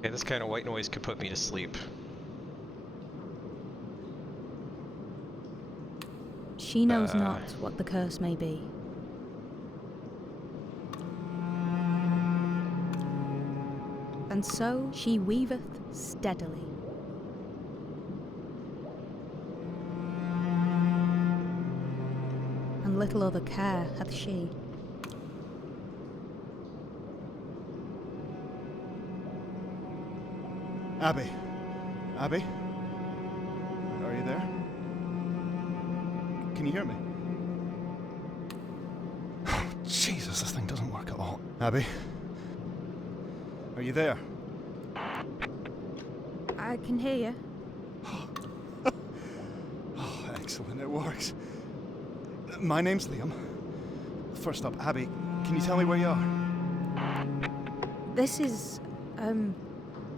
Okay, this kind of white noise could put me to sleep. She knows not what the curse may be. And so she weaveth steadily. And little other care hath she. Abby. Abby? Are you there? Can you hear me? Jesus, this thing doesn't work at all. Abby? Are you there? I can hear you. Oh, excellent, it works. My name's Liam. First up, Abby, can you tell me where you are? This is,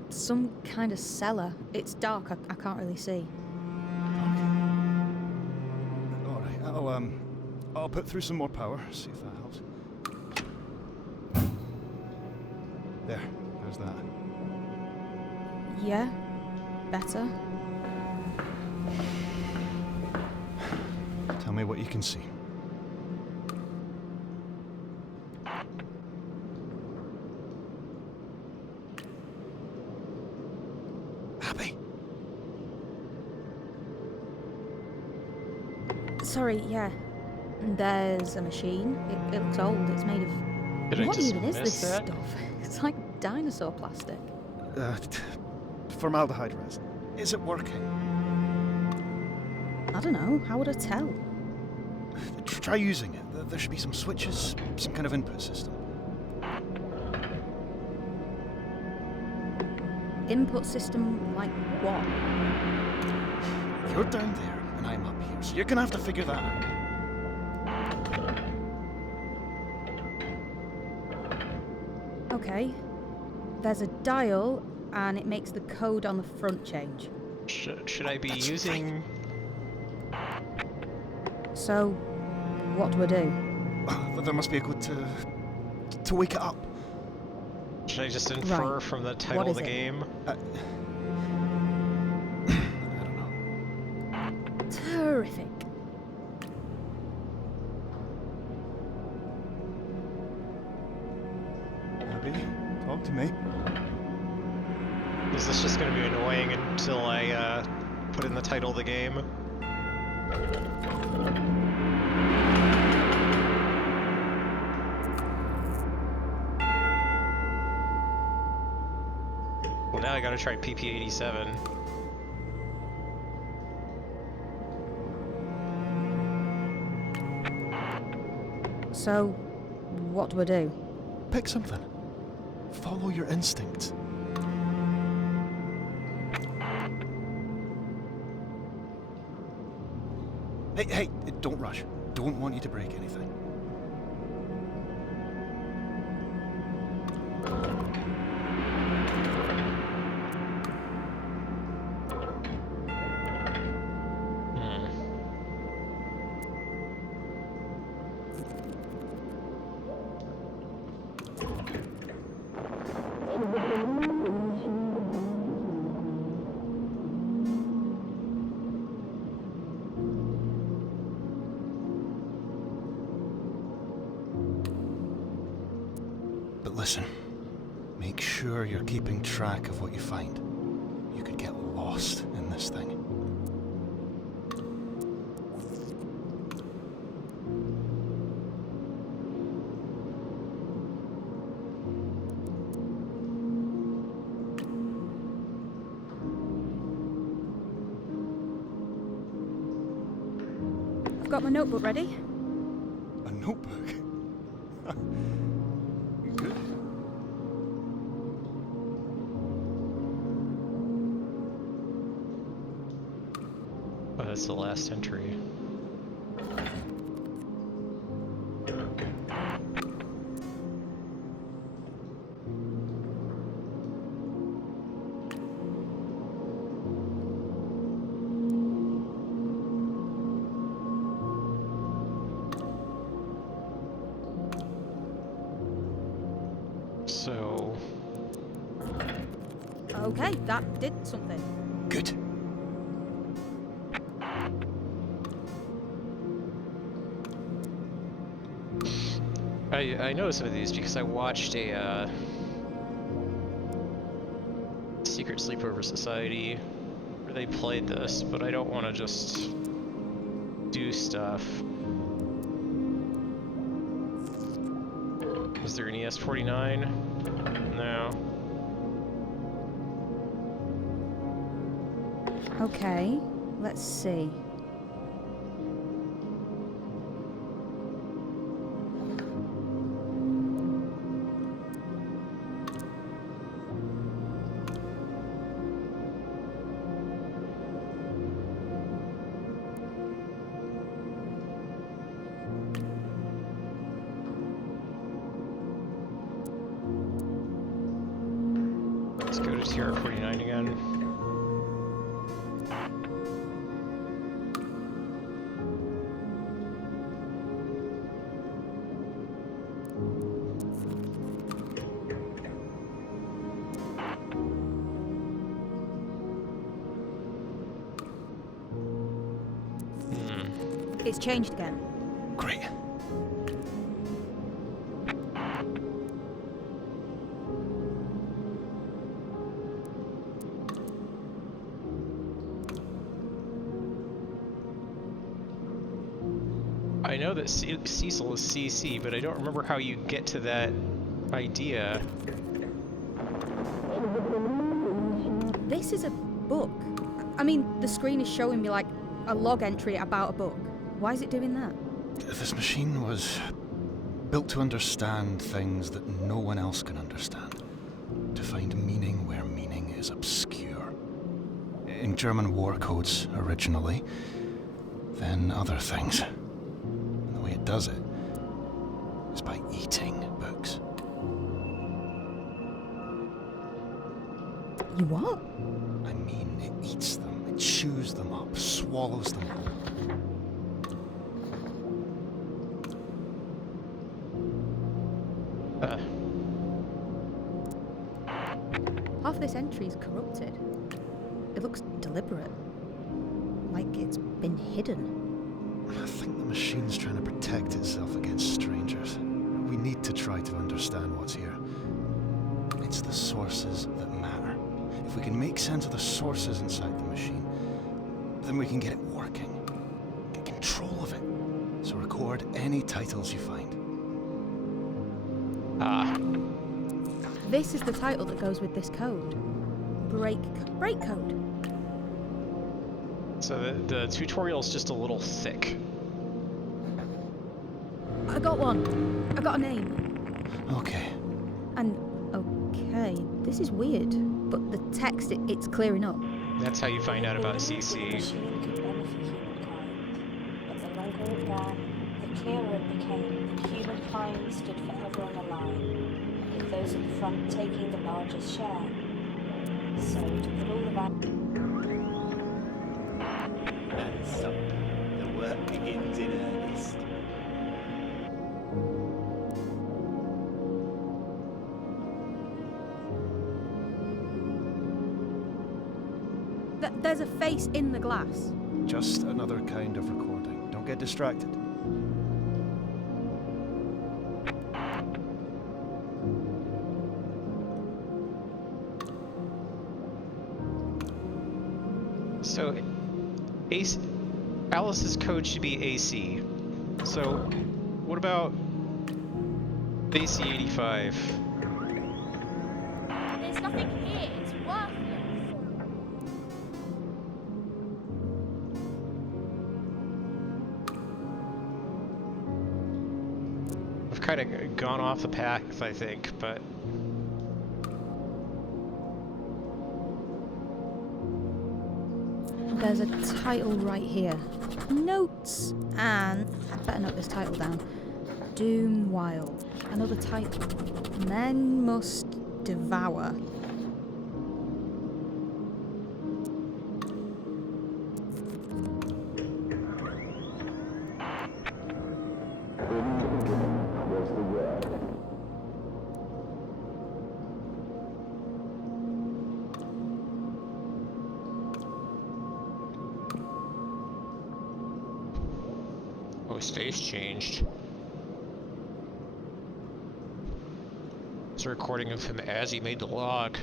some kind of cellar. It's dark, I can't really see. Okay. Alright, I'll put through some more power, see if that helps. There's that. Yeah, better. Tell me what you can see. Abby! Sorry, yeah. There's a machine. It looks old. It's made of... Did what I just even is miss this that? stuff? It's like dinosaur plastic. Formaldehyde resin. Is it working? I don't know. How would I tell? Try using it. There should be some switches, some kind of input system. Input system like what? You're down there, and I'm up here, so you're gonna have to figure that out. Okay. There's a dial, and it makes the code on the front change. Should I be That's using... So, what do I do? There must be a code to wake it up. Should I just infer Right. from the What title of is the it? game? I don't know. Terrific. Abby, talk to me. Is this just going to be annoying until I put in the title of the game? Well, now I gotta try PP87. So, what do I do? Pick something. Follow your instincts. Hey, don't rush. Don't want you to break anything. But listen, make sure you're keeping track of what you find. You could get lost in this thing. I've got my notebook ready. A notebook? Good. Oh, that's the last entry. So... Okay, that did something. Good. I know some of these because I watched a Secret Sleepover Society where they played this, but I don't want to just do stuff. Was there an ES-49? No. Okay, let's see. Let's go to TR-49 again. It's changed again. Great. I know that Cecil is CC, but I don't remember how you get to that idea. This is a book. I mean, the screen is showing me like a log entry about a book. Why is it doing that? This machine was built to understand things that no one else can understand. To find meaning where meaning is obscure. In German war codes originally, then other things. And the way it does it is by eating books. You what? I mean, it eats them, it chews them up, swallows them whole. Half this entry is corrupted. It looks deliberate. Like it's been hidden. I think the machine's trying to protect itself against strangers. We need to try to understand what's here. It's the sources that matter. If we can make sense of the sources inside the machine, then we can get it working. Get control of it. So record any titles you find. This is the title that goes with this code. Break code. So the tutorial's just a little thick. I got one. I got a name. Okay. And okay, this is weird, but the text it's clearing up. That's how you find out about The CC. machine could benefit humankind, but the longer it ran, the clearer it became that humankind stood forever on the line, with those at the front taking the largest share. So, to put all the value... And so, the work begins in earnest. There's a face in the glass. Just another kind of recording. Don't get distracted. So, Alice's code should be AC. So, what about AC85? There's nothing here. It's worthless. I've kind of gone off the path, I think, but There's a title right here. Notes, and I better note this title down. Doom Wild. Another title. Men must devour. his face changed. It's a recording of him as he made the log.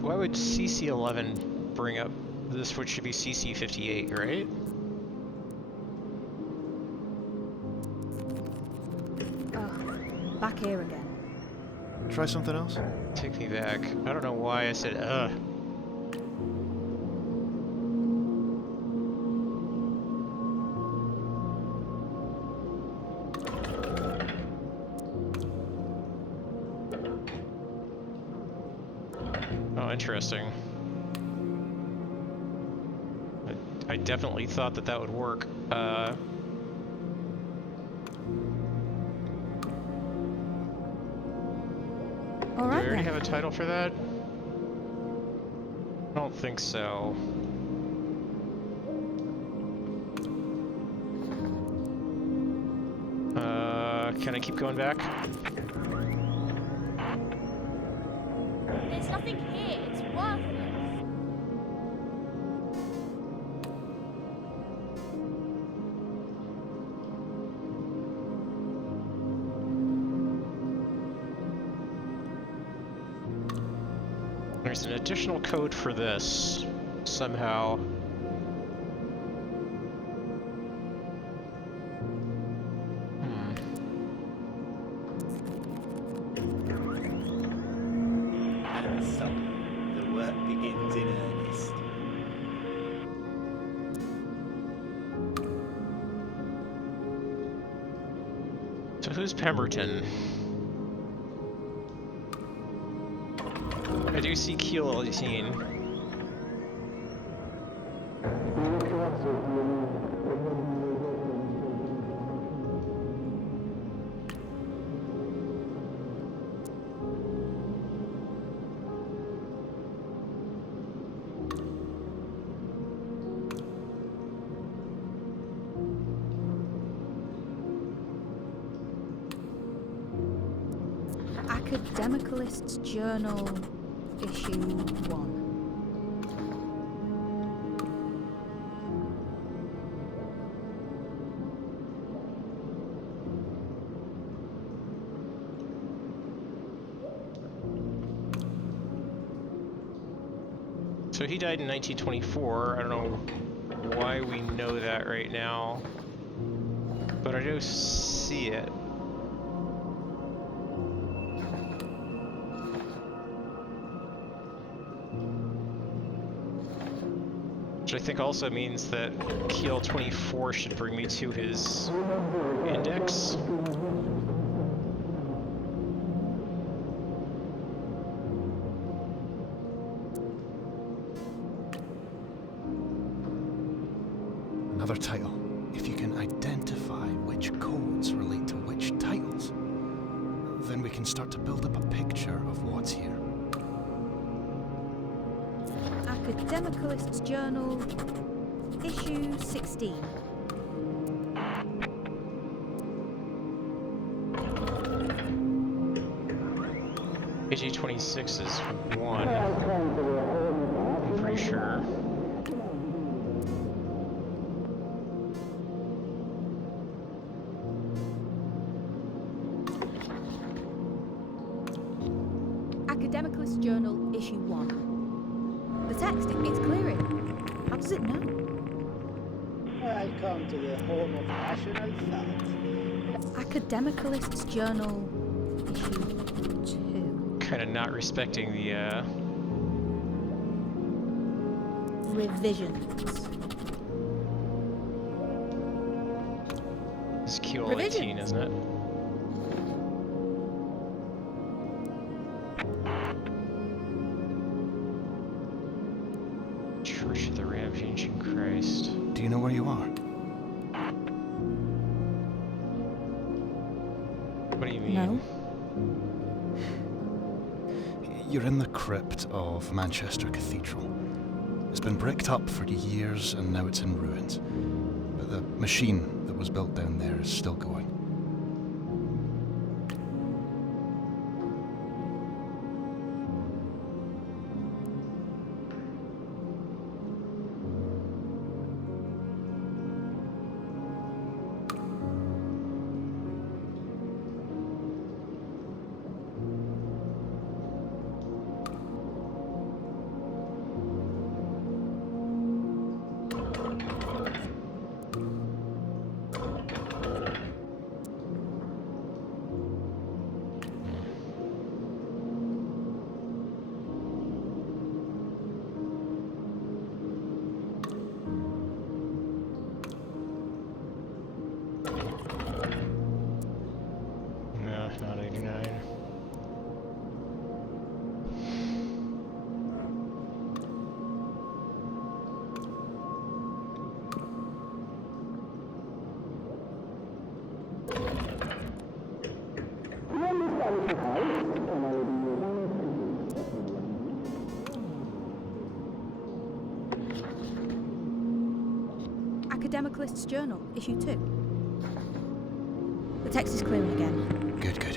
Why would CC11 bring up this, which should be CC58, right? Oh, back here again. Try something else? Take me back. I don't know why I said, Oh, interesting. I definitely thought that that would work. Do we Alright already then. have a title for that? I don't think so. Can I keep going back? There's nothing here. It's worthless. There's an additional code for this, somehow. And so, the work begins in earnest. So who's Pemberton? I do see Keel 18. Academicalist's Journal, Issue 1. So he died in 1924. I don't know why we know that right now, but I do see it. Which I think also means that Keel 24 should bring me to his index. Another title. If you can identify which codes relate to which titles, then we can start to build up a picture of what's here. Academicalist's Journal, Issue 16. AG26 is 1. I'm pretty sure. Academicalist's Journal, Issue 1. The text, it's clearing. How does it know? Welcome to the home of national thought. Academicalist's Journal, Issue 2. Kind of not respecting the, Revisions. It's QL18, Provisions. isn't it? Church of the Ram of Ancient Christ. Do you know where you are? What do you mean? No. You're in the crypt of Manchester Cathedral. It's been bricked up for years and now it's in ruins. But the machine that was built down there is still going. No, not 89. Academicalist's Journal, issue 2. The text is clearing again. Good, good.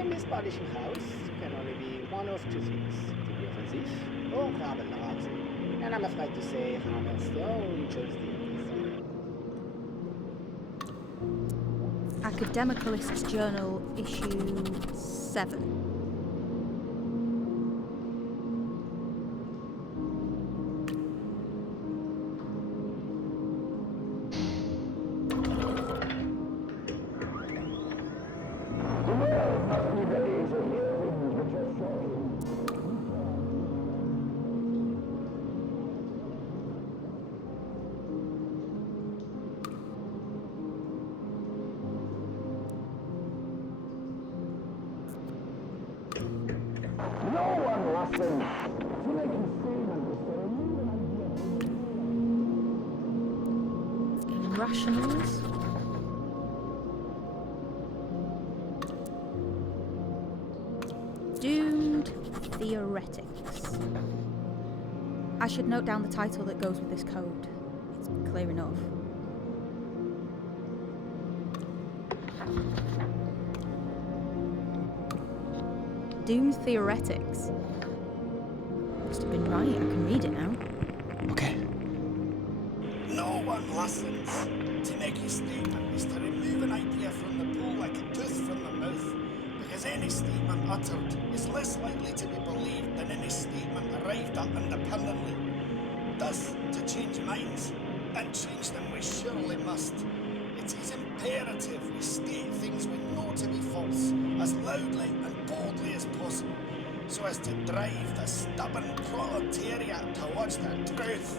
In this publishing house can only be one of two things, the Offensive or Rabenrasen. And I'm afraid to say Hammerstone chose the Academicalist's Journal, issue 7. Irrationals. Doomed Theoretics. I should note down the title that goes with this code. It's clear enough. Doomed Theoretics. Must have been right, I can read it now. Okay. No one listens. To make a statement is to remove an idea from the pool like a tooth from the mouth, because any statement uttered is less likely to be believed than any statement arrived at independently. Thus, to change minds, and change them we surely must, it is imperative we state things we know to be false as loudly and boldly as possible, so as to drive the stubborn proletariat towards the truth.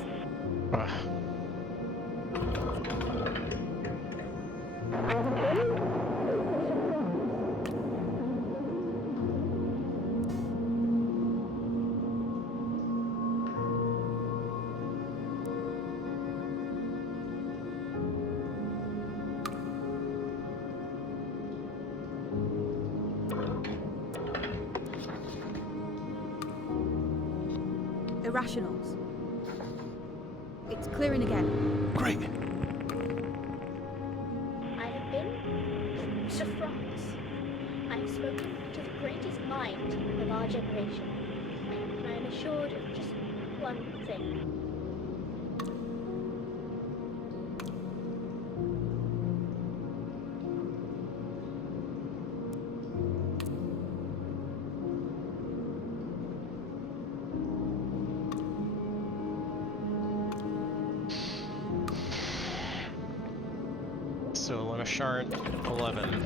Irrationals. It's clearing again. Great. I have been to France. I have spoken to the greatest mind of our generation. And I am assured of just one thing. So Lemashart 11.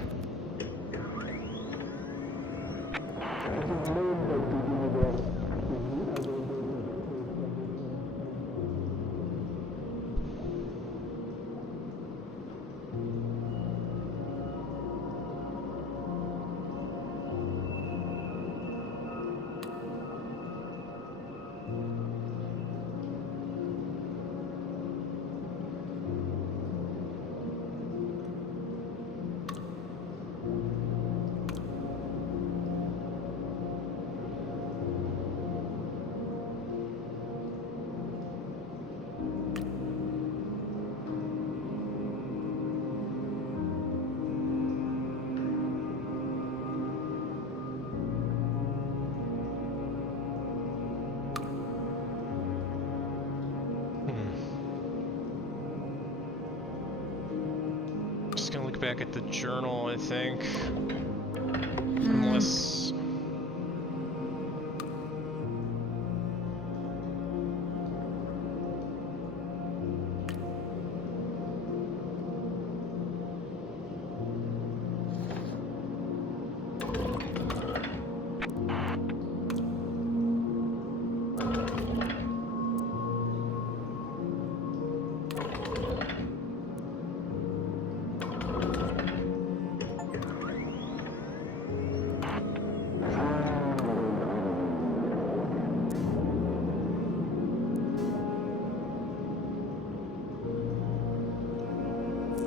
Just gonna look back at the journal, I think. Hmm. Unless...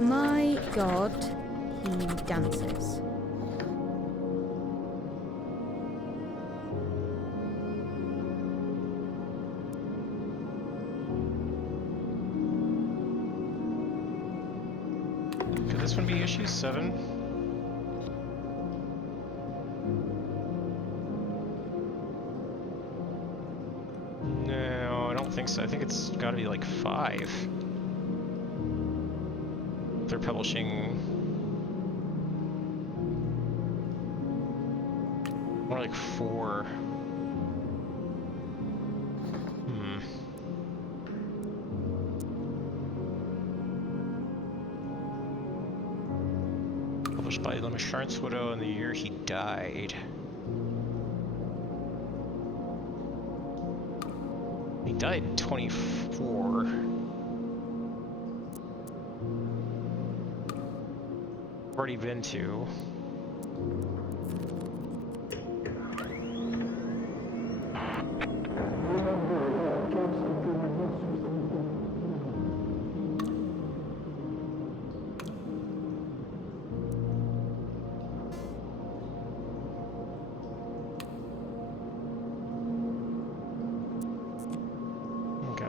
My god, he dances. Could this one be issue 7? No, I don't think so. I think it's gotta be like 5. They're publishing... more like 4. Published by Lemachart's Widow in the year he died. He died in 24. Already been to.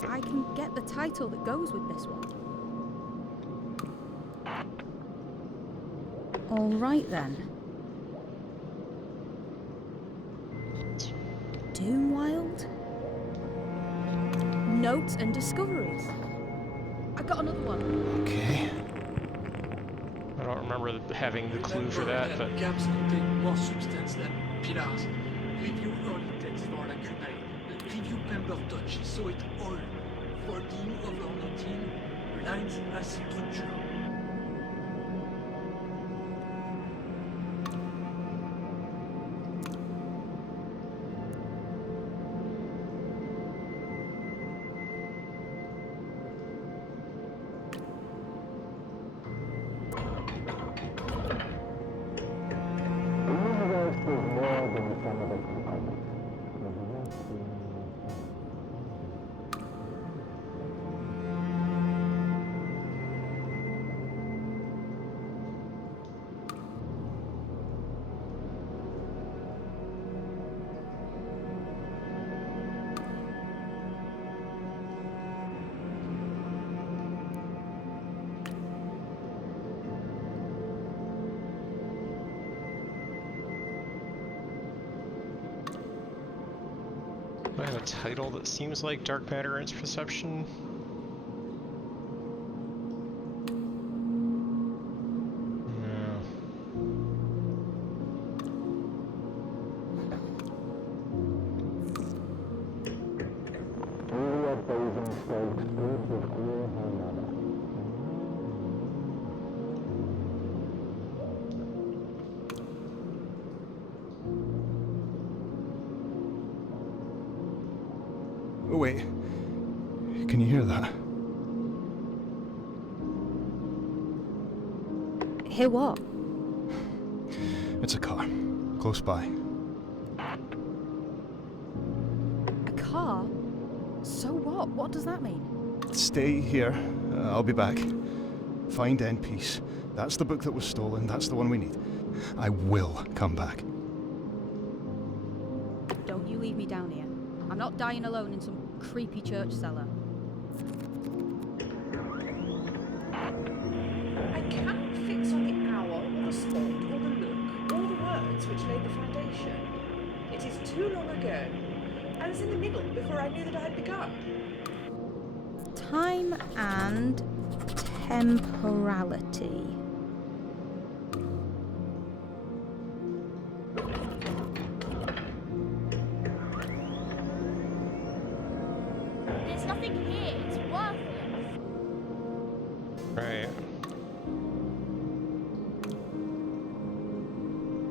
I can get the title that goes with this one. All right then. Doomwild? Notes and discoveries. I got another one. Okay. I don't remember having the clue for that, but... Gaps contain more substance than pillars. Review early text for lacunae. Review Pemberton, she saw it all. 14/19, lines as structure. Do I have a title that seems like Dark Matter and its Perception? No. Oh, wait. Can you hear that? Hear what? It's a car. Close by. A car? So what? What does that mean? Stay here. I'll be back. Find End Peace. That's the book that was stolen. That's the one we need. I will come back. Don't you leave me down here. I'm not dying alone in some creepy church cellar. I cannot fix on the hour, or the spot, or the look, or the words which laid the foundation. It is too long ago. I was in the middle before I knew that I had begun. Time and temporality.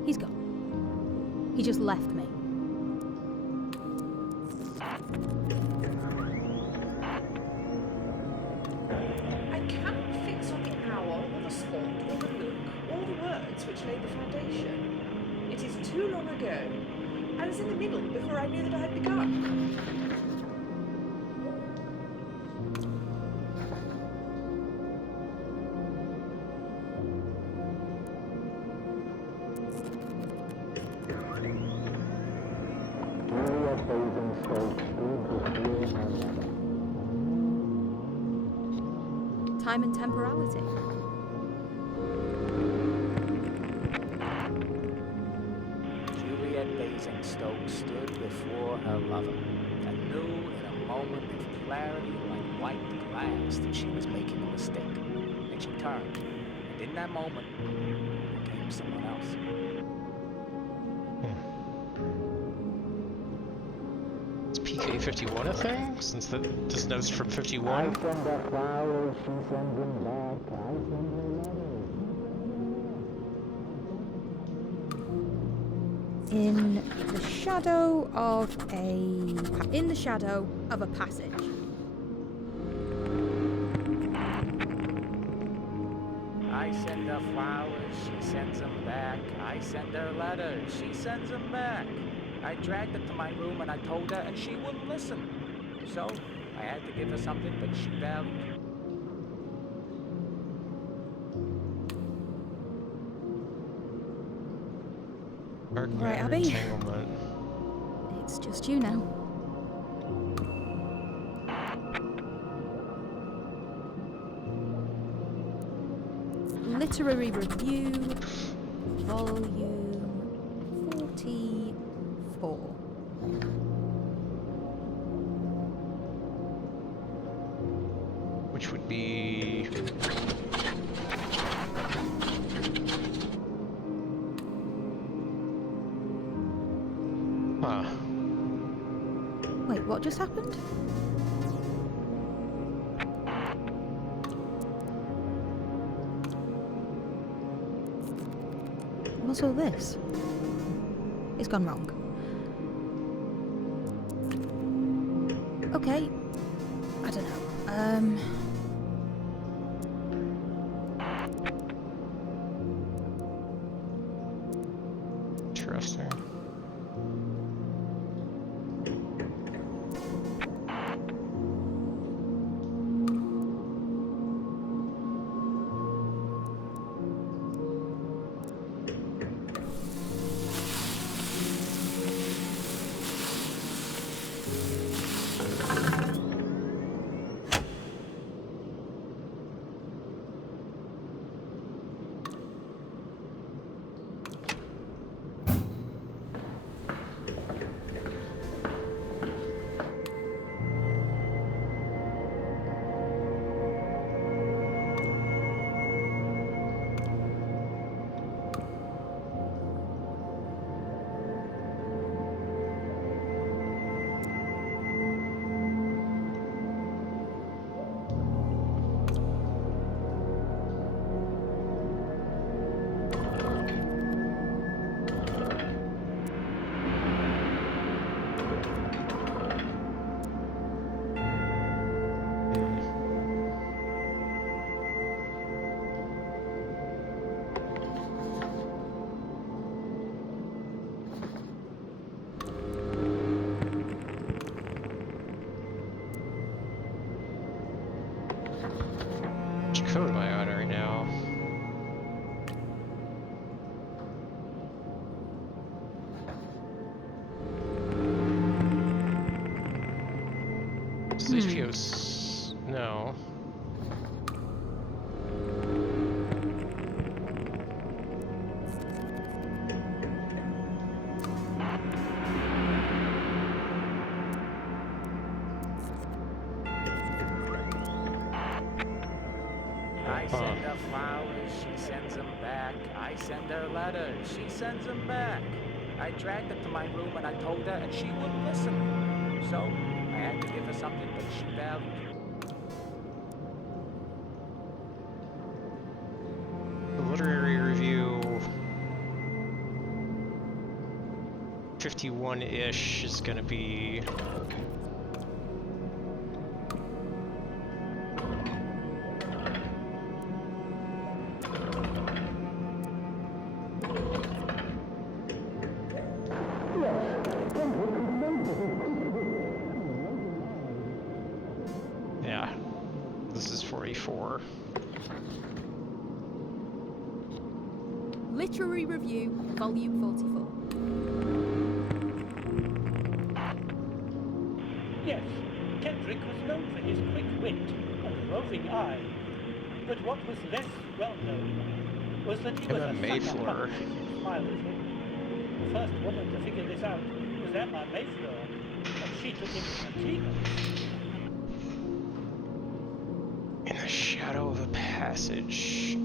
He's gone. He just left me. I cannot fix on the hour, or the spot, or the look, or the words which laid the foundation. It is too long ago. I was in the middle before I knew that I had begun. Time and temporality. Juliet Basingstoke stood before her lover and knew in a moment of clarity like white glass that she was making a mistake. And she turned, and in that moment became someone else. Is PK-51 a thing? Since this note's from 51? I send her flowers, she sends them back. I send her letters. In the shadow of a passage. I send her flowers, she sends them back. I send her letters, she sends them back. I dragged her to my room and I told her, and she wouldn't listen. So I had to give her something that she valued. Dark Right, matter Abby. entanglement. It's just you now. Literary Review, Volume 44. Which would be... Huh. Wait, what just happened? What's all this? It's gone wrong. Okay. I don't know. Interesting. Which code am I on right now? Is it HPO's? No. I send her flowers, she sends them back. I send her letters, she sends them back. I dragged her to my room and I told her, and she wouldn't listen. So I had to give her something that she valued. The literary review. 51-ish is gonna be... Yeah, this is 44. Literary Review, Volume 44. Yes, Kendrick was known for his quick wit and roving eye. But what was less well known was that he was Emma a Mayfleur. sucker punch if you smile at him. The first woman to figure this out was Emma Mayfleur, and she took him to the cleaners. In the shadow of a passage.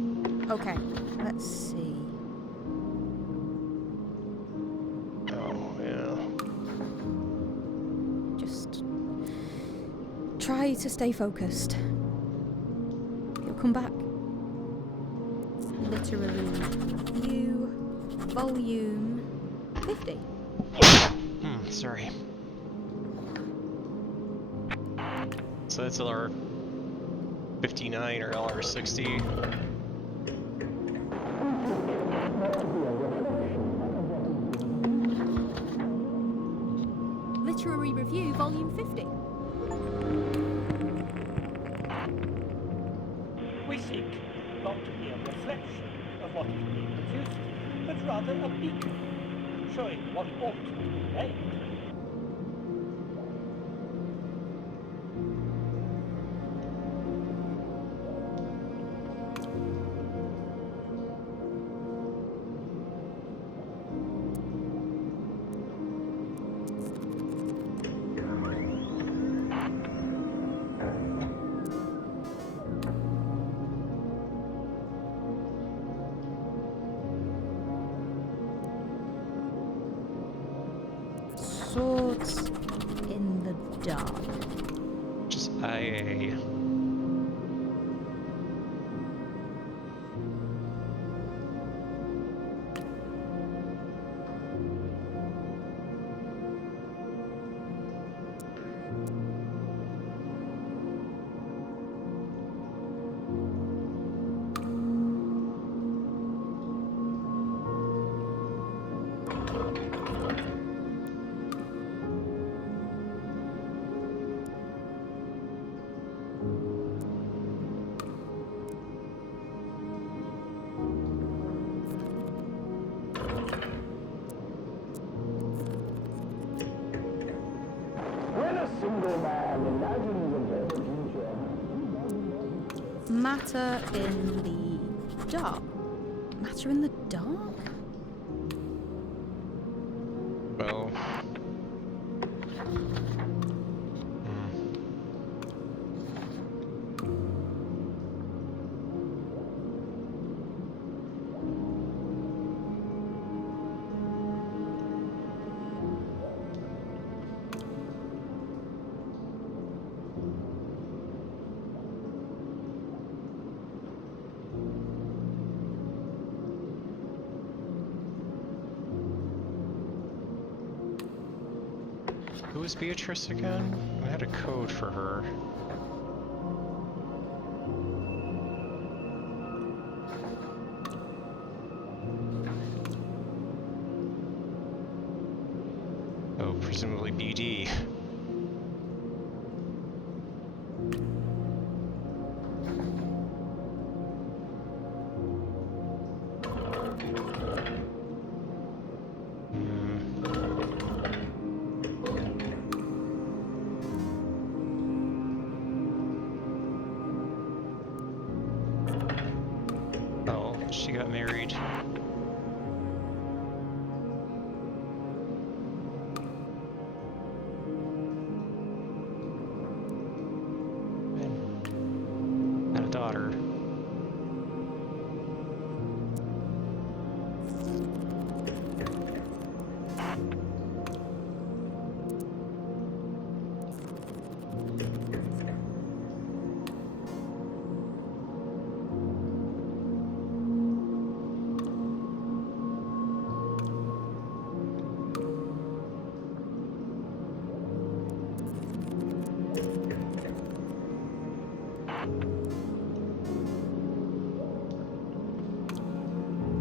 Okay, let's see. Oh, yeah. Just try to stay focused. You'll come back. Literary Review, Volume 50. Sorry. So that's LR 59 or LR 60. Literary Review, Volume 50. We seek not to be a reflection of what is being produced, but rather a beacon, showing what ought to be made. Swords in the dark. Just IA. Matter in the dark. Matter in the dark? Well. Who was Beatrice again? I had a code for her. Oh, presumably BD. Oh, she got married. And had a daughter.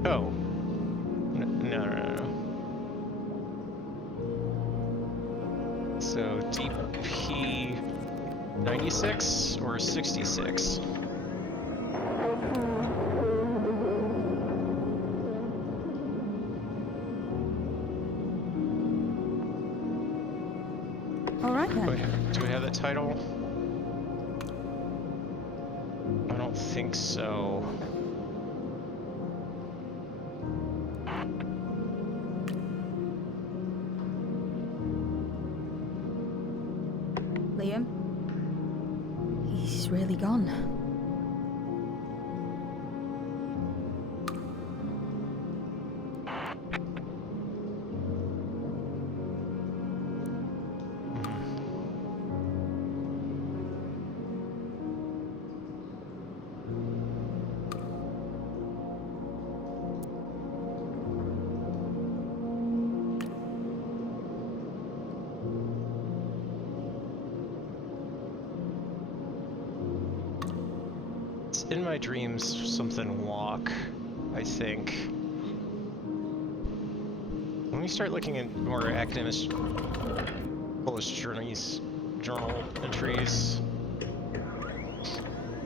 Oh. No. So DP 96 or 66? All right then. Do we have that title? I don't think so. Liam? He's really gone. In my dreams, something walk, I think. Let me start looking at more academic Polish journal entries.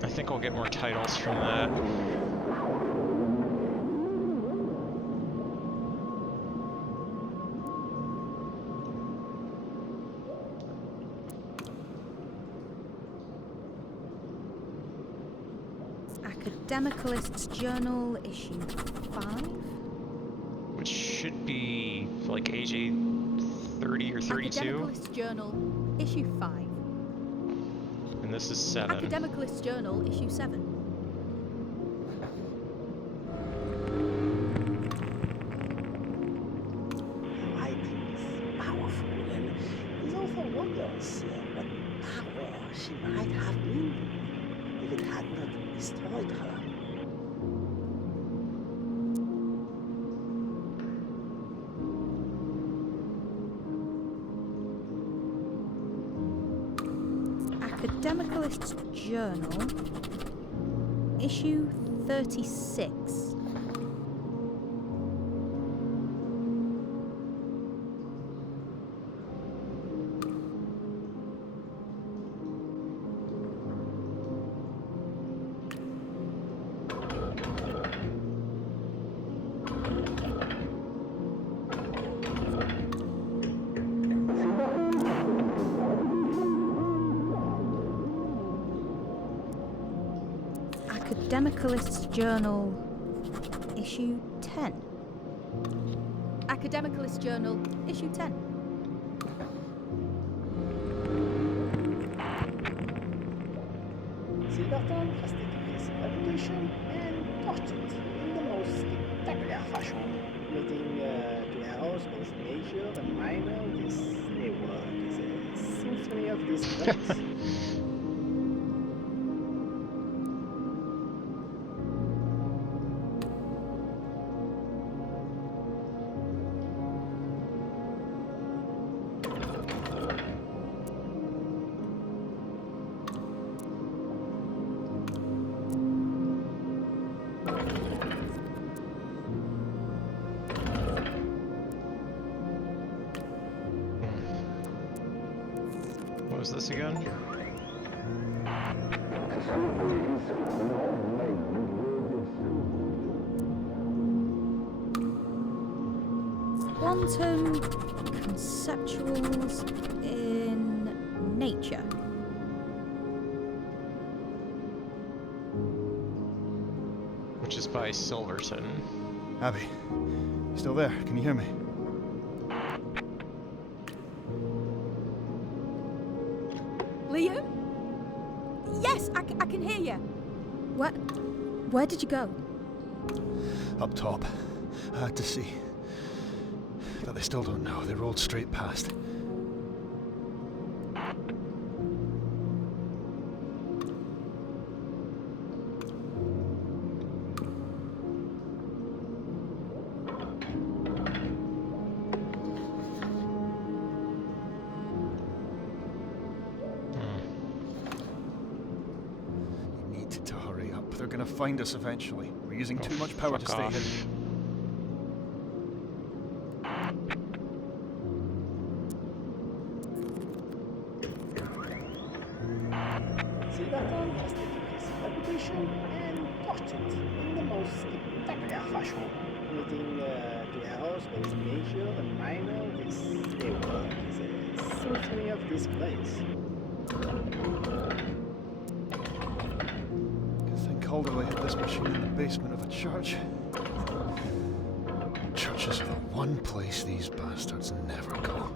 I think I'll get more titles from that. Academicalist's Journal, issue 5? Which should be like AJ 30 or 32. Academicalist's Journal, issue 5. And this is 7. Academicalist's Journal, issue 7. Writing is powerful, and it also wonders what power she might have been if it had not destroyed her. Academicalist's Journal, issue 36. Academicalist's Journal, issue 10. Academicalist's Journal, issue 10. Silverton has taken his reputation and touched it in the most spectacular fashion, letting to house both major and minor. This new work is a symphony of disgrace. What was this again? Quantum conceptuals in nature. Which is by Silverton. Abby, you still there? Can you hear me? Liam? Yes, I can hear you. Where did you go? Up top. I had to see. But they still don't know. They rolled straight past. You need to hurry up. They're gonna find us eventually. We're using too much power to fuck stay off. hidden. fashion. Anything to the house, both major and minor, this network is a symphony of this place. Good thing Calderway had this machine in the basement of a church. Churches are the one place these bastards never go.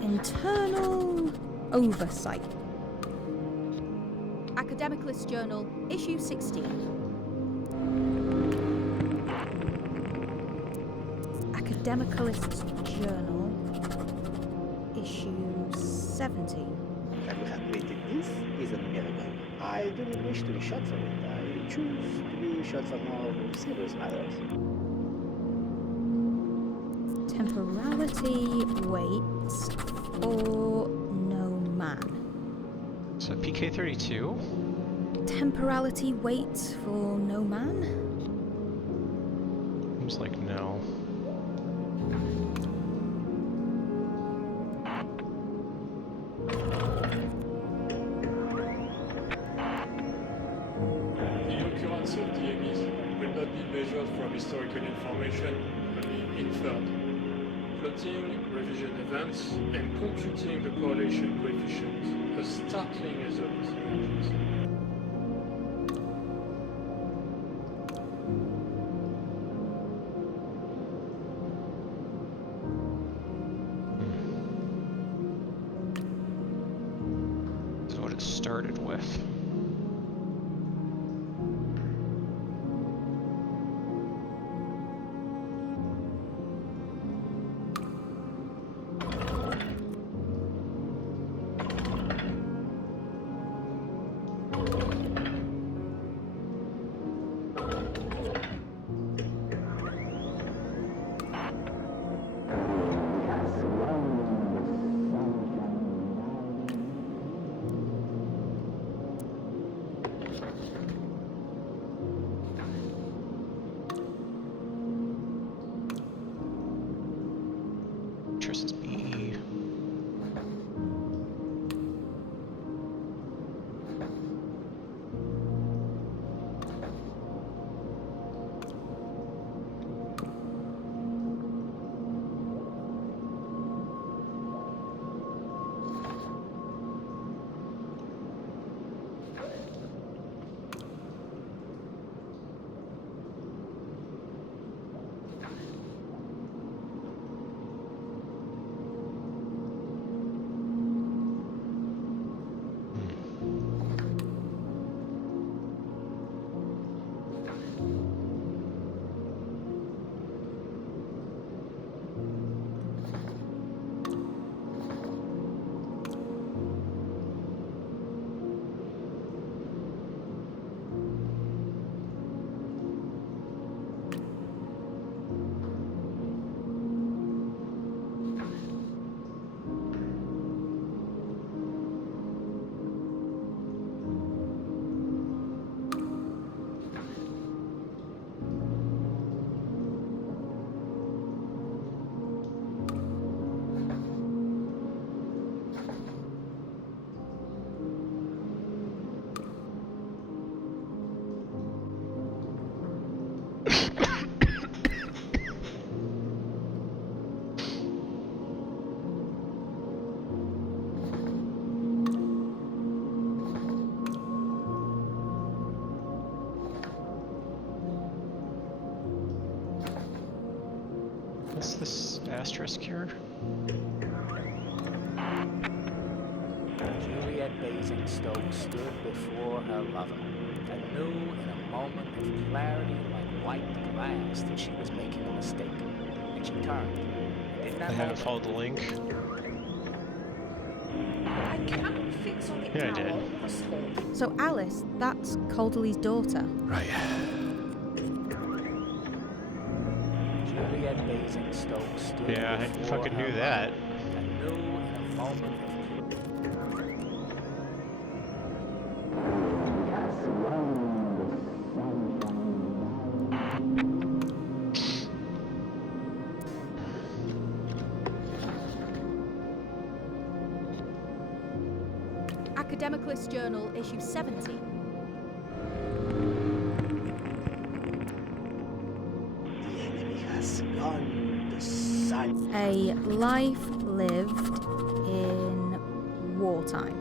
Internal oversight. Academic List Journal, issue 16. Academicalist Journal, issue 17. That you have created this is a miracle. I do not wish to be shot for it. I choose to be shot for more serious matters. Temporality waits for no man. So PK-32. Temporality waits for no man? Seems like no. The occurrence of DMEs will not be measured from historical information, only inferred. Plotting revision events and computing the correlation coefficient, a startling result emerges. This is what it started with. Trust is B. What's this asterisk here? Juliet Basingstoke stood before her lover, and knew in a moment of clarity like white glass that she was making a mistake. And she turned. Did not I haven't hold followed the link. I cannot fix on the Yeah, I hour did. with a sword. So Alice, that's Calderley's daughter. Right. Juliet Basingstoke stood Yeah, I before fucking her knew lover, that. and knew in a moment of Academic List Journal, issue 70. The enemy has gone to silence. A life lived in wartime.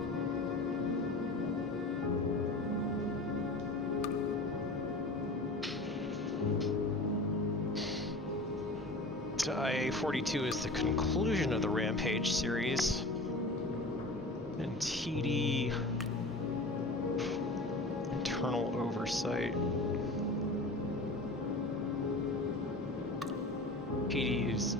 So IA-42 is the conclusion of the Rampage series. And TD... internal oversight. TD's...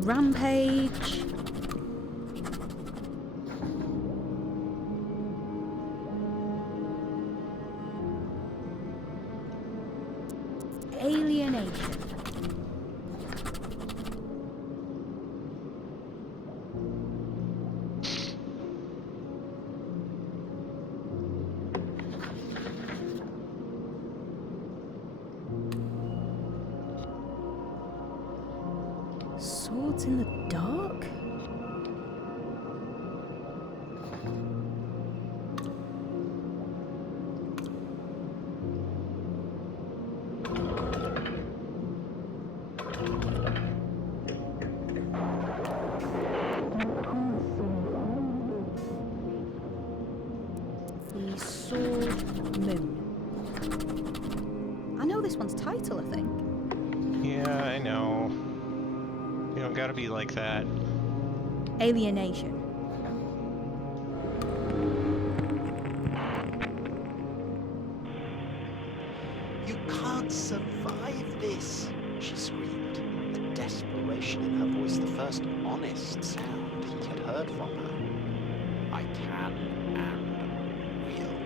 Rampage. Alienation. Swords in the dark? The Sword Moon. I know this one's title, I think. Yeah, I know. You don't gotta be like that. Alienation. You can't survive this, she screamed, the desperation in her voice the first honest sound he had heard from her. I can and will,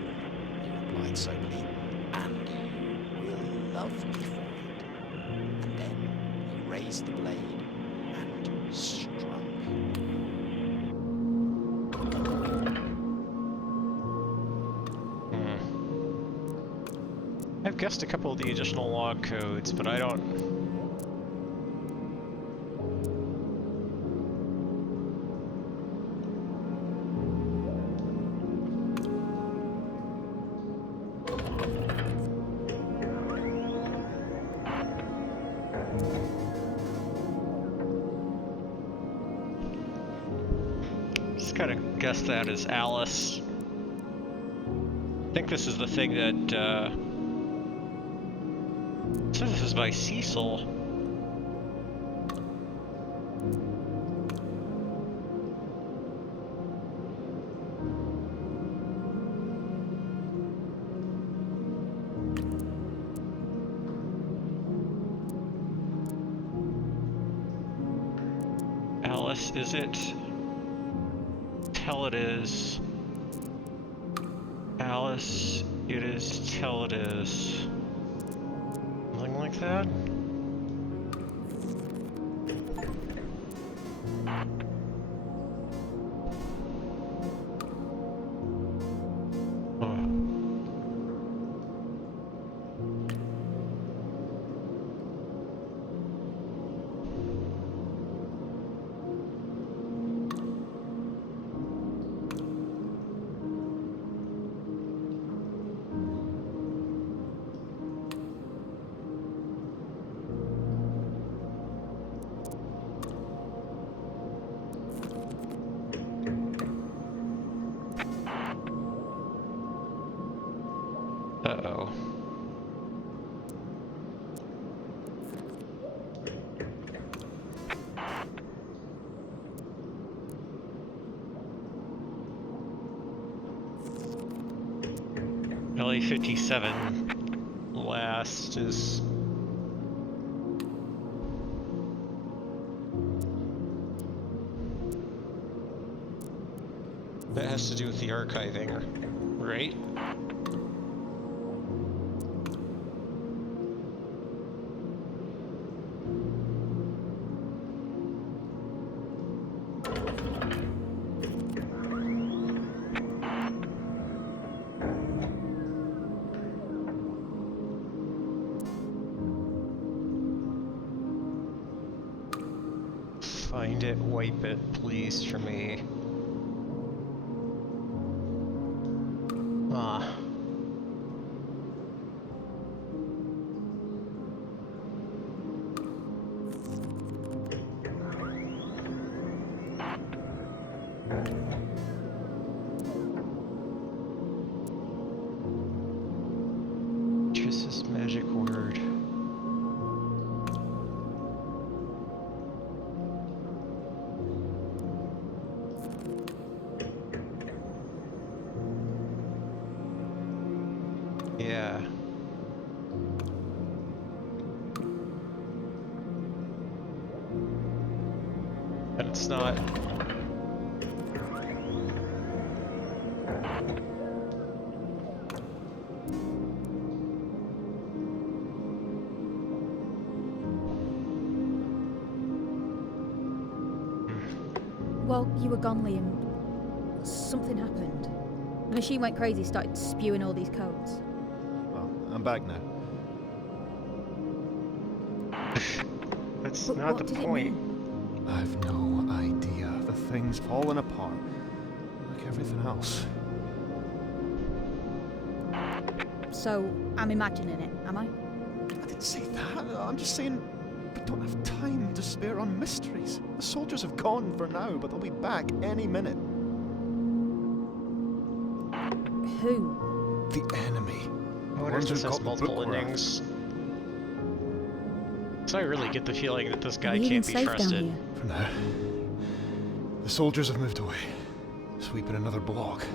he replied soberly, and you will love me for it. And then he raised the blade and struck. I've guessed a couple of the additional log codes, but I don't... Just gotta guess that as Alice. I think this is the thing that, so this is by Cecil. Alice, is it? Tell it is. Alice, it is. Tell it is. Something like that? Uh-oh. LA-57 last is... That has to do with the archiving, right? find it, wipe it, please, for me. Ah. Triss's magic word. Yeah. But it's not. Well, you were gone, Liam. Something happened. The machine went crazy, started spewing all these codes. Well, I'm back now. That's But not what the did point. it mean? I've no idea. The thing's fallen apart. Like everything else. So, I'm imagining it, am I? I didn't say that. I'm just saying we don't have time to spare on mysteries. The soldiers have gone for now, but they'll be back any minute. Who? The enemy. I wonder if ones who this has got the multiple book were endings. So I really get the feeling that this Are guy we even can't be safe down trusted. here? For now. The soldiers have moved away, sweeping another block.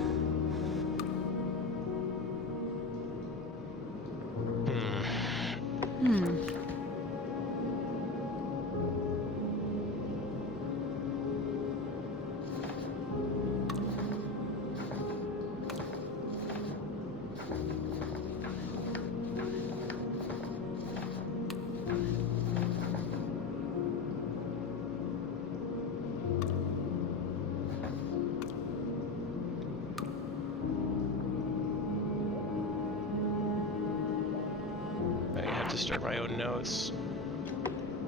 I have to start my own notes.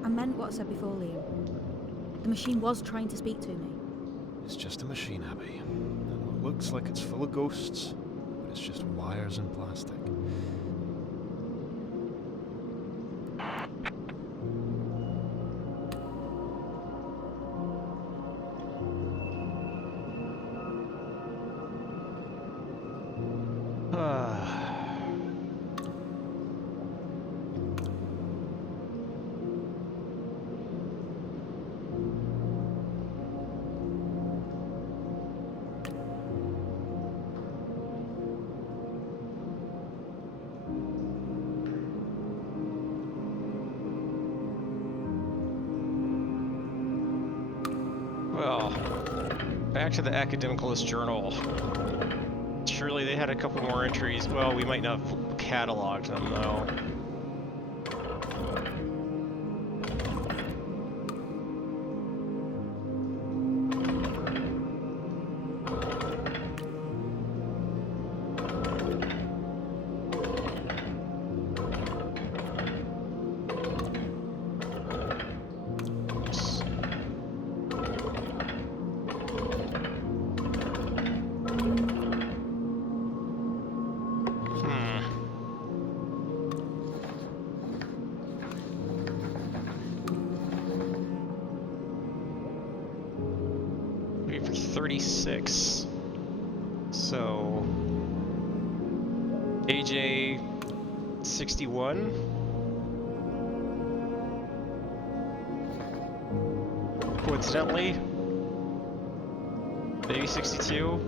I meant what I said before, Liam. The machine was trying to speak to me. It's just a machine, Abby. I know it looks like it's full of ghosts, but it's just wires and plastic. Well, back to the Academicalist Journal. Surely they had a couple more entries. Well, we might not have cataloged them, though. Wait for 36. So AJ 61. Coincidentally, maybe 62.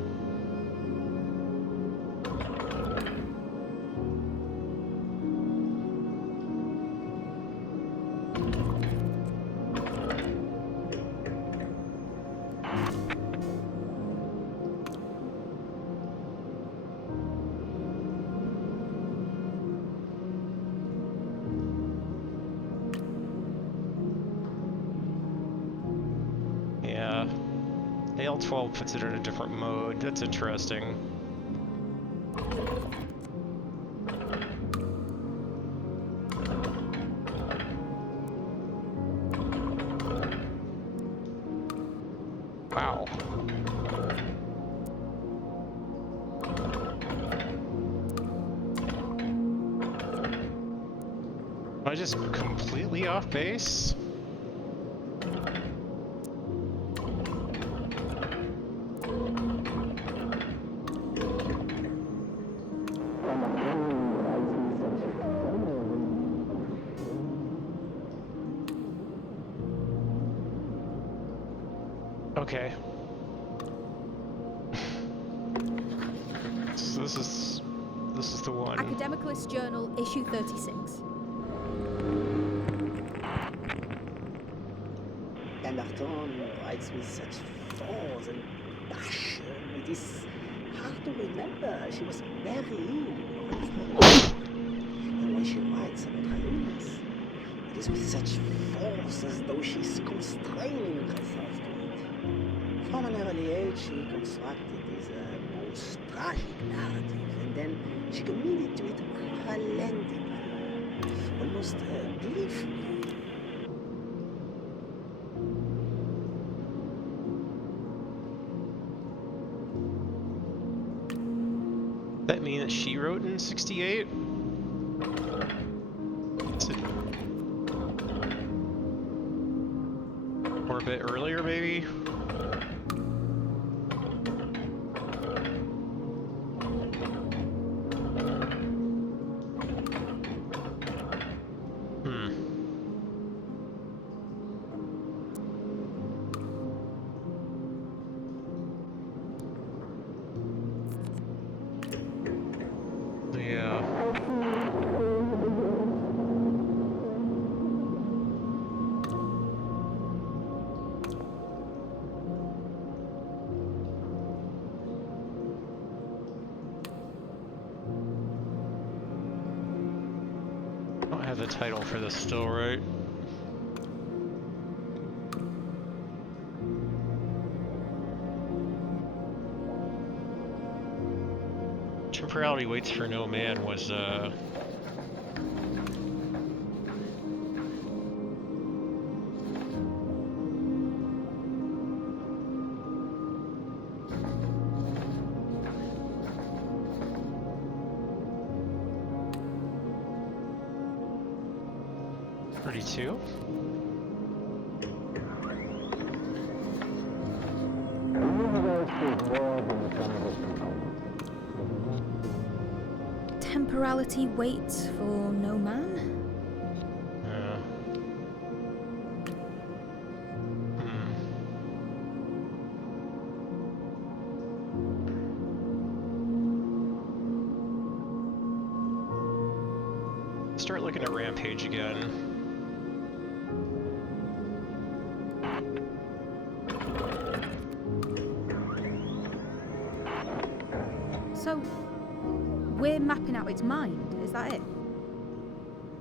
Yeah. AL12 puts it in a different mode. That's interesting. Wow. Am I just completely off base? Okay. So this is the one. Academicalist Journal, issue 36. Pemberton writes with such force and passion. It is hard to remember. She was very ill. And when she writes about her illness, it is with such force as though she is constraining herself to it. From an early age, she constructed this most tragic narrative, and then she committed to it unrelentingly, almost gleefully. That mean that she wrote in 68? Or a bit earlier, maybe? The title for this still, right? Temporality Waits for No Man was .32. Temporality waits for no man? Yeah. Start looking at Rampage again. So, we're mapping out its mind, is that it?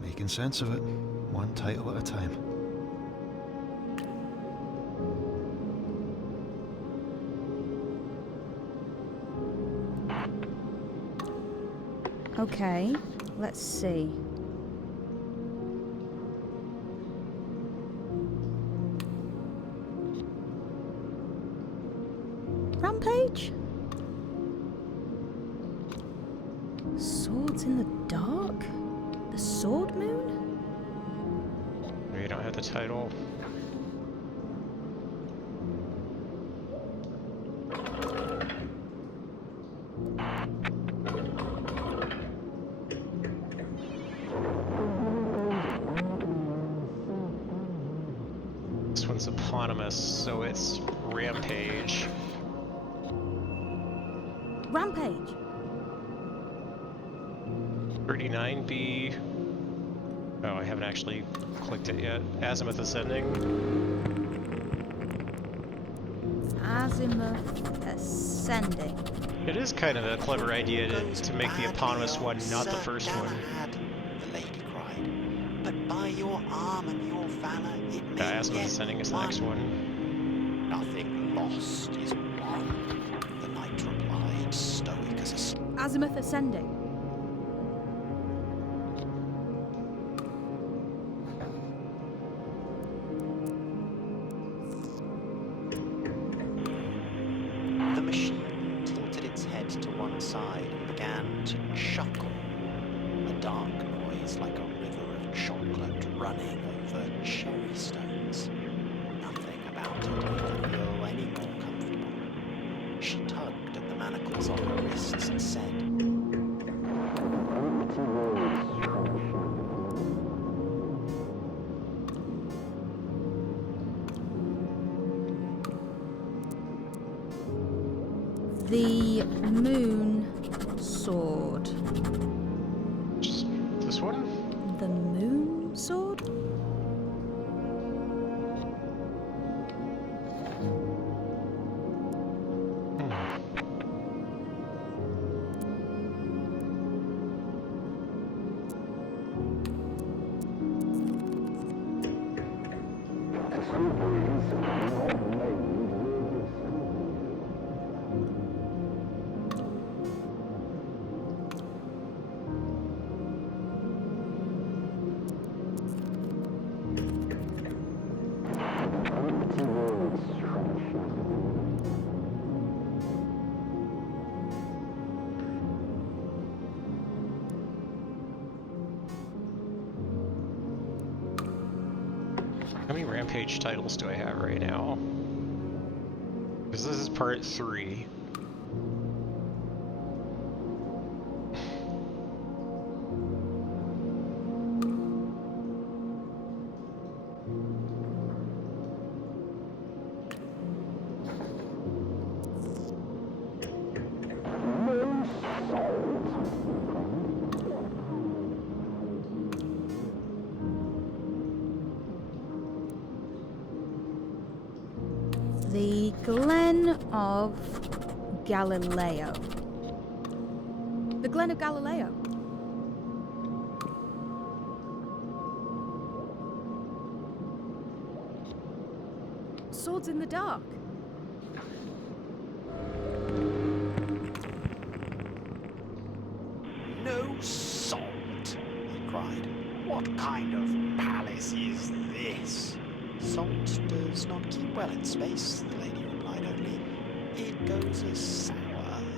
Making sense of it, one title at a time. Okay, let's see. Rampage? Swords in the Dark? The Sword Moon? We don't have the title. This one's eponymous, so it's Rampage. Rampage? 39B. Oh, I haven't actually clicked it yet. Azimuth Ascending. Azimuth Ascending. It is kind of a clever idea to make the eponymous one not the first one. The lady cried. But by your arm and your valor, it may Azimuth Ascending is the next one. Nothing lost is won, the knight replied, stoic as a... Azimuth Ascending. to one side and began to chuckle. A dark noise like a river of chocolate running over cherry stones. Nothing about it made her feel any more comfortable. She tugged at the manacles on her wrists and said, The moon sword. Just this one? The moon sword? How many Rampage titles do I have right now? Because this is part 3. The Glen of Galileo. The Glen of Galileo. Swords in the dark. "No salt!" he cried. "What kind of palace is this?" "Salt does not keep well in space," the lady replied only. "It goes as sour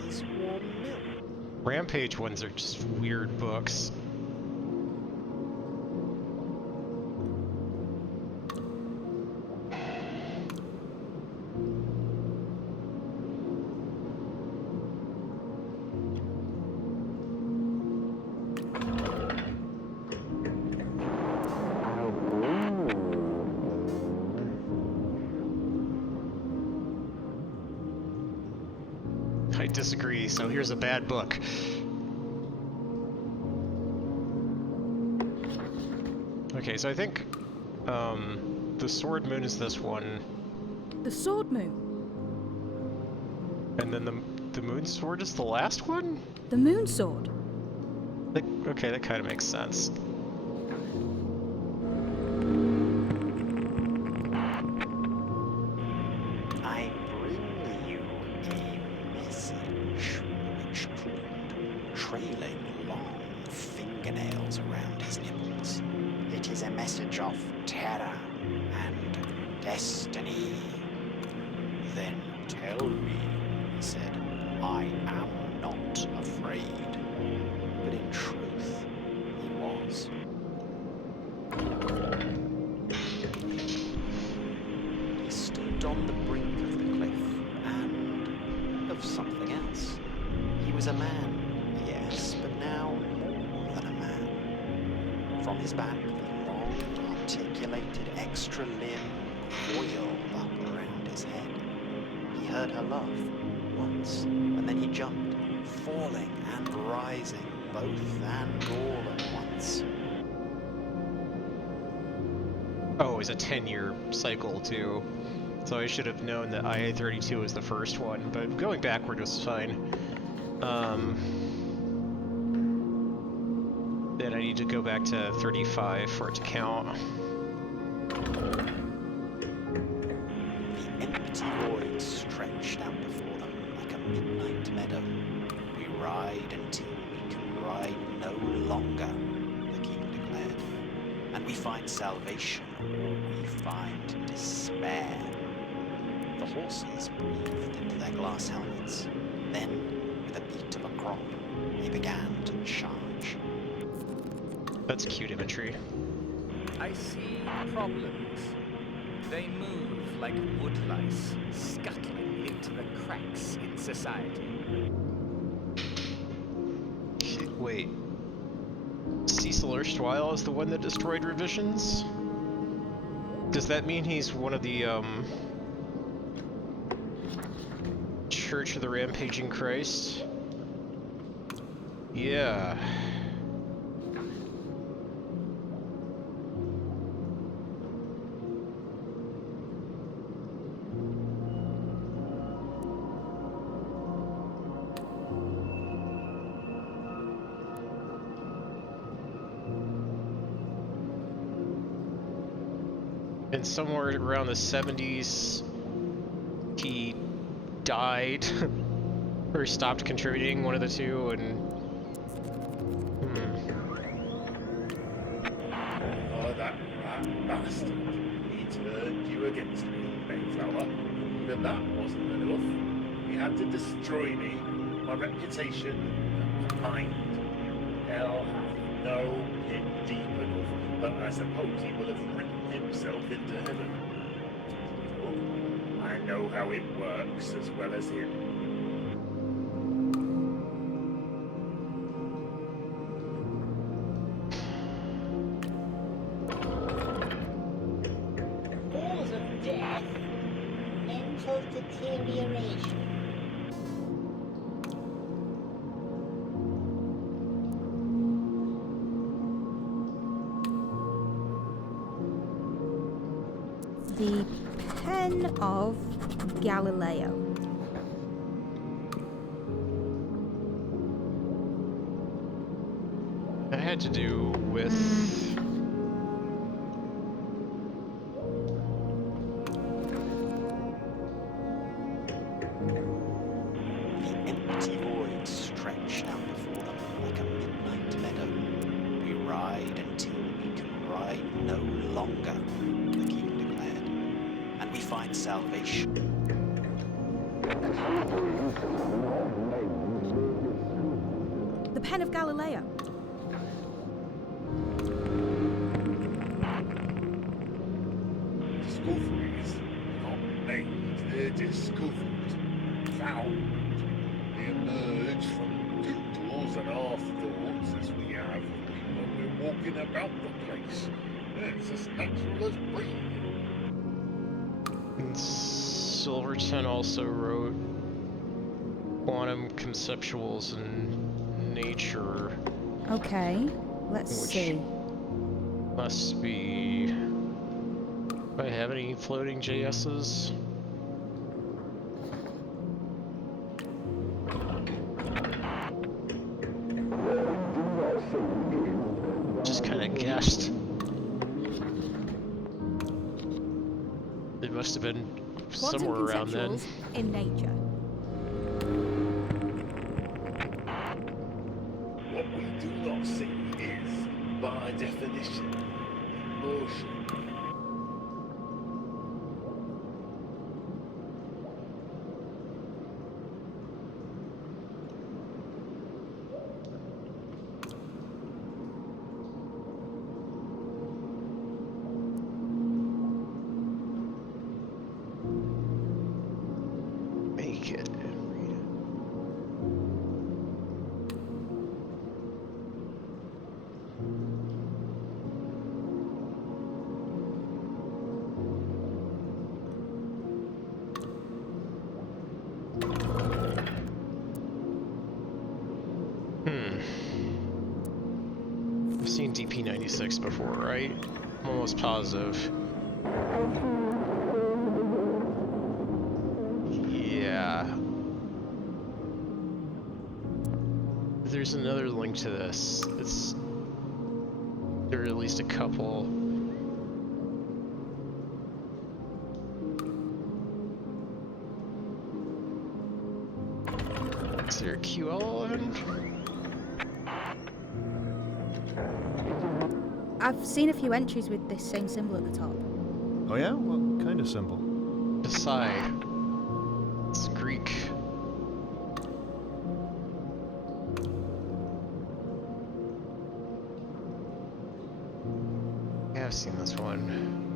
as warm milk." Rampage ones are just weird books. I disagree, so here's a bad book. Okay, so I think the Sword Moon is this one, The Sword Moon. and then the Moon Sword is the last one? The moon sword. Okay, that kind of makes sense. "I bring you a message," the witch crooned, trailing long fingernails around his nipples. "It is a message of terror and destiny." "Then tell me," he said. "I am not afraid." But in truth, he was. He stood on the brink of the cliff, and of something else. He was a man, yes, but now more than a man. From his back, the long, articulated extra limb coiled up around his head. He heard her laugh once, and then he jumped, falling and rising, both and all at once. Oh, it's a 10-year cycle too. So I should have known that IA-32 was the first one, but going backward was fine. Then I need to go back to 35 for it to count. The empty void stretched out before them like a midnight meadow. "We ride until we can ride no longer," the king declared. "And we find salvation or we find despair." The horses breathed into their glass helmets. Then, the beat of a crop, he began to charge. That's cute imagery. I see problems. They move like woodlice, scuttling into the cracks in society. Wait. Cecil Erstwhile is the one that destroyed Revisions? Does that mean he's one of the, Church of the Rampaging Christ? Yeah. And somewhere around the 70s, he died or stopped contributing, one of the two, and Oh, that bastard. He turned you against me, Mayflower. Even that wasn't enough. He had to destroy me, my reputation, and mind. Hell hath no pit deep enough, but I suppose he will have written himself into heaven. Oh, I know how it works as well as him. Cause of death, mental deterioration. The Pen of Galileo. that had to do with... The empty void stretched out before them like a midnight meadow. We ride until we can ride no longer, the king declared, and we find salvation. The Pen of Galileo. Discoveries not made, they're discovered, found. They emerge from doodles and afterthoughts as we have when we're walking about the place. It's as natural as breathing. And Silverton also wrote Quantum Conceptuals in Nature. Okay, let's Which- see. Must be... Do I have any floating JS's? Just kind of guessed. It must have been Quantum somewhere around then. conceptuals in nature. What we do not see is, by definition, emotion. Make it and read it. I've seen DP96 before, right? I'm almost positive. Yeah. There's another link to this. There are at least a couple. Is there a QL11? I've seen a few entries with this same symbol at the top. Oh yeah? What kind of symbol? Psi. It's Greek. I've seen this one.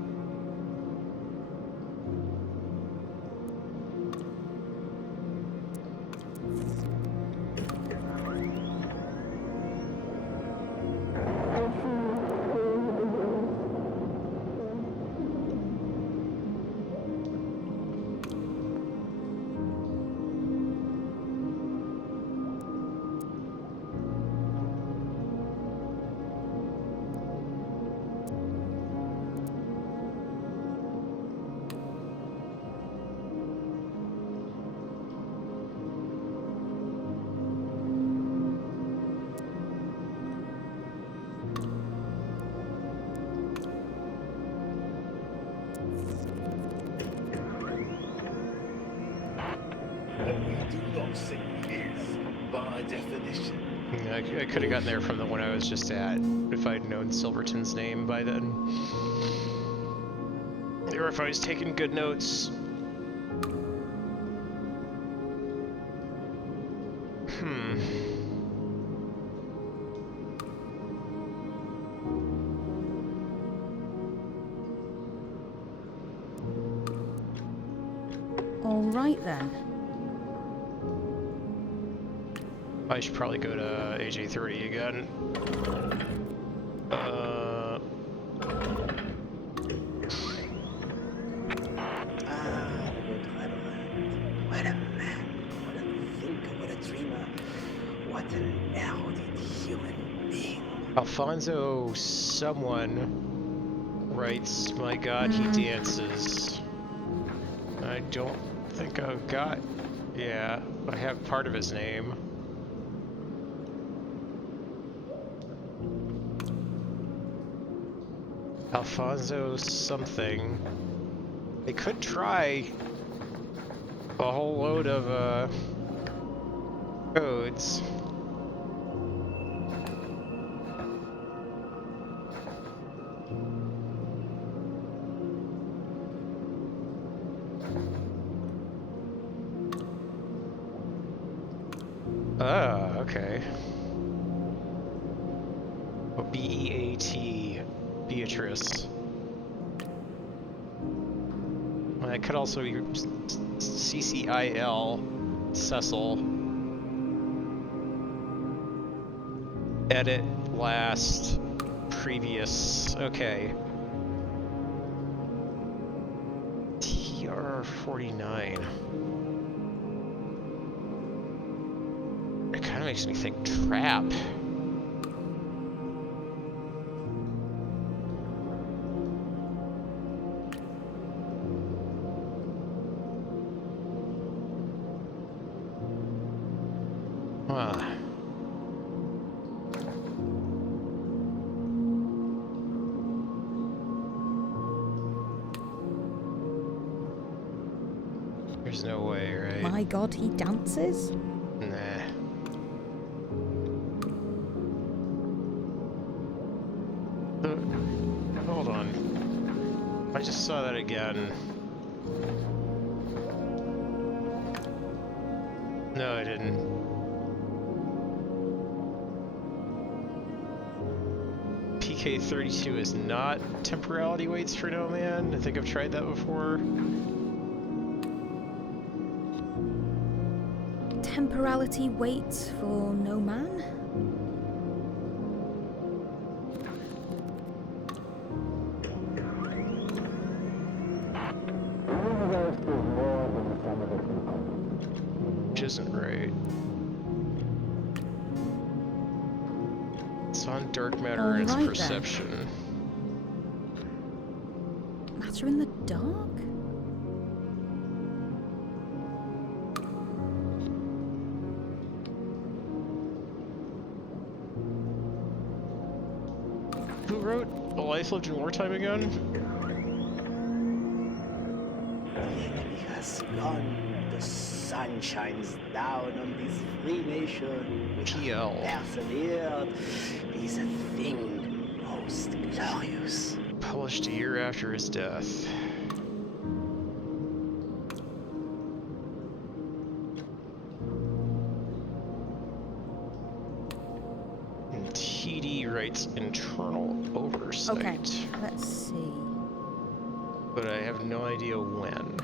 By definition. Yeah, I could have gotten there from the one I was just at if I'd known Silverton's name by then. Or if I was taking good notes. All right then. I should probably go to AJ30 again. What a man, what a thinker, what a dreamer, what an erudite human being. Alfonso someone writes, "My God, he dances." I don't think I've got... Yeah, I have part of his name. Alfonso something. They could try a whole load of codes. Ah, okay. B-E-A-T, Beatrice. It could also be C-C-I-L, Cecil. Edit, last, previous, okay. TR-49. It kind of makes me think trap. There's no way, right? My God, he dances? Nah. Hold on. I just saw that again. No, I didn't. PK32 is not temporality weights for no man. I think I've tried that before. Temporality waits for no man? Which isn't right. It's on dark matter and its Alright perception. Then. Matter in the dark? Who wrote A Life Lived in Wartime again? The enemy has gone. The sun shines down on this free nation which PL. persevered is a thing most glorious. Published a year after his death. And TD writes internal oversight. Okay, let's see. But I have no idea when.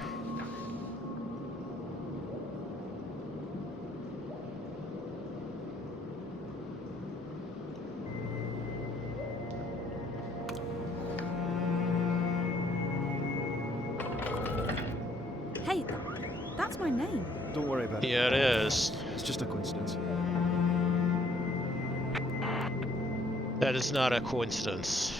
Hey, that's my name. Don't worry about it. Yeah, it is. It's just a coincidence. That is not a coincidence.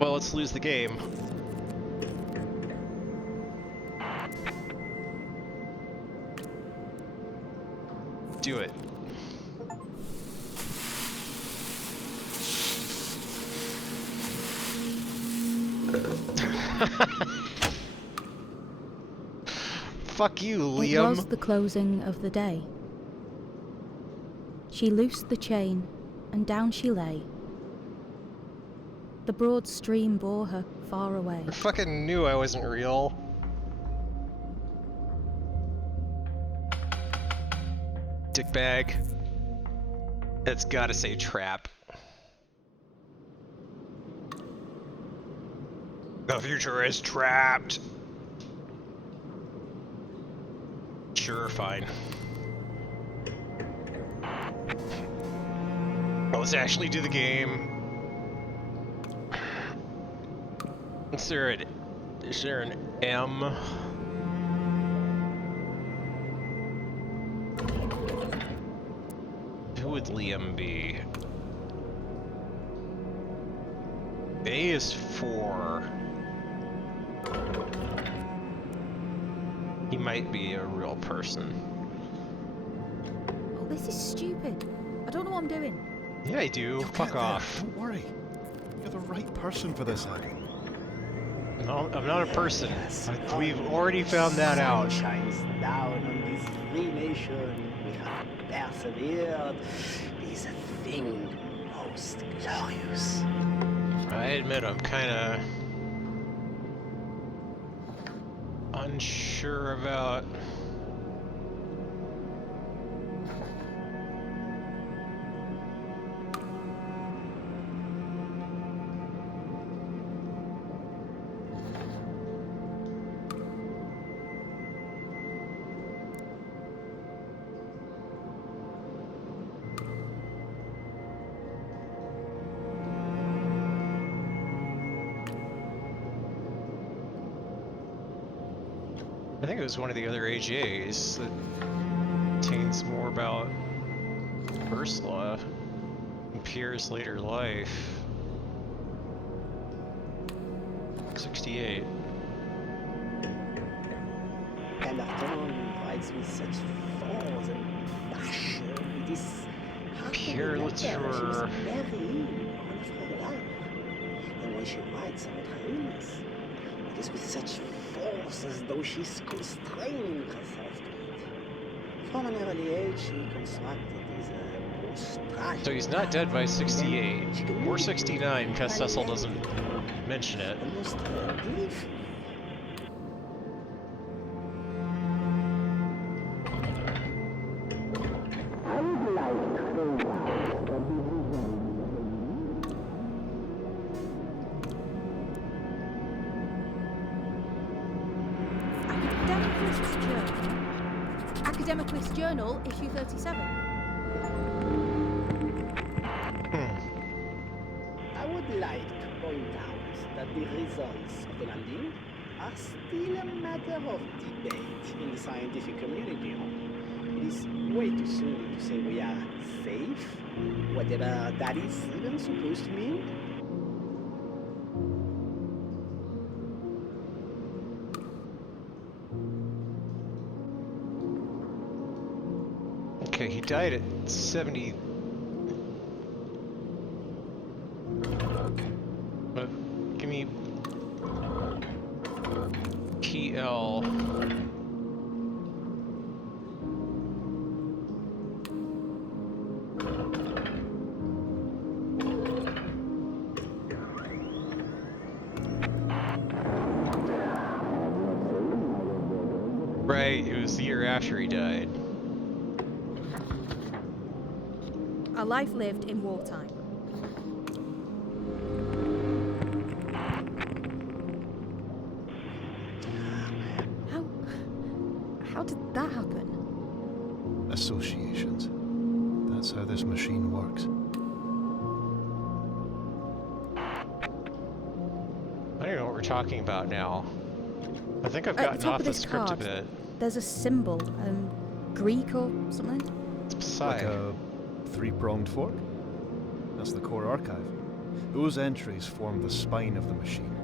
Well, let's lose the game. Do it. Fuck you, Liam. It was the closing of the day. She loosed the chain, and down she lay. The broad stream bore her far away. I fucking knew I wasn't real. Dickbag. It's gotta say trap. The future is trapped. Sure, fine. Well, let's actually do the game. Is there an M? Who would Liam be? A is 4. He might be a real person. Oh, this is stupid. I don't know what I'm doing. Yeah, I do. You'll Fuck get there. off. Don't worry. You're the right person for this, Abby. No, I'm not a person. We've already found that out. Sun shines down on this free nation. We have persevered. It is a thing most glorious. I admit I'm kinda unsure about. I think it was one of the other AJs that contains more about Ursula and Pierre's later life. 68. Pemberton writes with such force and passion. It is hard to Pierre remember that she was Latour. very ill all of her life. And when she writes about her illness, it is with such force as though she's constraining herself to it. From an early age, she constructed these most tragic. So he's not dead by 68 or 69 because Cecil doesn't mention it. Almost gleefully. Academicalist Journal, issue 37. I would like to point out that the results of the landing are still a matter of debate in the scientific community. It is way too soon to say we are safe, whatever that is even supposed to mean. Okay, he died at 70. Give me PL. It was the year after he died. A life lived in wartime. How did that happen? Associations. That's how this machine works. I don't know what we're talking about now. I think I've At the gotten top off of the this script card, a bit. there's a symbol, Greek or something. It's Psy. Like a three-pronged fork? That's the core archive. Those entries form the spine of the machine.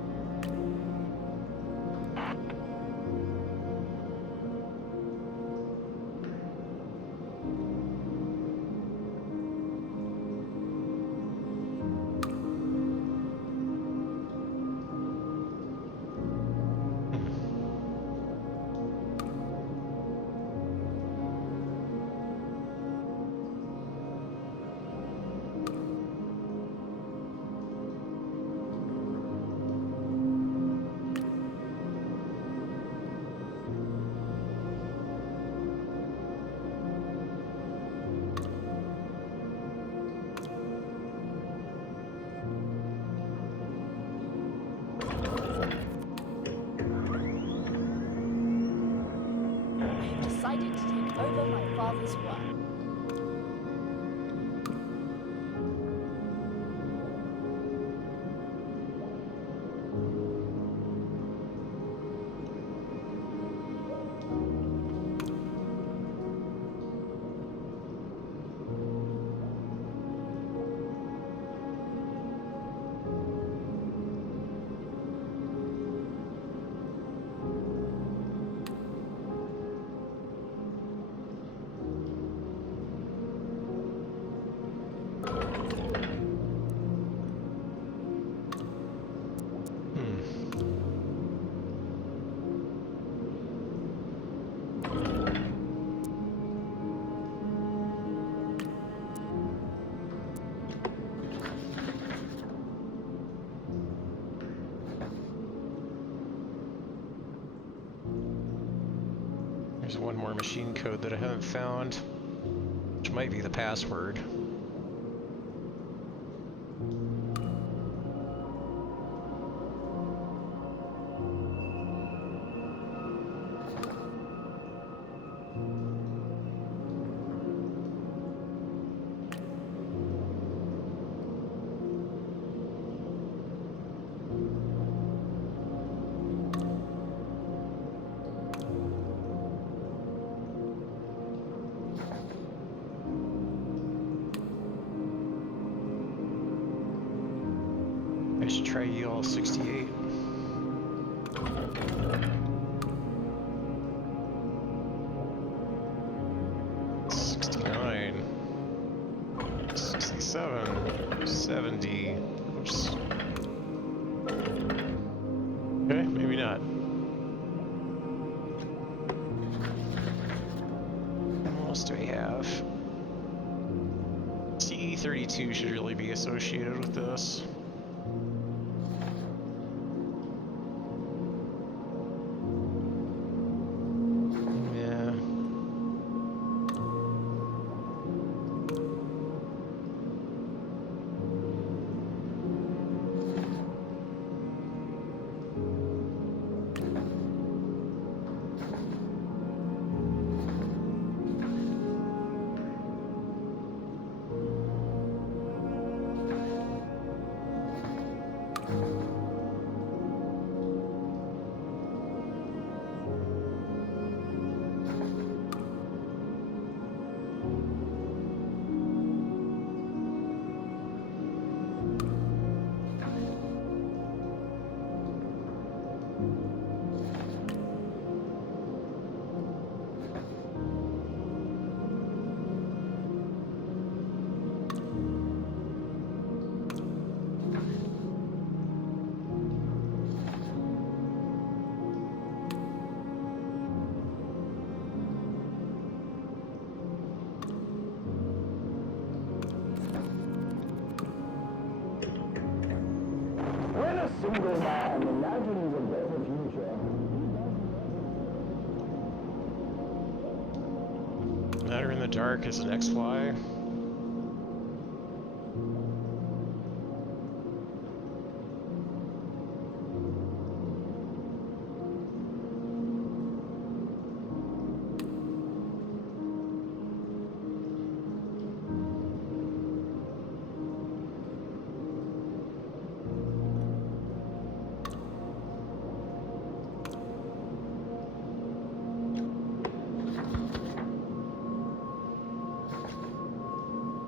I have decided to take over my father's work. There's one more machine code that I haven't found, which might be the password. I should try EL 68. $69, $67, $70. Oops. Okay, maybe not. What else do we have? TE-32 should really be associated with this. When a single man imagines a better future, the dark is an XY.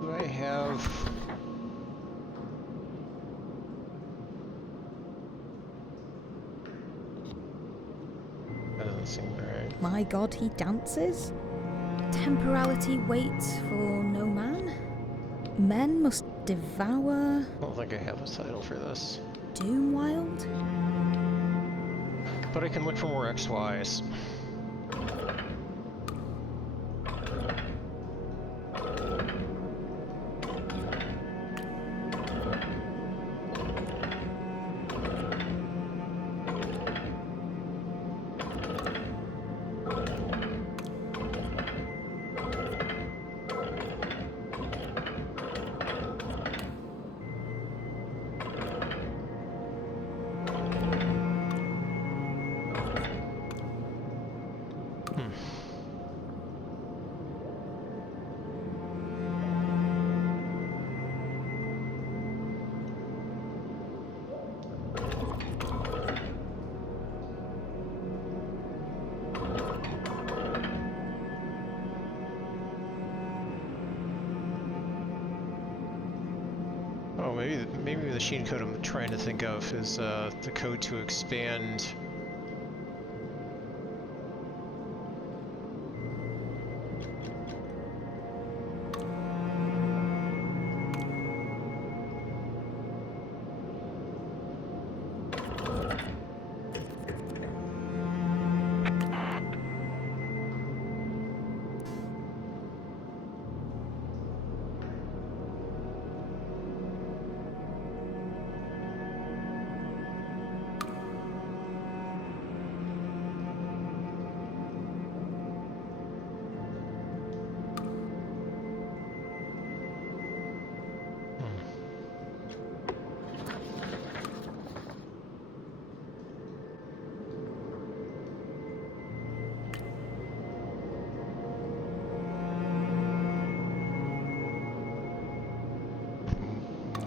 Do I have... That doesn't seem right. My god, he dances? Temporality waits for no man? Men must devour... I don't think I have a title for this. Doomwild? But I can look for more XYs. Oh, maybe the machine code I'm trying to think of is the code to expand.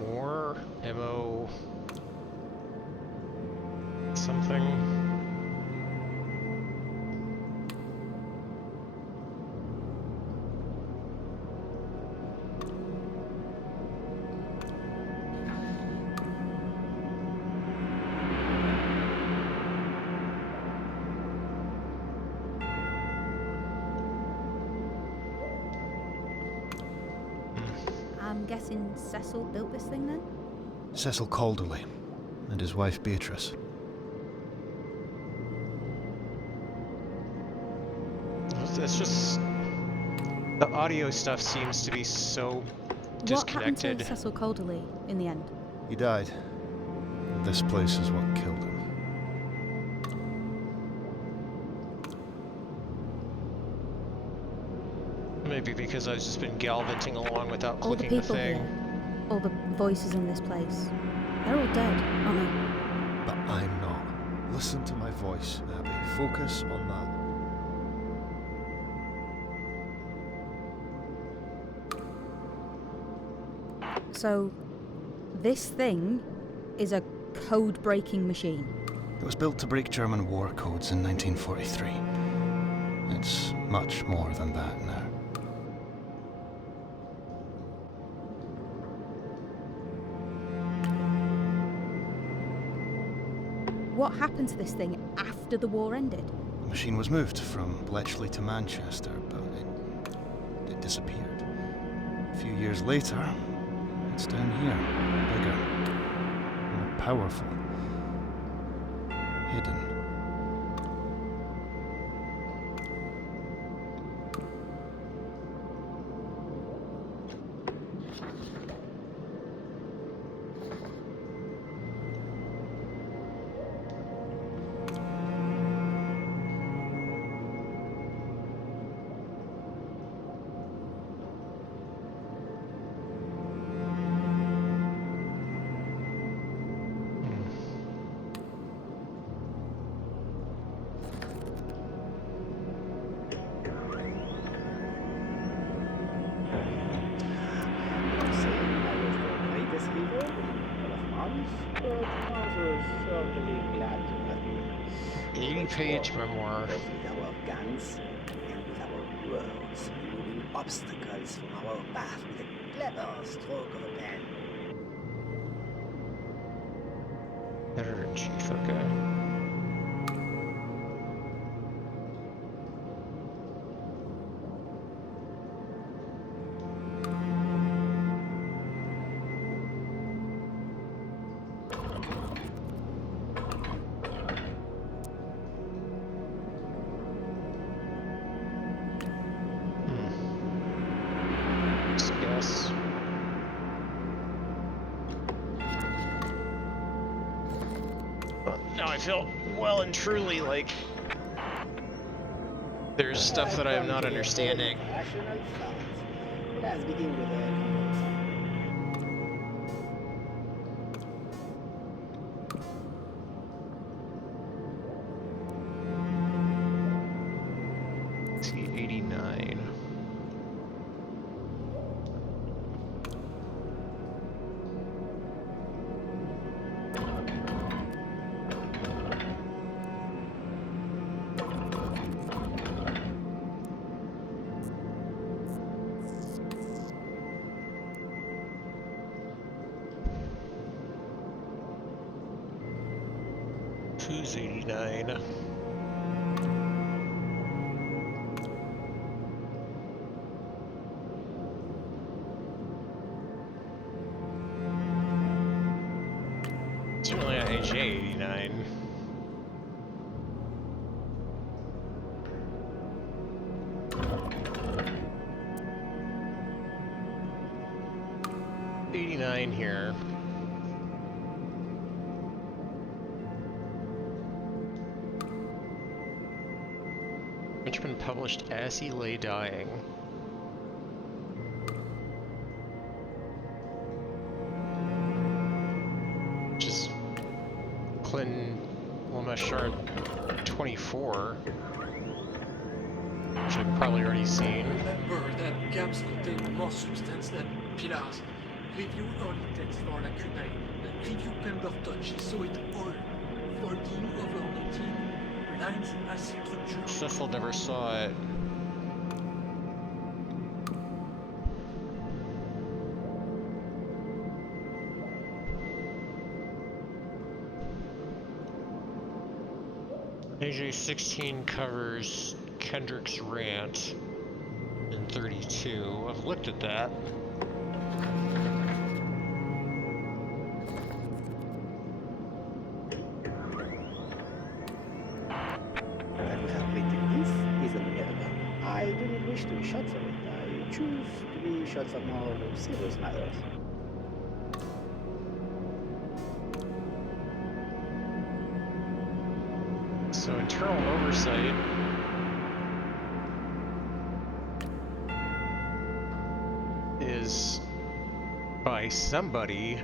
More MO something. I'm guessing Cecil built this thing then? Cecil Calderley and his wife Beatrice. It's just the audio stuff seems to be so disconnected. What happened to Cecil Calderley in the end? He died. This place is what killed him. Maybe because I've just been galvanting along without All the clicking the people thing. here, all the voices in this place, they're all dead, aren't they? But I'm not. Listen to my voice, Abby. Focus on that. So, this thing is a code-breaking machine. It was built to break German war codes in 1943. It's much more than that now. What happened to this thing after the war ended? The machine was moved from Bletchley to Manchester, but it disappeared. A few years later, it's down here, bigger, more powerful, hidden. but also certainly glad to have you. 80-page memoir. Both with our guns and with our words, removing obstacles from our path with a clever stroke of a pen. Editor-in-chief, okay. Yes. Now I feel well and truly like there's stuff that I am not understanding. Rational thought. Let's begin with a T-89. Who's 89? Certainly not AJ 89. Here. Richmond published as he lay dying. Which is Clinton Lemashard 24. Which I've probably already seen. Remember that gaps contain more substance than pillars. Review early text for lacunae. Review Pemberton, she saw it all. 14 over 18. Lines as structure. Cecil never saw it. AJ-16 covers Kendrick's rant in 32. I've looked at that. I do not wish to be shot for it. I choose to be shot for more serious matters. So internal oversight is by somebody.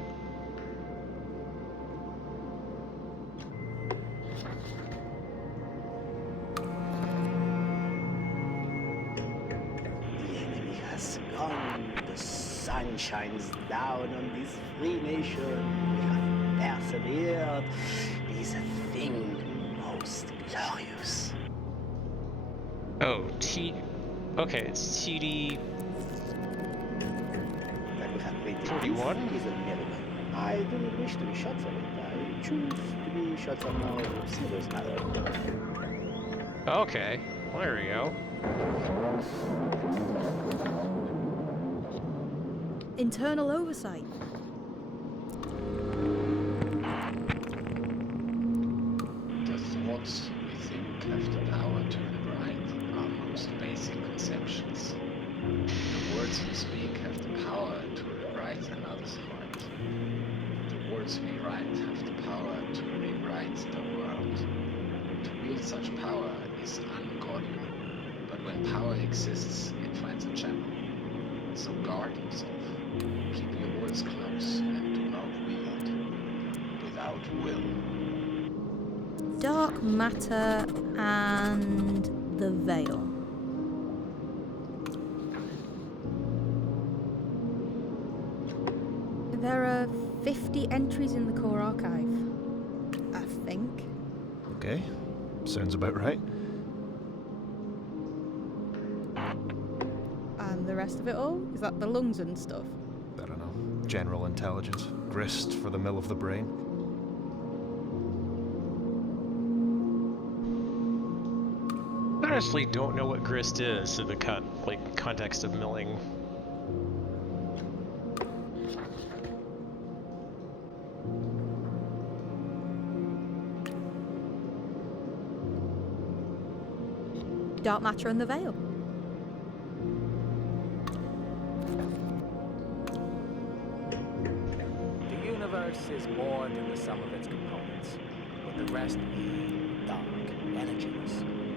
Shines down on this free nation. We have persevered. It is a thing most glorious. Oh, okay, it's TD 41? Is a miracle. I do not wish to be shot for it. I choose to be shot for more serious matters. Okay, well, there we go. Internal oversight. The thoughts we think have the power to liberate our most basic conceptions. The words we speak have the power to rewrite another's heart. The words we write have the power to rewrite the world. To wield such power is ungodly, but when power exists, it finds a channel. So guard yourself. Keep your words close and do not wield without will. Dark matter and the veil. There are 50 entries in the core archive. I think. Okay, sounds about right. And the rest of it all? Is that the lungs and stuff? I don't know. General intelligence. Grist for the mill of the brain. I honestly don't know what grist is in the context of milling. Dark matter and the veil. The universe is more than the sum of its components, with the rest being dark, energies,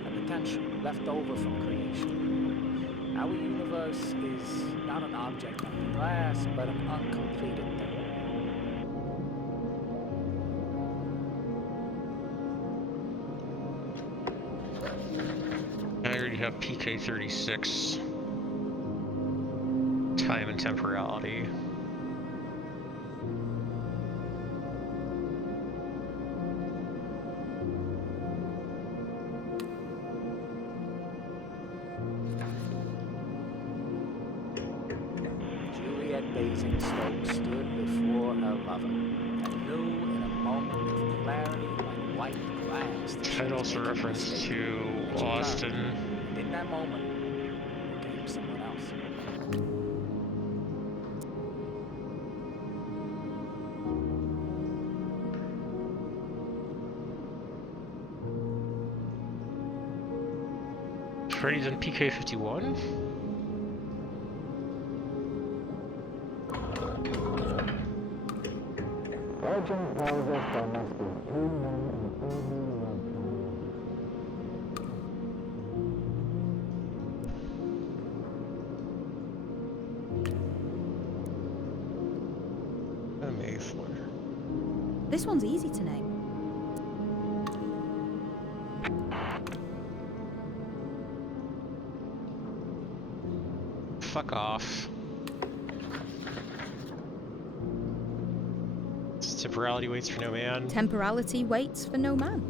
a potential left over from creation. Our universe is not an object under glass, but an uncompleted thing. I already have PK-36. Time and temporality. Juliet Basingstoke stood before her lover and knew in a moment of clarity like white glass that she I'd was also making a reference mistake. to But she Austin. turned, and in that moment became someone else. Freddy's in PK-51? Legend tells us there must be 2 men in every love This one's easy to name. Fuck off. Temporality waits for no man. Temporality waits for no man.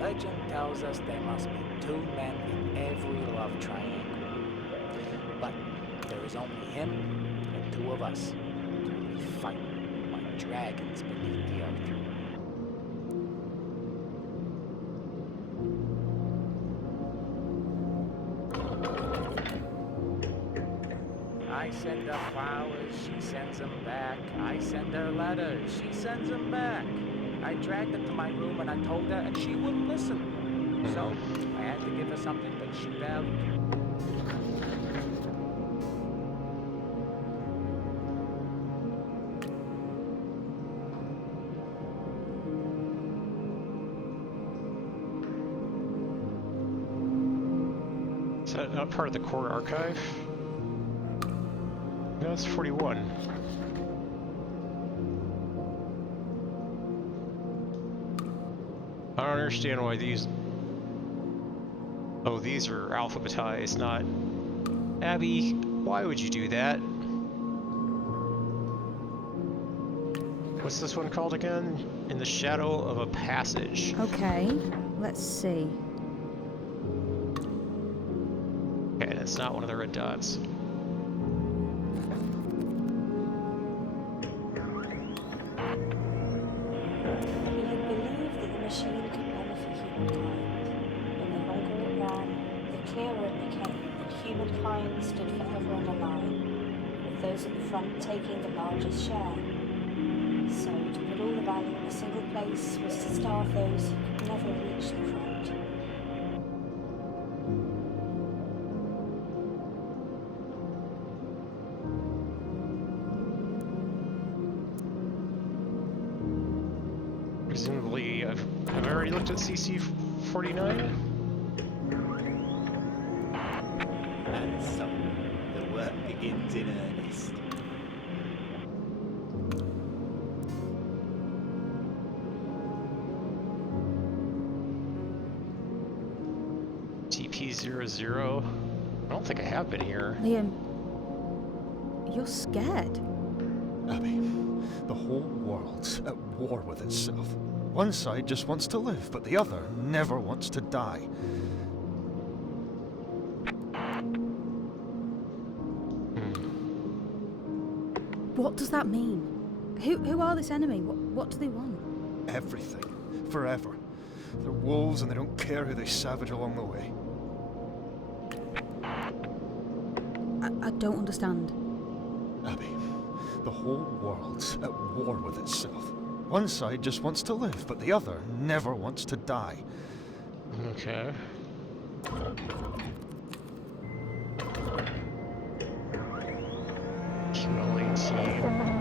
Legend tells us there must be 2 men in every love triangle. But there is only him and 2 of us. We fight like dragons beneath the earth. I send her flowers, she sends them back. I send her letters, she sends them back. I dragged her to my room and I told her and she wouldn't listen. So I had to give her something that she valued. Is that not part of the core archive? No, it's 41. I don't understand why these... Oh, these are alphabetized, not... Abby, why would you do that? What's this one called again? In the Shadow of a Passage. Okay, let's see. Okay, that's not one of the red dots. Machine could benefit humankind, but the longer it ran, the clearer it became that humankind stood forever on a line, with those at the front taking the largest share. So, to put all the value in a single place was to starve those who could never reach the front. Presumably, have I already looked at CC-49? And so, the work begins in earnest. TP-00. I don't think I have been here. Liam, you're scared. Abby, the whole world's at war with itself. One side just wants to live, but the other never wants to die. What does that mean? Who are this enemy? What do they want? Everything. Forever. They're wolves and they don't care who they savage along the way. I don't understand. Abby, the whole world's at war with itself. One side just wants to live, but the other never wants to die. Okay. Kill 18.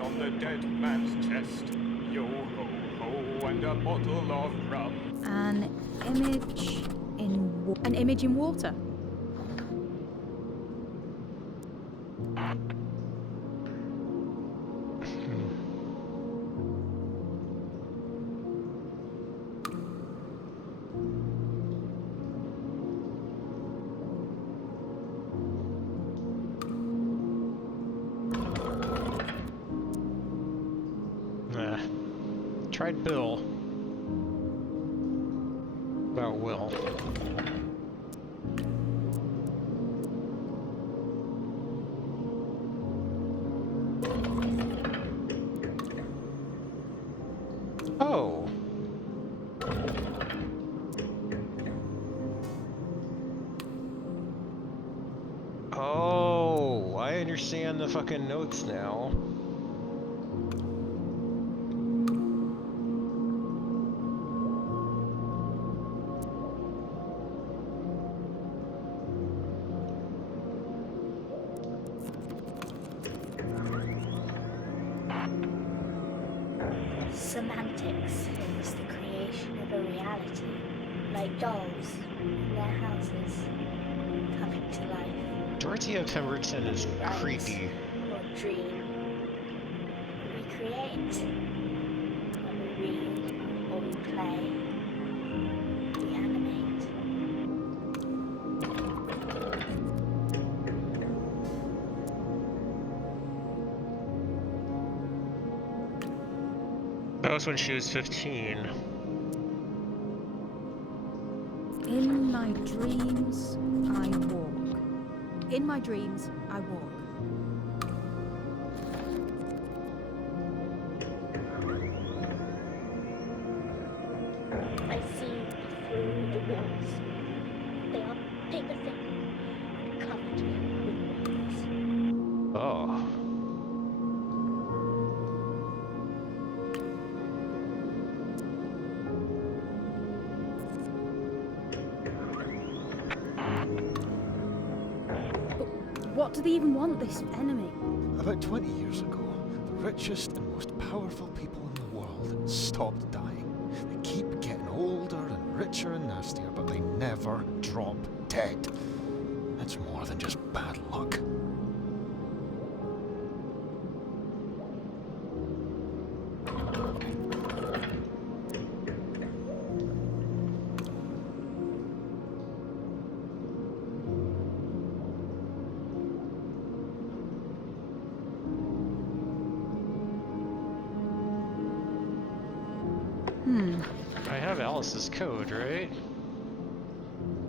On the dead man's chest, yo ho ho, and a bottle of rum. An image in water. Tried Bill. About Will. Oh. Oh, I understand the fucking notes now. Semantics is the creation of a reality, like dolls in their houses, coming to life. Dorothea Pemberton is creepy. Or dream. We create. When we read or we play, we animate. That was when she was 15. In my dreams, I walk. In my dreams, I walk. I see through the walls. They are paper thin and covered with words. Oh. What do they even want, this enemy? About 20 years ago, the richest and most powerful people in the world stopped dying. They keep getting older and richer and nastier, but they never drop dead. It's more than just bad luck. I have Alice's code, right?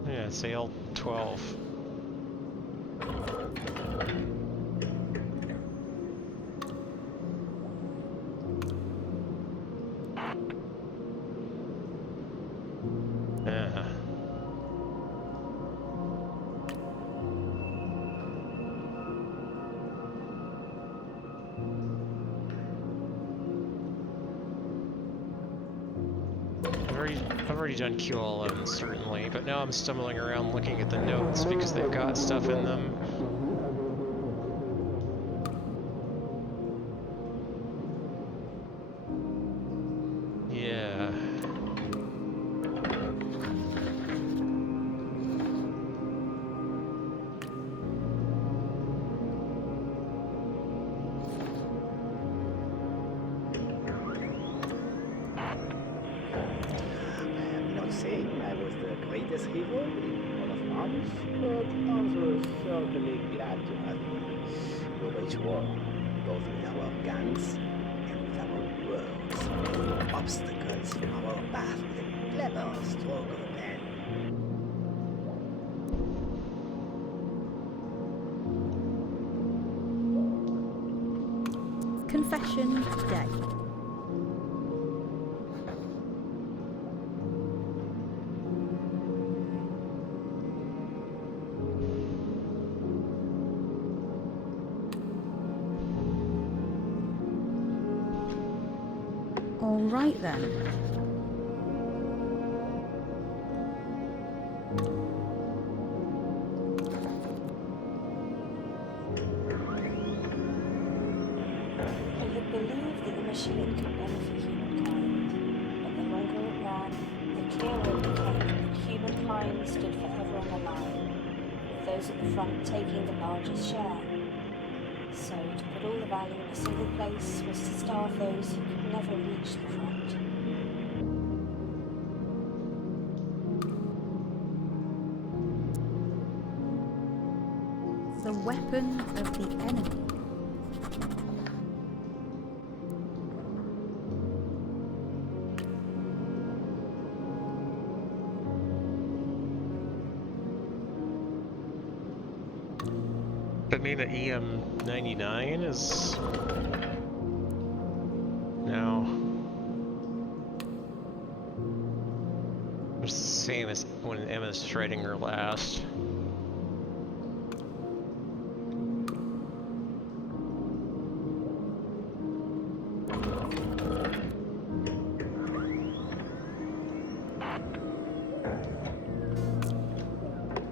Yeah, it's AL12. Yeah. I've already done QLM certainly, but now I'm stumbling around looking at the notes because they've got stuff in them. Yeah. Not saying I was the greatest hero in all of arms, but I was certainly glad to have you. We wage war, both with our guns and with our words, removing obstacles from our path with a clever stroke of a pen. Confession Day. All right then. We had believed that the machine could benefit humankind, but the longer it ran, the clearer it became that humankind stood forever on the line, with those at the front taking the largest share. So, to put all the value in a single place was to starve those who could never reach the front. The weapon of the enemy. Does that mean that EM99 is now it's the same as when Emma's shredding her last?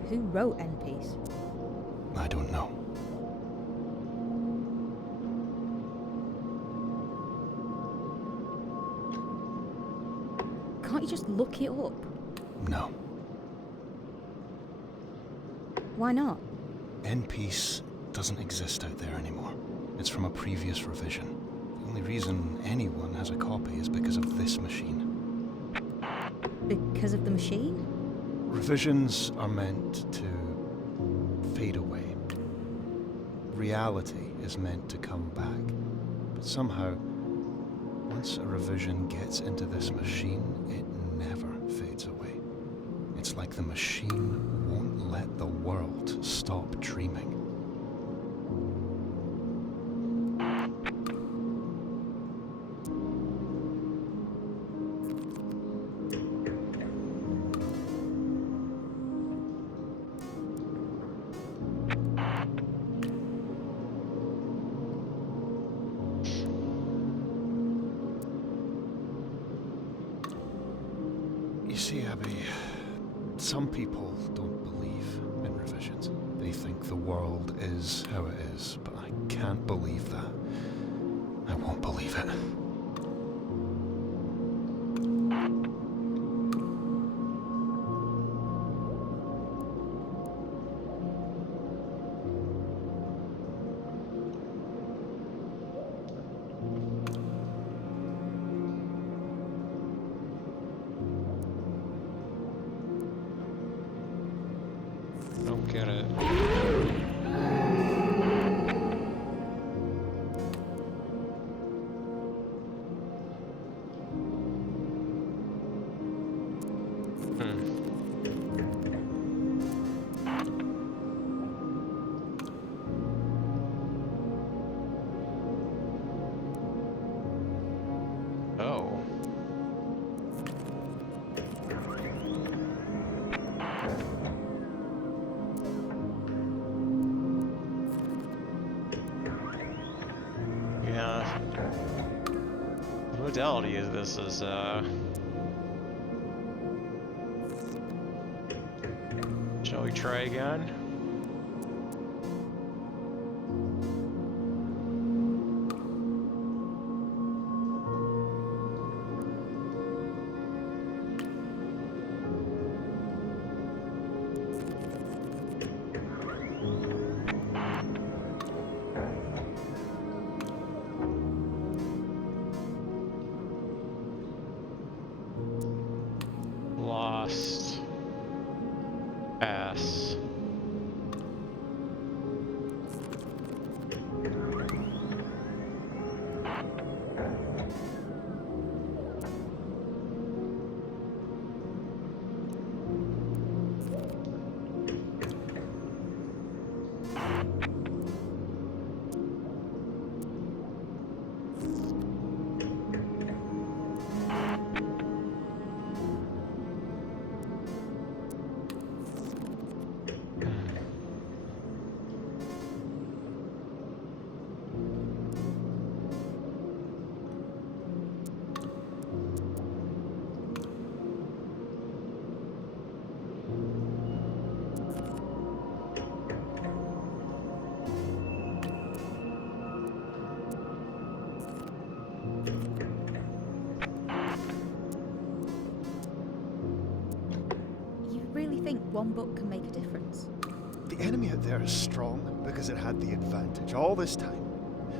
Who wrote N-Piece? I don't know. Can't you just look it up? No. Why not? N-Piece doesn't exist out there anymore. It's from a previous revision. The only reason anyone has a copy is because of this machine. Because of the machine? Revisions are meant to fade away. Reality is meant to come back. But somehow, once a revision gets into this machine, it never fades away. It's like the machine won't let the world stop dreaming. You see, Abby, some people don't believe in revisions. They think the world is how it is, but I can't believe that. I won't believe it. Don't get it. Oh. Yeah. The modality of this is, try again? Lost. Pass. You really think one book can make a difference? The enemy out there is strong because it had the advantage all this time.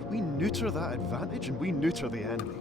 We neuter that advantage and we neuter the enemy.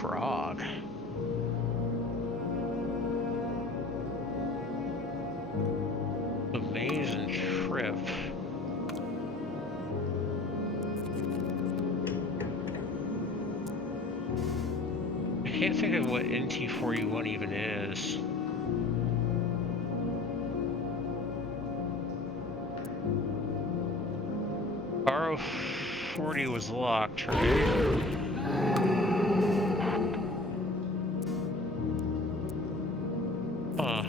Frog. Amazing trip. I can't think of what NT-41 even is. R-40 was locked, right? Huh.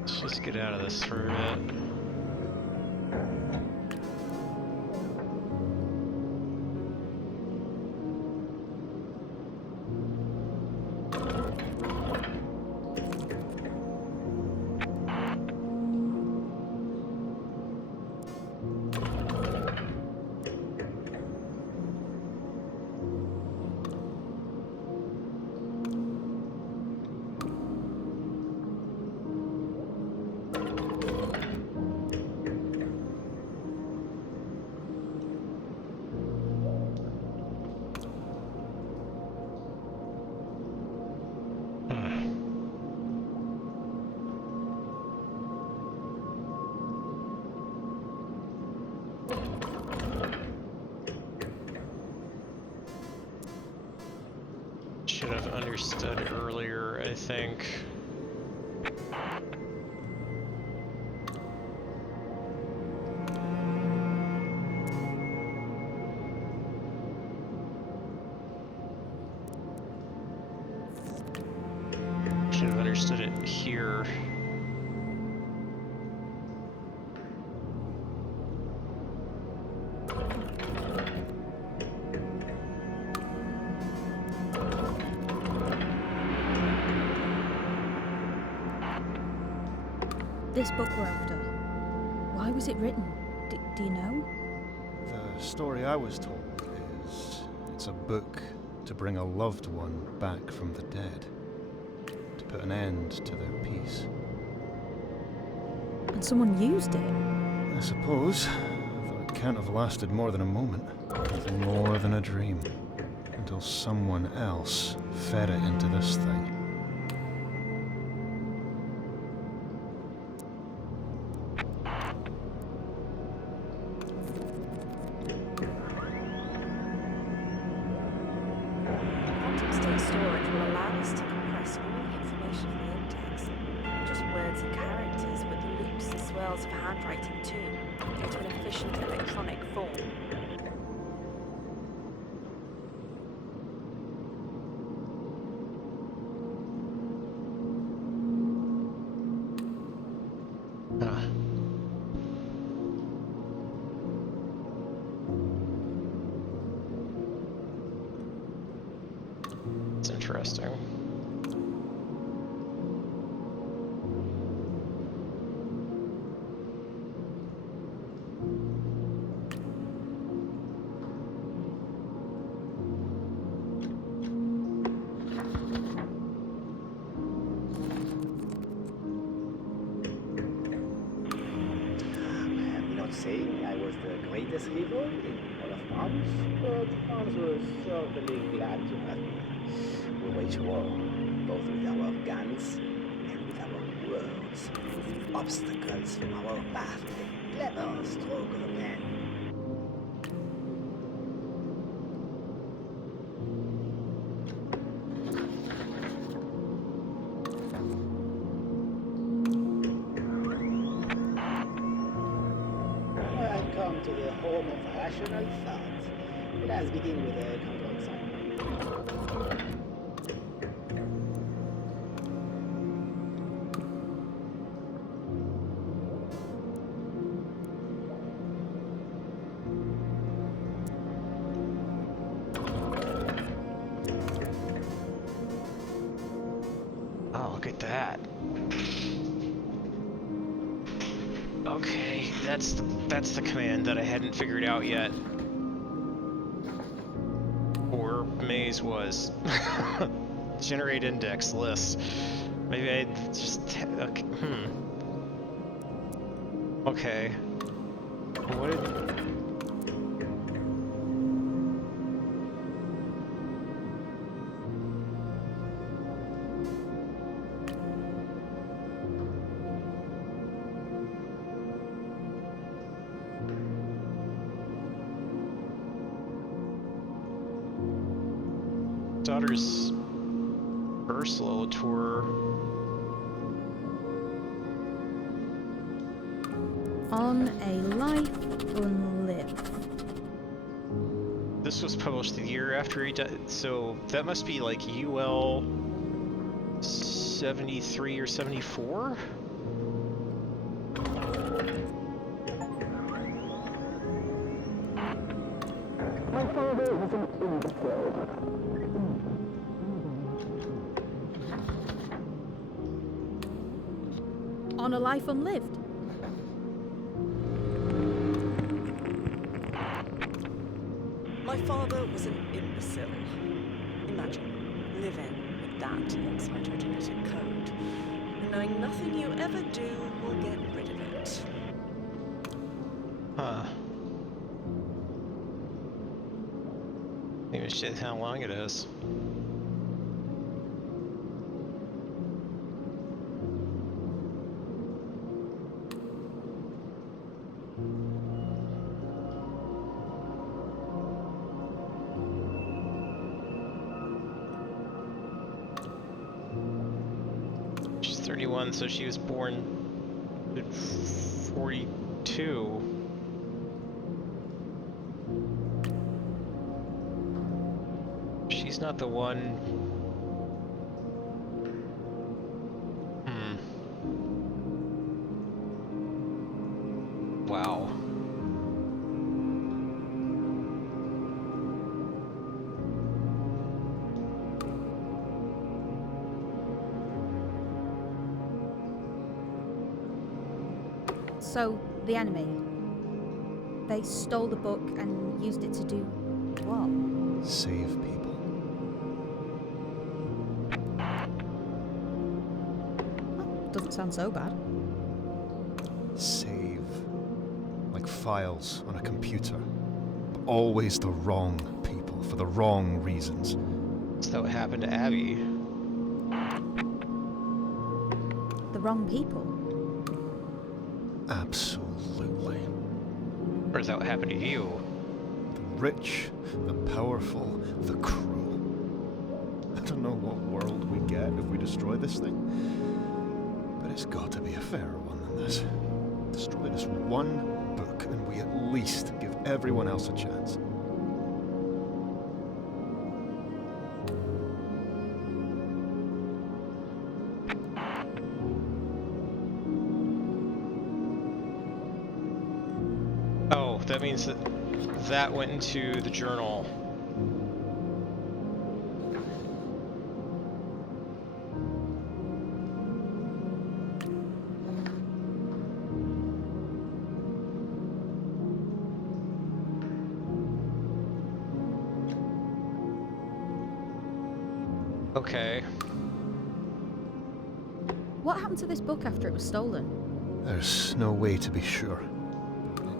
Let's just get out of this for a bit. Should have understood earlier, I think. Should have understood it here. This book we're after, why was it written? Do you know? The story I was told is it's a book to bring a loved one back from the dead, to put an end to their peace. And someone used it? I suppose, though it can't have lasted more than a moment, nothing more than a dream, until someone else fed it into this thing. Quantum state storage will allow us to compress all the information in the index, not just words and characters, but the loops and swirls of handwriting too, into an efficient electronic form. It's interesting. I'm not saying I was the greatest hero in all of arms, but Arms was certainly glad to have me. We wage war, both with our guns and with our words. Obstacles from our path with a clever stroke of a pen. I've come to the home of rational thought. Let's begin with a counter-example. Oh, look at that. Okay, that's the command that I hadn't figured out yet. Or Maze was. Generate index list. Maybe I just okay. Okay. What did... daughter's first little tour. On a Life Unlived. This was published the year after he died, so that must be like UL 73 or 74? My father was an imbecile. On a Life Unlived. My father was an imbecile. Imagine living with that inside your genetic code, and knowing nothing you ever do will get rid of it. Huh. Maybe shit how long it is. She's 31, so she was born in 42. She's not the one. Wow. So, the enemy. They stole the book and used it to do what? Save people. Doesn't sound so bad. Save. Like files on a computer. But always the wrong people for the wrong reasons. That's what happened to Abby. The wrong people? Absolutely. Or is that what happened to you? The rich, the powerful, the cruel. I don't know what world we get if we destroy this thing. But it's got to be a fairer one than this. Destroy this one book and we at least give everyone else a chance. Oh, that means that went into the journal. Okay. What happened to this book after it was stolen? There's no way to be sure.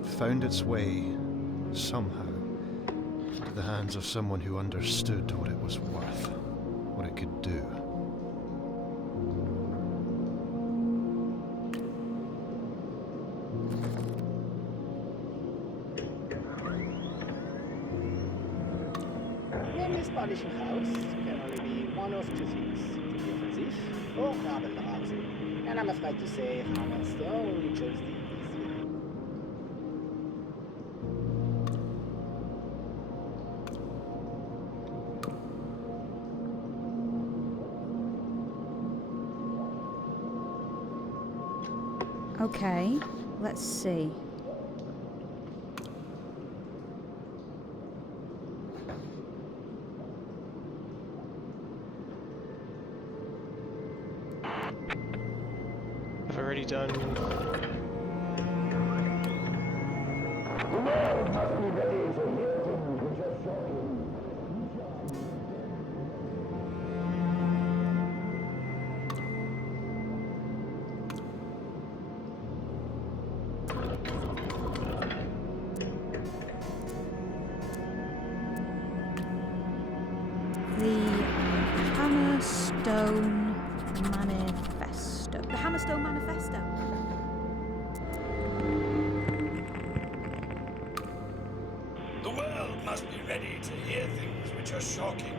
It found its way, somehow, into the hands of someone who understood what it was worth, what it could do. In this publishing house can only be one of two things, the offensive or rabble rousing. And I'm afraid to say Hammerstone chose the easy. Okay, let's see. I've already done. The Hammerstone Manifesto. The Hammerstone Manifesto. The world must be ready to hear things which are shocking,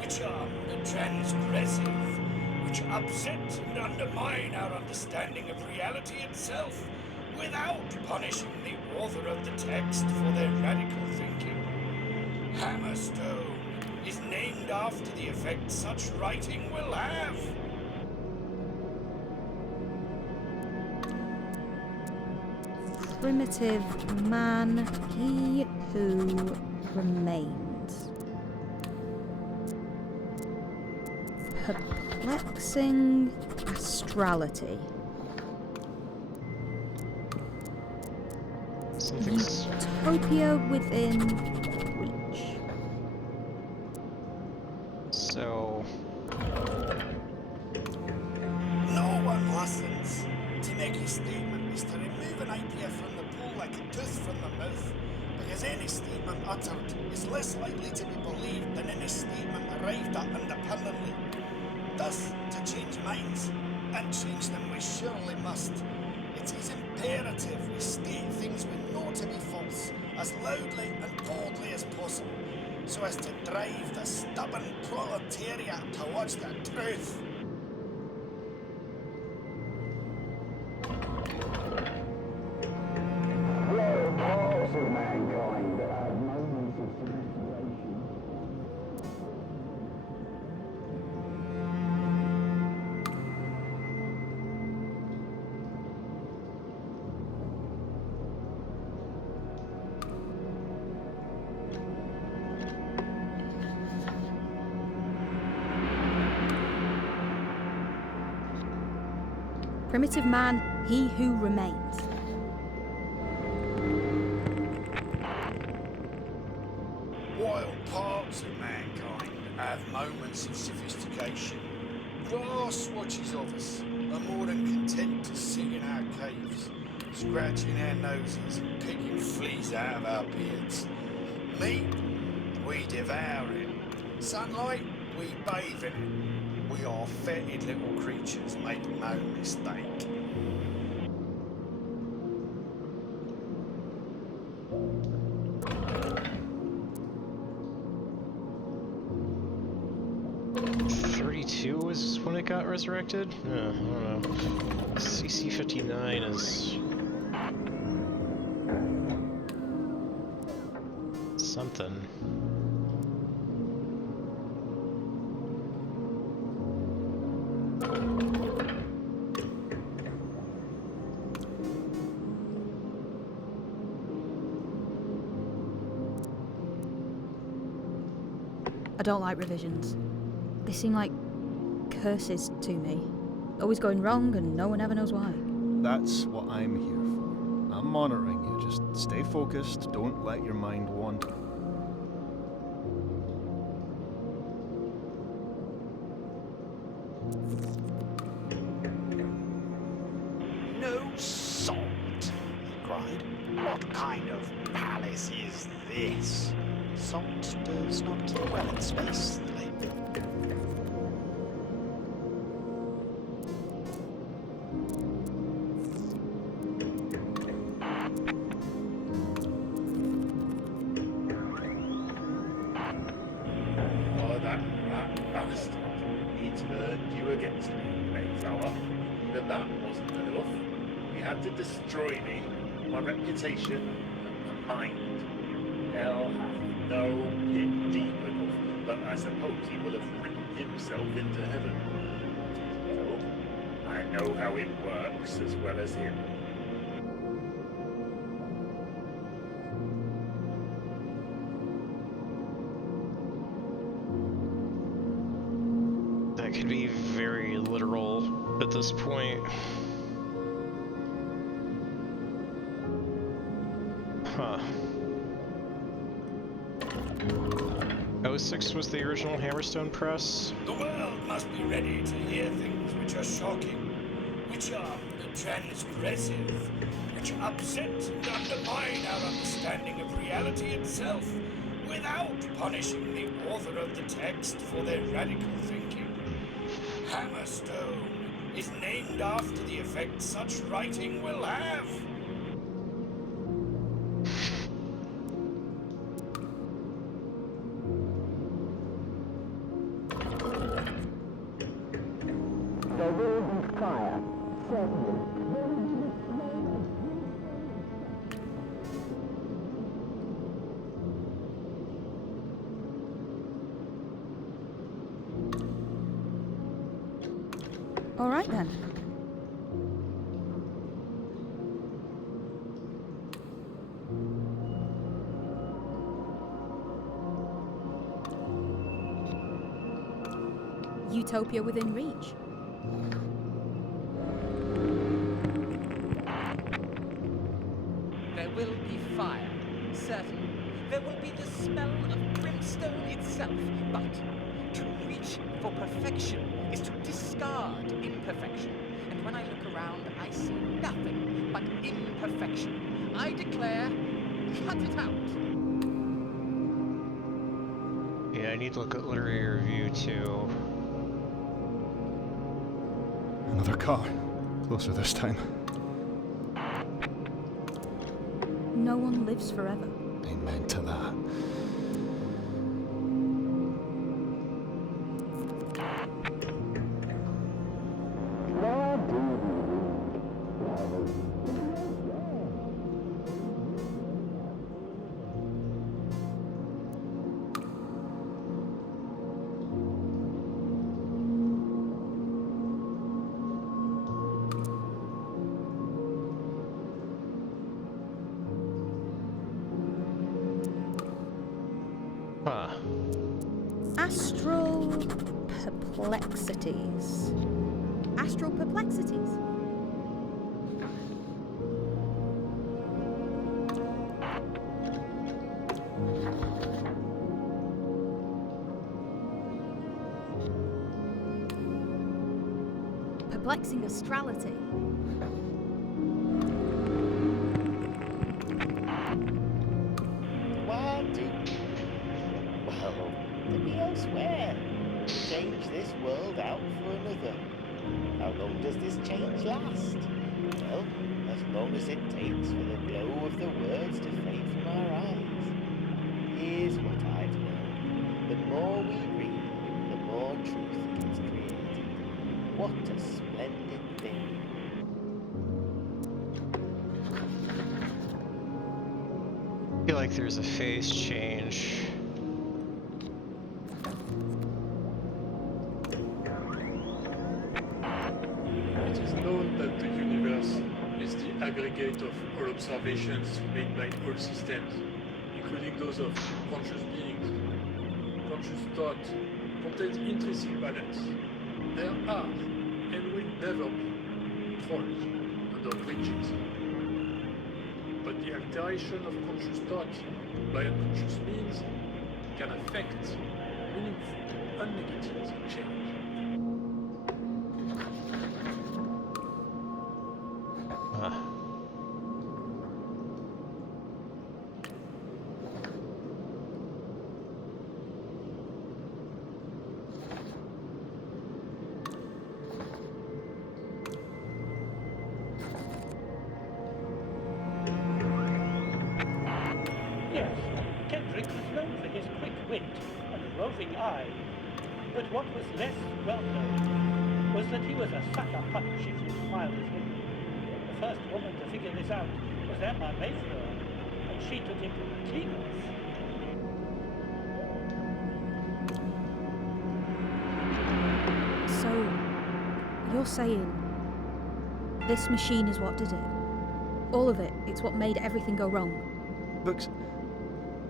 which are transgressive, which upset and undermine our understanding of reality itself, without punishing the author of the text for their radical thinking. Hammerstone is named after the effect such writing will have. Primitive man, he who remains. Perplexing astrality. Something's. Utopia within reach. So. No one listens. To make a statement is to remove an idea from the pool like a tooth from the mouth, because any statement uttered is less likely to be believed than any statement arrived at independently. Thus, to change minds, and change them we surely must, it is imperative we state things we know to be false as loudly and boldly as possible, so as to drive the stubborn proletariat towards the truth. Most of mankind have moments of transgression. Primitive man, he who remains. have moments of sophistication. Grass watches of us are more than content to sit in our caves, scratching our noses and picking fleas out of our beards. Meat, we devour it. Sunlight, we bathe in it. We are fetid little creatures, make no mistake. Was when it got resurrected? I don't know. CC-59 is... something. I don't like revisions. They seem like curses to me. Always going wrong and no one ever knows why. That's what I'm here for. I'm monitoring you. Just stay focused. Don't let your mind wander. No salt, he cried. What kind of palace is this? Salt does not keep well in space, the late. Oh, that bastard. He turned you against me, Mayflower. Even that wasn't enough. He had to destroy me, my reputation, and my mind. Hell hath no pit deep enough, but I suppose he will have written himself into heaven. Well, I know how it works as well as him. That could be very literal at this point. Huh. 06 was the original Hammerstone press. The world must be ready to hear things which are shocking, which are transgressive, which upset and undermine our understanding of reality itself, without punishing the author of the text for their radical thinking. Hammerstone is named after the effect such writing will have. There will be fire, certainly. All right then. Utopia within reach. There will be fire, certainly. There will be the smell of brimstone itself. But to reach for perfection is to discard imperfection. And when I look around, I see nothing but imperfection. I declare, cut it out. Yeah, I need to look at literary review too. Another car. Closer this time. No one lives forever. Amen to that. Huh. Astral perplexities. Astral perplexities? perplexing astrality. One, two. Well, to be elsewhere. Change this world out for another. How long does this change last? Well, as long as it takes for the glow of the words to fade from our eyes. Here's what I've learned. The more we read, the more truth gets created. What a splendid thing. I feel like there's a phase change. It is known that the universe is the aggregate of all observations made by all systems, including those of conscious beings. Conscious thought contains intrinsic balance. There are, and will never be, trolls under bridges. But the alteration of conscious thought by unconscious means can affect meaningful, unnegative change. Yes, Kendrick was known for his quick wit and roving eye. But what was less well known was that he was a sucker punch if you smiled at him. The first woman to figure this out was Emma Mayflower, and she took it clean off. So, you're saying this machine is what did it? All of it, it's what made everything go wrong. Books,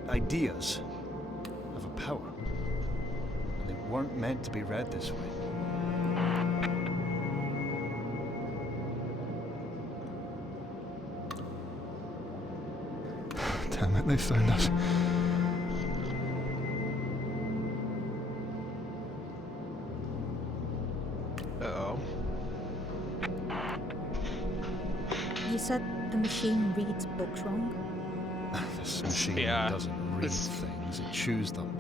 ideas, have a power. And they weren't meant to be read this way. Damn it, they found us. Uh-oh. You said the machine reads books wrong? This machine doesn't read things, it chews them.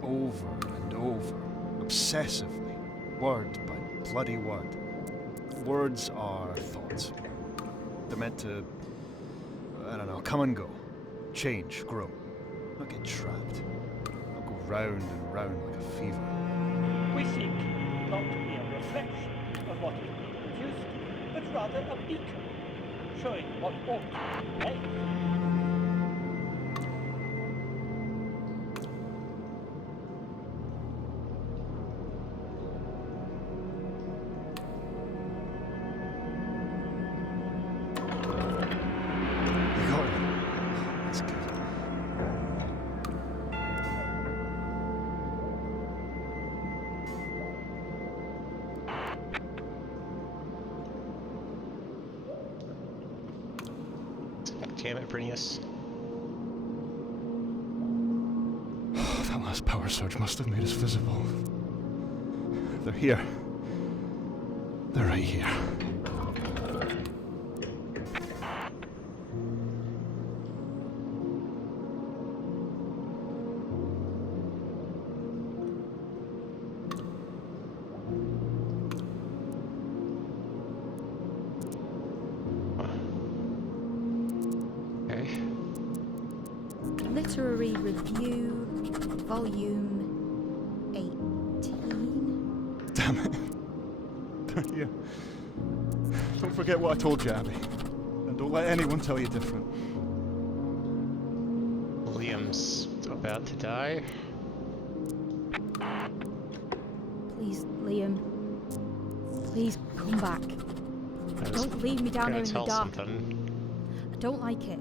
Over and over, obsessively, word by bloody word. Words are thoughts. They're meant to, I don't know, come and go. Change, grow. Not get trapped. Not go round and round like a fever. We seek not to be a reflection of what is being produced, but rather a beacon, showing what ought to be made. You got it. That's good. Damn it, Brinius. That last power surge must have made us visible. They're here. They're right here. Okay. Literary Review, Volume 18. Damn it. They're here. Don't forget what I told you, Abby. And don't let anyone tell you different. Liam's about to die. Please, Liam. Please come back. I was Don't leave me down gonna here in the tell dark. something. I don't like it.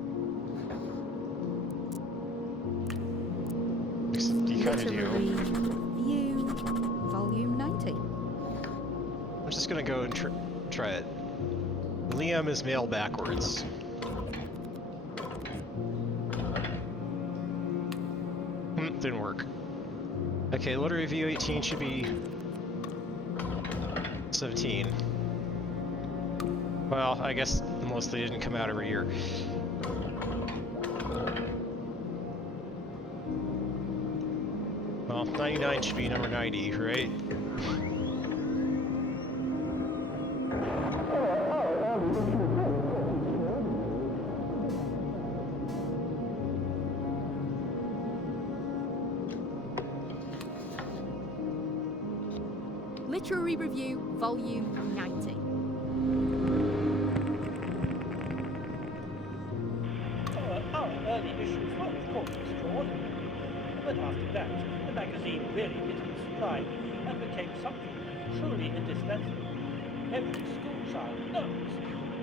You kinda Literary do. Review, Volume 90. I'm just gonna go and try it. Liam is male backwards. Didn't work. Okay, letter review 18 should be 17. Well, I guess unless they didn't come out every year. Well, 99 should be number 90, right? Literary Review, Volume 90. Our early issues were, of course, extraordinary. But after that, the magazine really hit its stride and became something truly indispensable. Every school child knows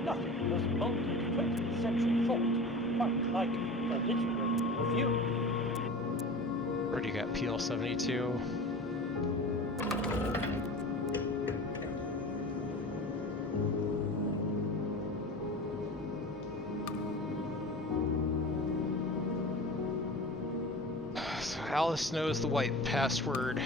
nothing was molded 20th century thought quite like the Literary Review. Where do you got PL 72? So Alice knows the white password.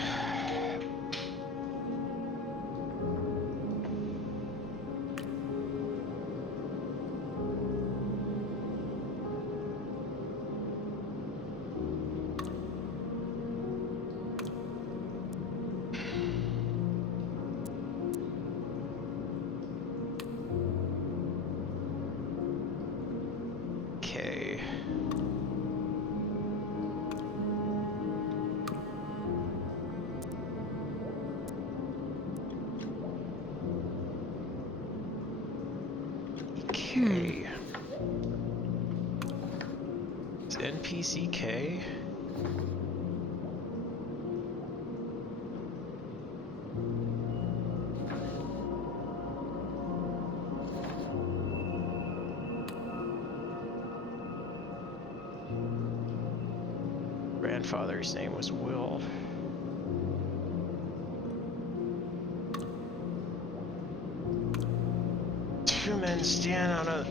Okay. Okay. Is NPCK? Grandfather's name was Will. Two men stand on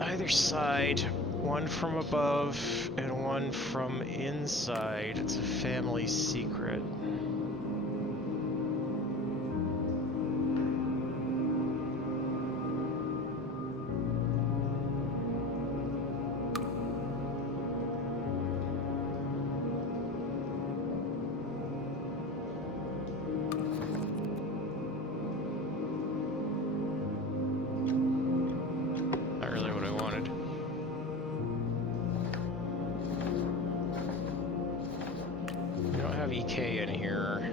either side, one from above and one from inside. It's a family secret. Not really what I wanted. We don't have EK in here.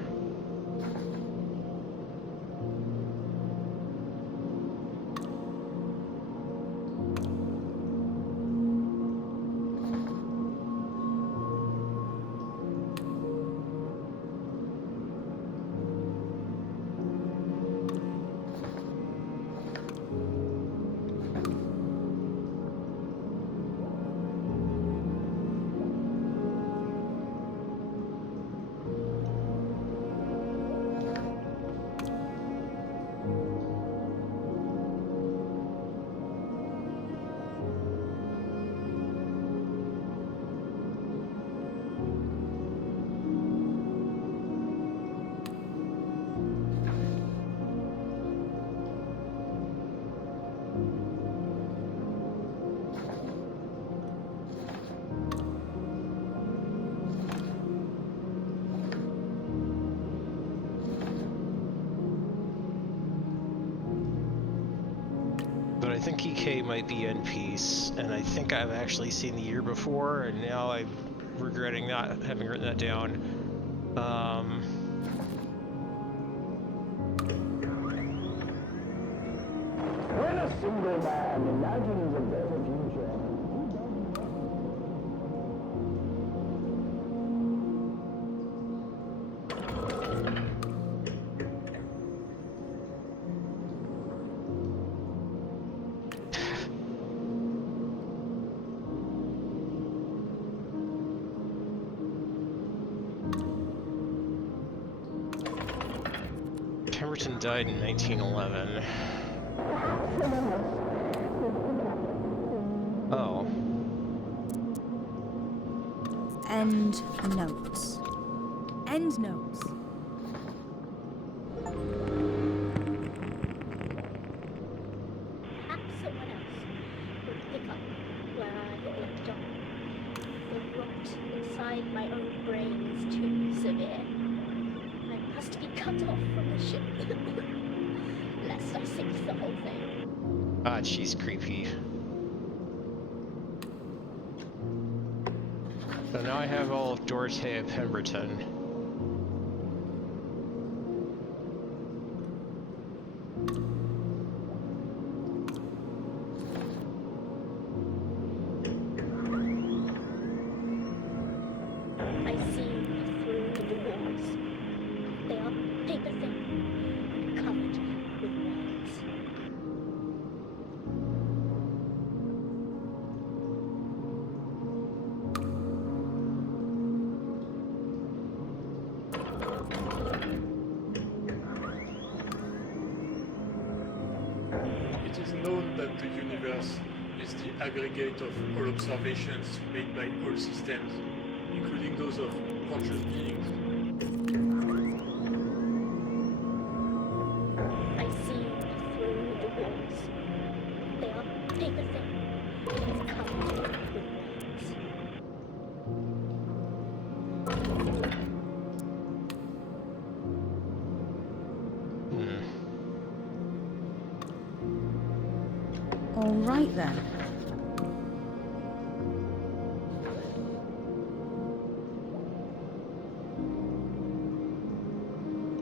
But I think EK might be in peace, and I think I've actually seen the year before, and now I'm regretting not having written that down. When a single man imagines a better future, Pemberton died in 1911. Oh. End notes. End notes. where I left off. The rot inside my own brain is too severe. I must be cut off from the ship, lest I sink the whole thing. God, she's creepy. So now I have all of Dorothea Pemberton. I see through the walls. They are paper thin and covered with words. It is known that the universe is the aggregate of all observations made by all systems, including those of conscious beings. I see through the walls. They are paper thin and covered with words. All right then.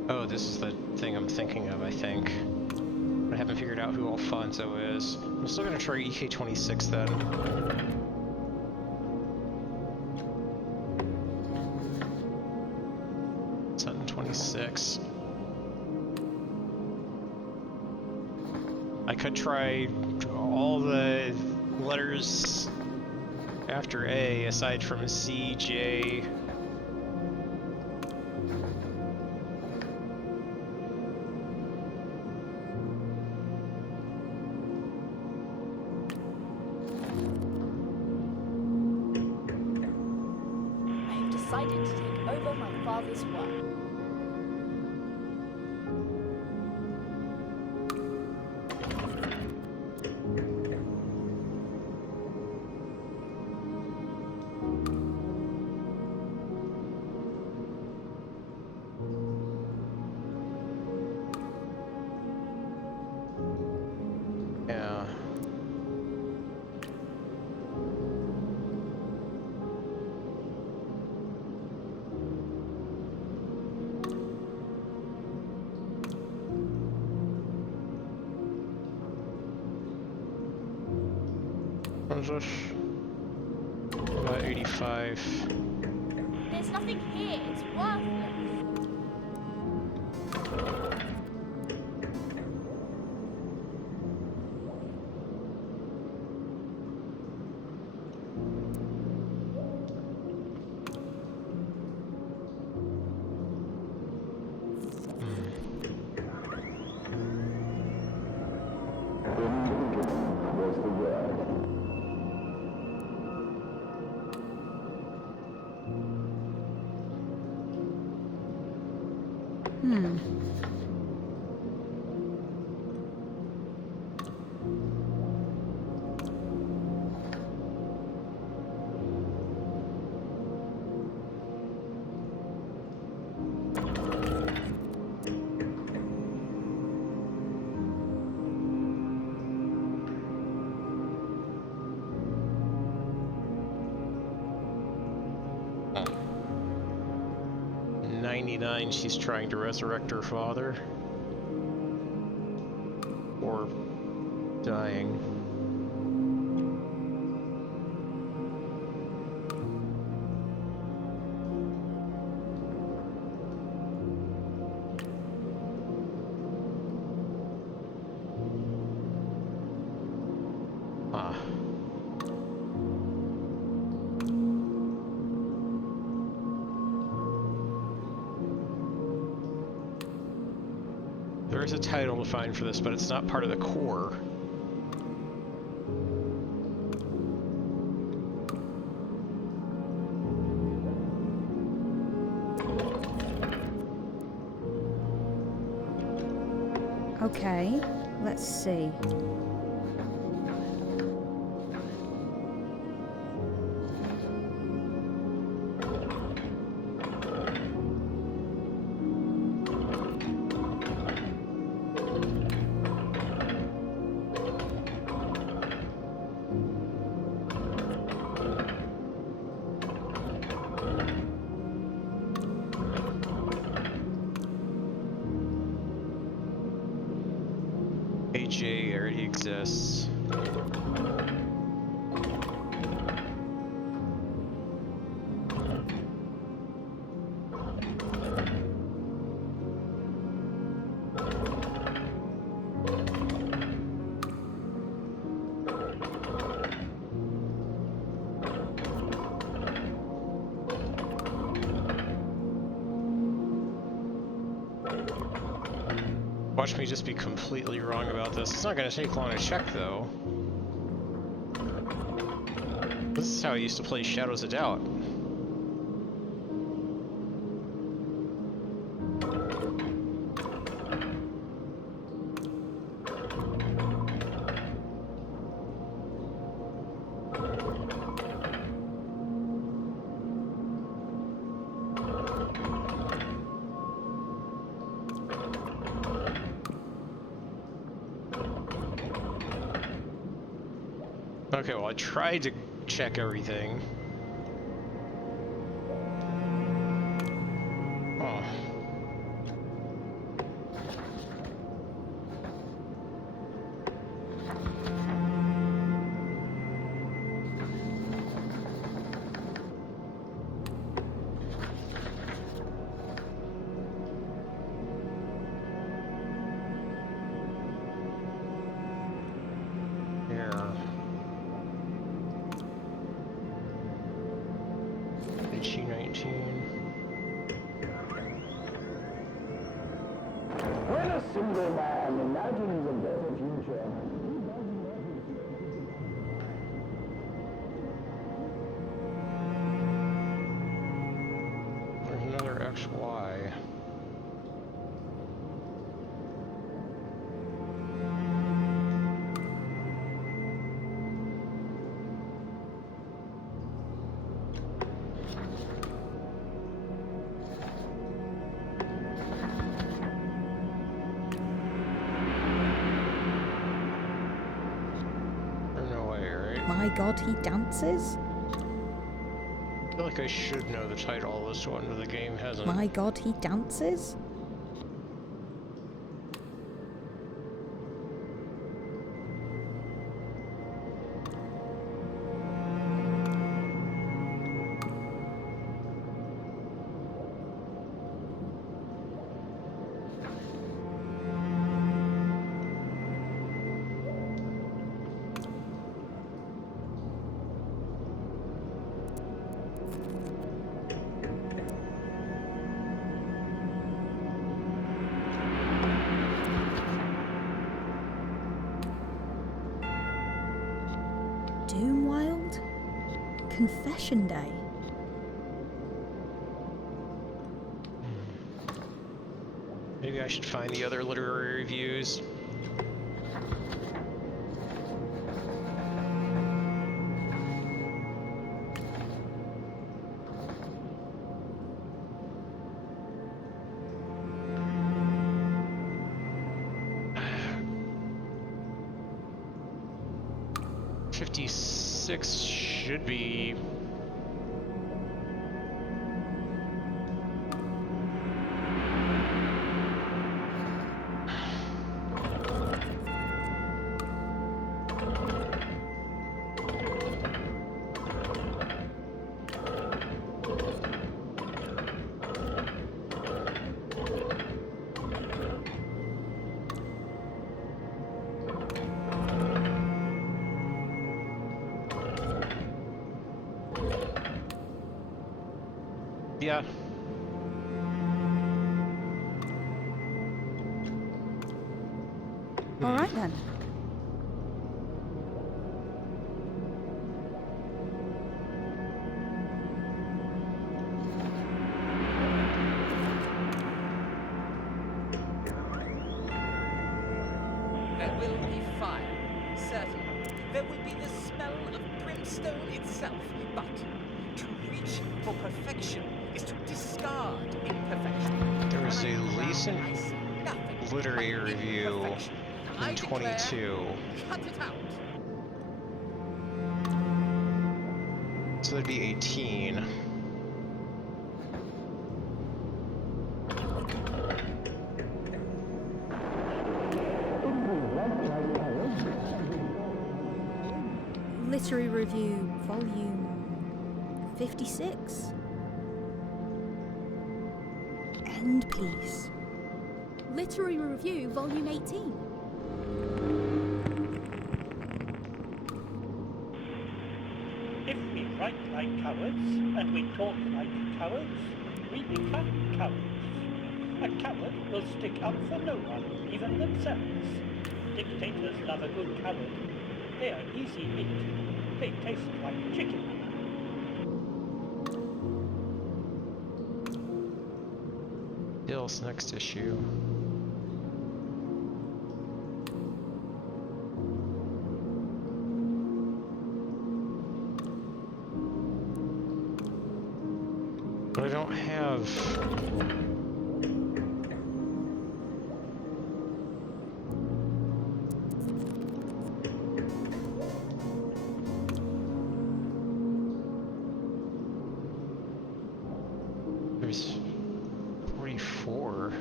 Oh, this is the thing I'm thinking of, I think. I haven't figured out who Alfonso is. I'm still gonna try EK-26 then. Sutton 26. I could try all the letters after A, aside from C, J. I have decided to take over my father's work. Yeah. What is this? About 85. There's nothing here. It's worthless. Oh. 99, she's trying to resurrect her father. Or dying. Ah. There is a title to find for this, but it's not part of the core. Okay, let's see. TJ already exists. Watch me just be completely wrong about this. It's not going to take long to check, though. This is how I used to play Shadows of Doubt. Okay, well, I tried to check everything. Oh. Here. When a single man imagines a better future, There's another XY. My God, he dances? I feel like I should know the title of this one, but the game hasn't. My God, he dances? Doomwild? Confession Day? Maybe I should find the other literary reviews. '56 should be. Yeah. All right then. There will be fire, certainly. There will be the smell of brimstone itself. But to reach for perfection is to discard imperfection. There was And a I recent see nothing literary but review imperfection. I in declare, 22. cut it out. So that'd be 18. it is like Literary Review, Volume 56. End, please. Literary Review, Volume 18. If we write like cowards and we talk like cowards, we become cowards. A coward will stick up for no one, even themselves. Dictators love a good coward. They are easy meat. They taste like chicken. Bill's next issue. But I don't have... There's 44.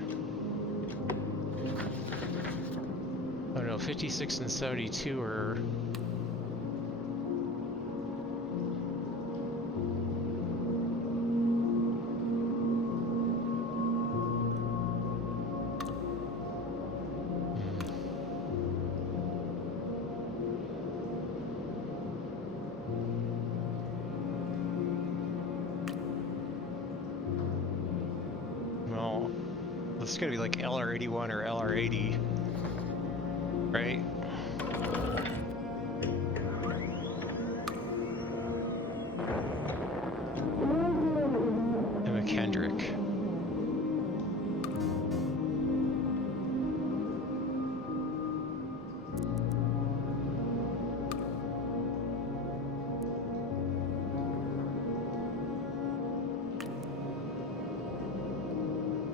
Oh no, 56 and 72 are... Well, this is gonna be like LR81 or LR80, right? Emma Kendrick.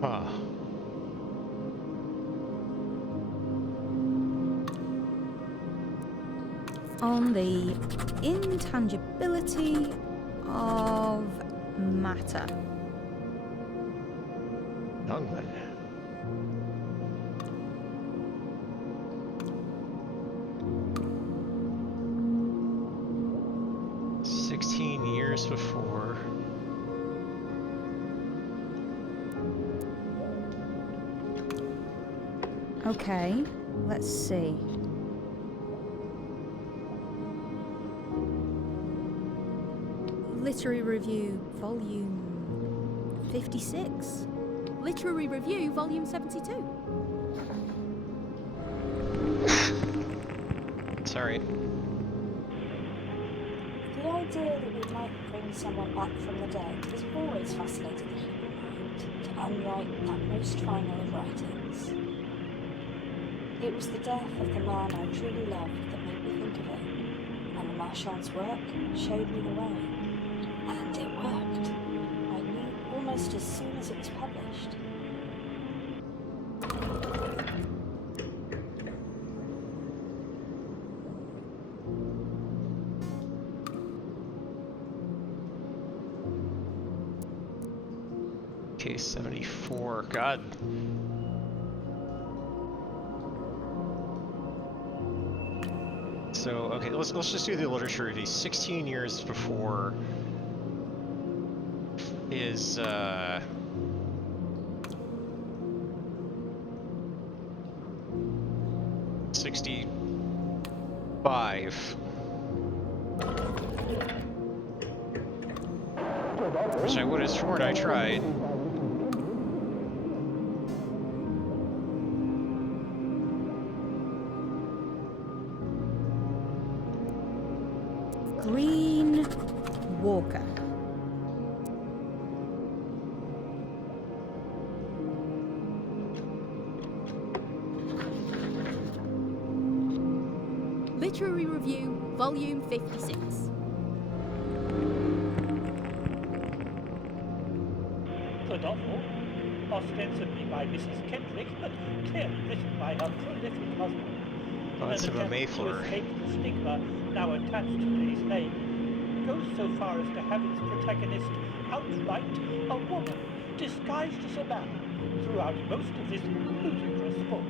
Huh. On the intangibility of matter. Youngman. Years before. Okay, let's see. Literary Review, Volume 56. Literary Review, Volume 72. Sorry. The idea that we might bring someone back from the dead has always fascinated the human mind, to unwrite that most final of writings. It was the death of the man I truly loved that made me think of it, and the Marchand's work showed me the way. And it worked. I knew almost as soon as it was published. Case 74. God. So, okay, let's just do the literature review. 16 years before is 65. Which I would have sworn I tried. Green Walker. Literary Review, Volume 56. The novel, ostensibly by Mrs. Kendrick, but clearly written by her prolific husband. Oh, that's Emma Mayflower. To escape the stigma now attached to his name, goes so far as to have its protagonist outright a woman, disguised as a man, throughout most of this ludicrous book.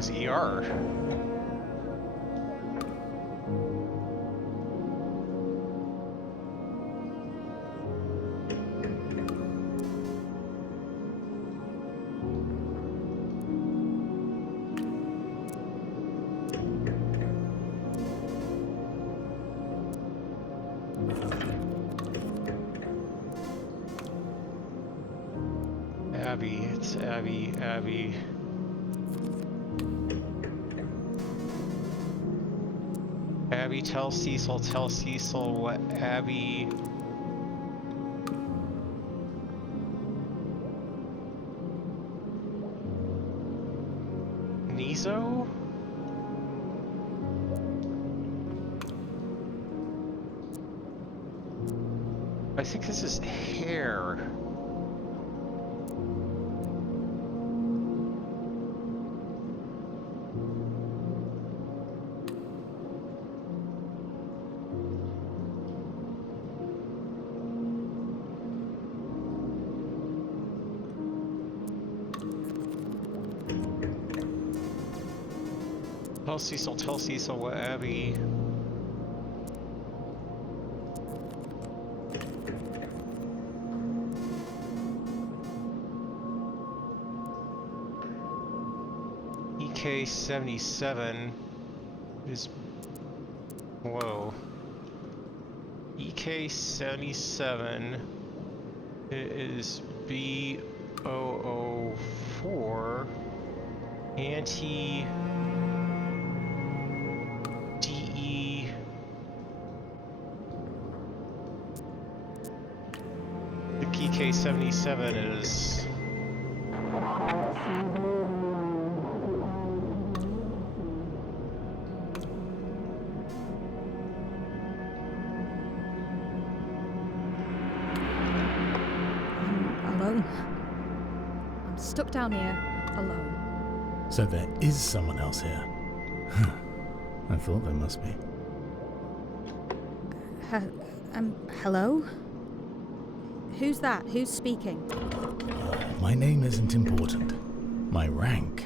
was ER. Abby, it's Abby, Abby. Abby, tell Cecil what Abby... Nizo? I think this is hair. Tell Cecil what Abby... EK-77 is... Whoa. EK-77 is B004 anti... DE... The EK-77 is... I'm stuck down here, alone. So there is someone else here. I thought there must be. Hello? Who's that? Who's speaking? My name isn't important. My rank.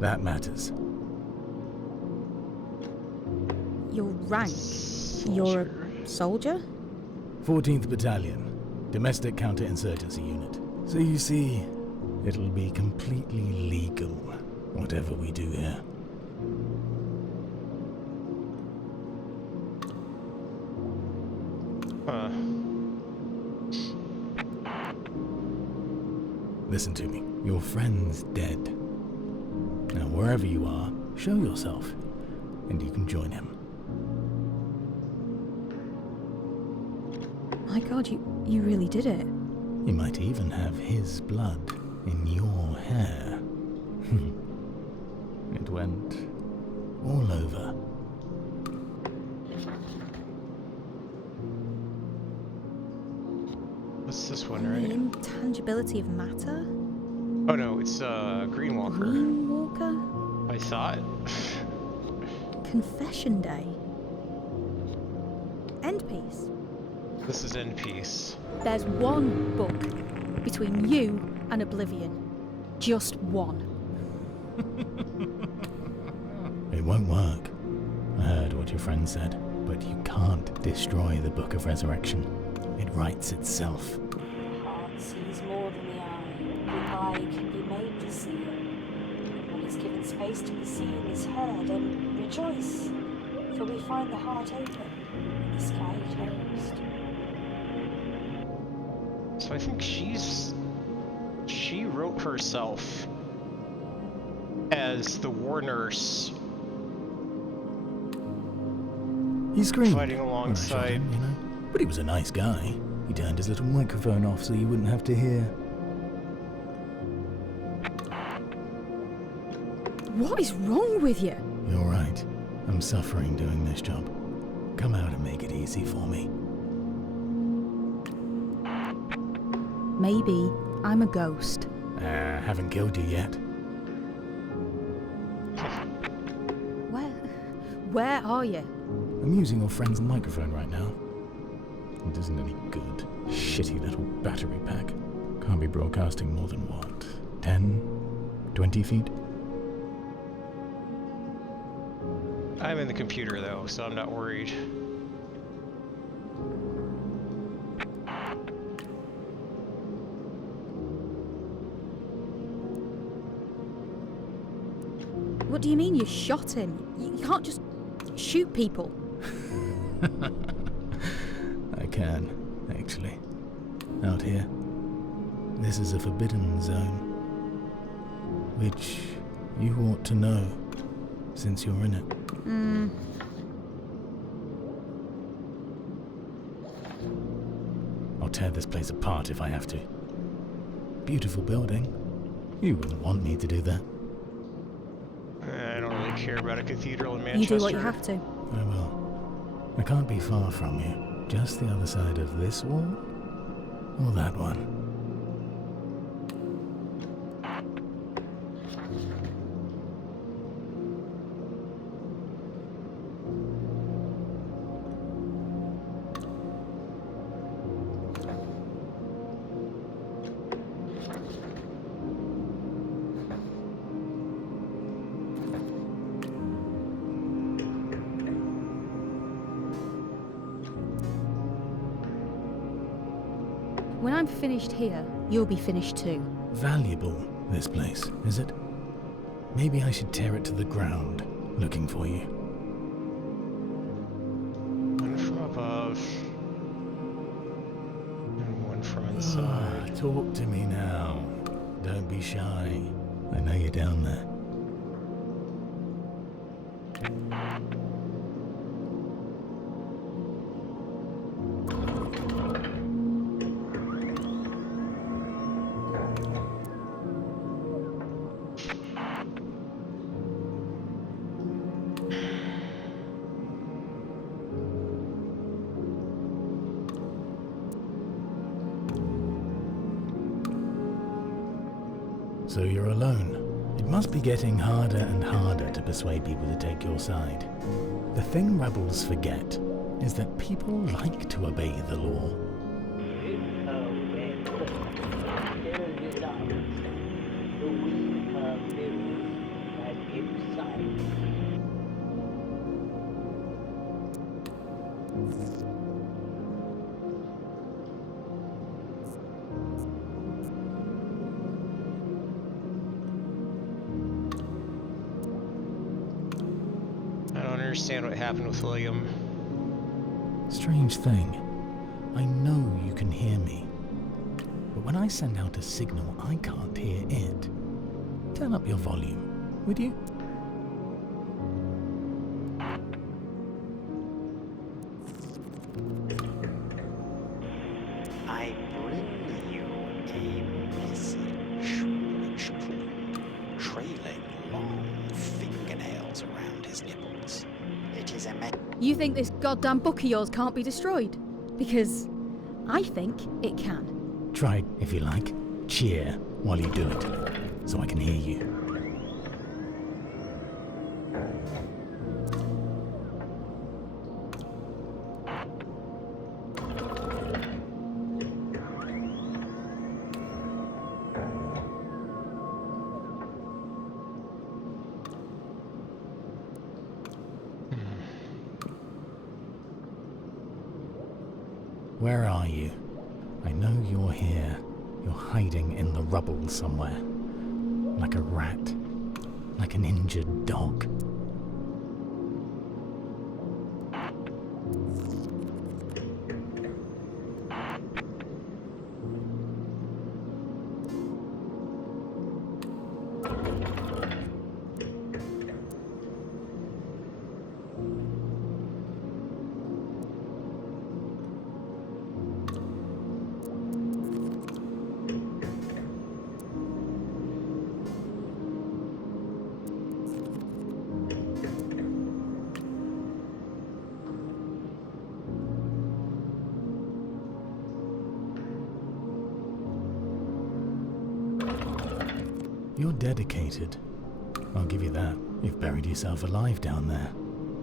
That matters. Your rank? You're a soldier? 14th Battalion. Domestic Counterinsurgency Unit. So you see, it'll be completely legal, whatever we do here. Listen to me. Your friend's dead. Now, wherever you are, show yourself, and you can join him. My God, you really did it. You might even have his blood in your hair. It went all over. What's this one, The right? intangibility of matter? Oh no, it's Greenwalker. Greenwalker? I thought. Confession Day. End piece. This is End Piece. There's one book between you and oblivion. Just one. It won't work. I heard what your friend said, but you can't destroy the Book of Resurrection. It writes itself. The heart sees more than the eye. The eye can be made to see. And when it's given space to be seen, is heard, and rejoice. For we find the heart open, and the sky closed. So I think she wrote herself as the war nurse. He screamed fighting alongside. Him, you know? But he was a nice guy. He turned his little microphone off so you wouldn't have to hear. What is wrong with you? You're right. I'm suffering doing this job. Come out and make it easy for me. Maybe I'm a ghost. Haven't killed you yet. Where are you? I'm using your friend's microphone right now. It isn't any good. Shitty little battery pack. Can't be broadcasting more than what? 10? 20 feet? I'm in the computer though, so I'm not worried. What do you mean you shot him? You can't just shoot people. I can, actually. Out here. This is a forbidden zone. Which you ought to know, since you're in it. I'll tear this place apart if I have to. Beautiful building. You wouldn't want me to do that. I don't really care about a cathedral in Manchester. You do what you have to. I will. I can't be far from you. Just the other side of this wall, or that one. When I'm finished here, you'll be finished too. Valuable, this place, is it? Maybe I should tear it to the ground, looking for you. One from above. And one from inside. Talk to me now. Don't be shy. I know you're down there. So you're alone. It must be getting harder and harder to persuade people to take your side. The thing rebels forget is that people like to obey the law. I don't understand what happened with William. Strange thing. I know you can hear me. But when I send out a signal, I can't hear it. Turn up your volume, would you? I bring you a message which called trailing long fingernails around his nipples. It is a You think this goddamn book of yours can't be destroyed? Because I think it can. Try, if you like. Cheer while you do it, so I can hear you. Where are you? I know you're here. You're hiding in the rubble somewhere. Like a rat. Like an injured dog. You're dedicated. I'll give you that. You've buried yourself alive down there.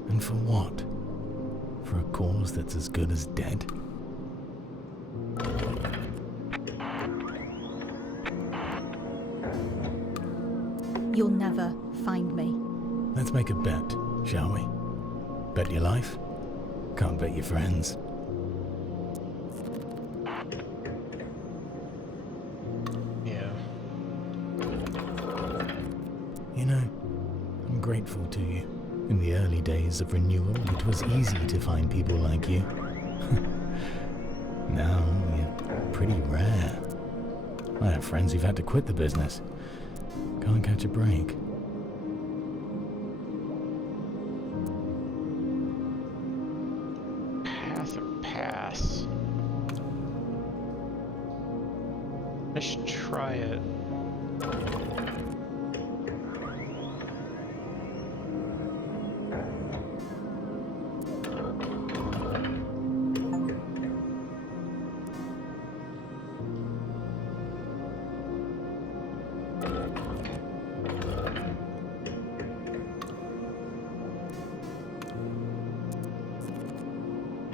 And for what? For a cause that's as good as dead? You'll never find me. Let's make a bet, shall we? Bet your life. Can't bet your friends. Yeah. You know, I'm grateful to you. In the early days of renewal, it was easy to find people like you. Now, you're pretty rare. I have friends who've had to quit the business. Can't catch a break. Path or pass? I should try it.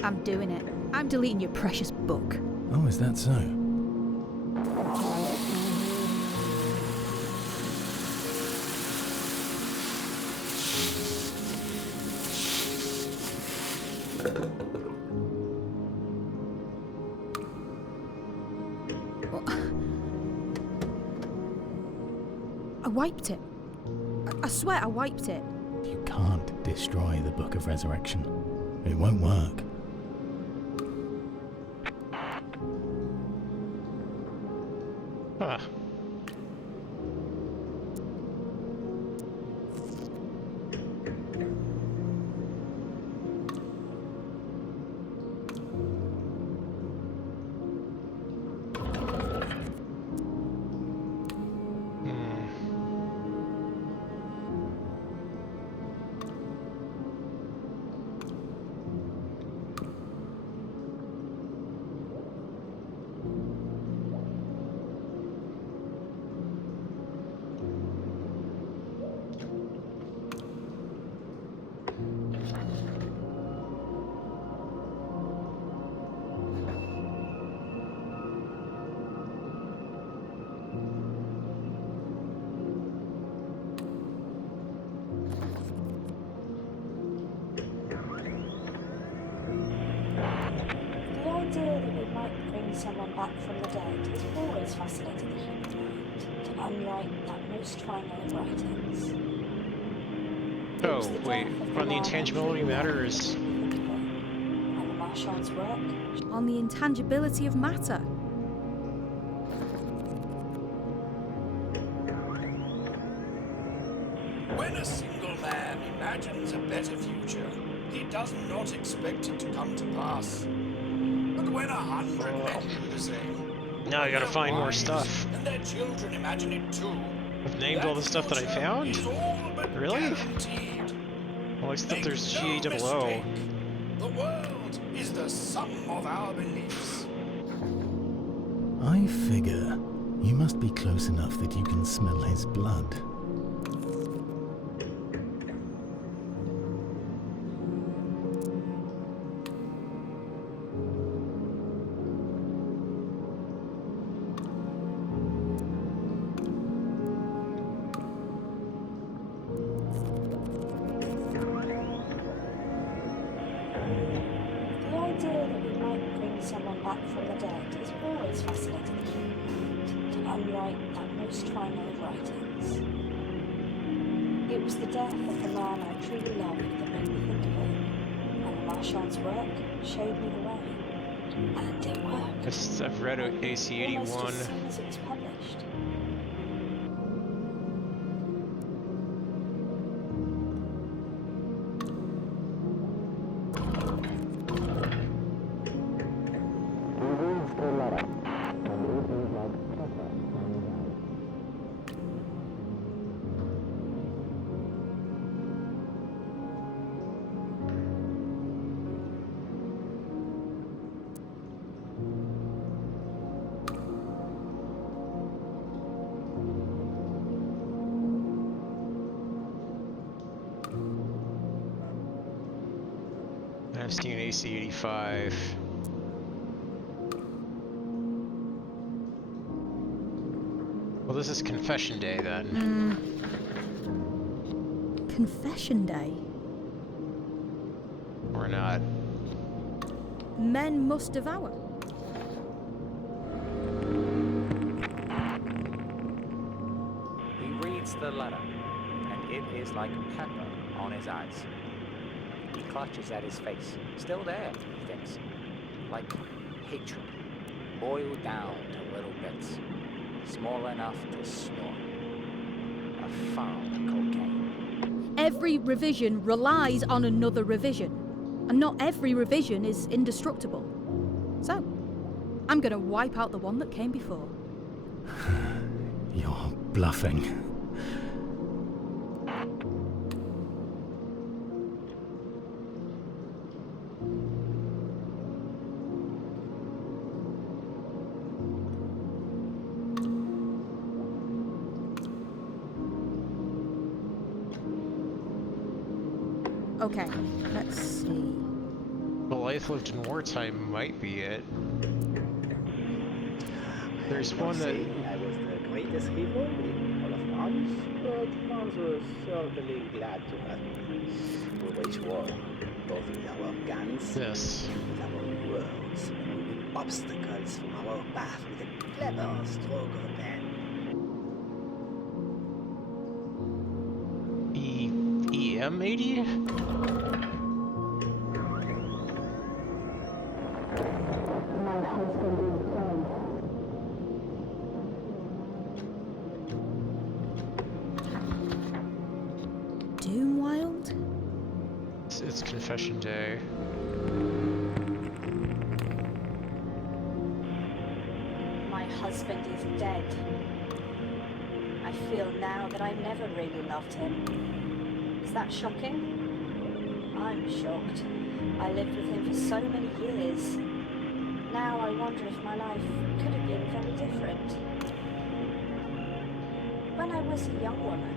I'm doing it. I'm deleting your precious book. Oh, is that so? I wiped it. I swear I wiped it. You can't destroy the Book of Resurrection. It won't work. Huh. The idea that we might bring someone back from the dead has always fascinated the human mind, to unwrite that most final of writings. Oh, wait. On the intangibility matters. And the Marchand's work. On the intangibility of matter. When a single man imagines a better future, he does not expect it to come to pass. But when 100 men do the same, Now I gotta their find more wives stuff. and their children imagine it too. I've named all the stuff that I found? Is all but Really? guaranteed. Well, except there's No GAOO. mistake. The world is the sum of our beliefs. I figure you must be close enough that you can smell his blood. The idea that we might bring someone back from the dead has always fascinated the human mind, to unwrite that most final of writings. It was the death of the man I truly loved that made me think of it, and the Marchand's work showed me the way. And it worked. I've read Almost as AC-81. soon as it was published. I've seen AC-85. Well, this is Confession Day then. Confession Day. Or not. Men must devour. He reads the letter, and it is like pepper on his eyes. He clutches at his face. Still there, he thinks. Like hatred, boiled down to little bits, small enough to snort. A foul cocaine. Every revision relies on another revision, and not every revision is indestructible. So, I'm gonna wipe out the one that came before. You're bluffing. Okay, let's see. The life lived in wartime might be it. There's I'm not one that... saying I was the greatest hero in all of arms, but Mons was certainly glad to have me. We wage war, both with our guns Yes. and with our words, removing obstacles from our path with a clever stroke of a pen. EM80? Doomwild? It's confession day. My husband is dead. I feel now that I never really loved him. Is that shocking? I'm shocked. I lived with him for so many years. Now I wonder if my life could have been very different. When I was a young woman,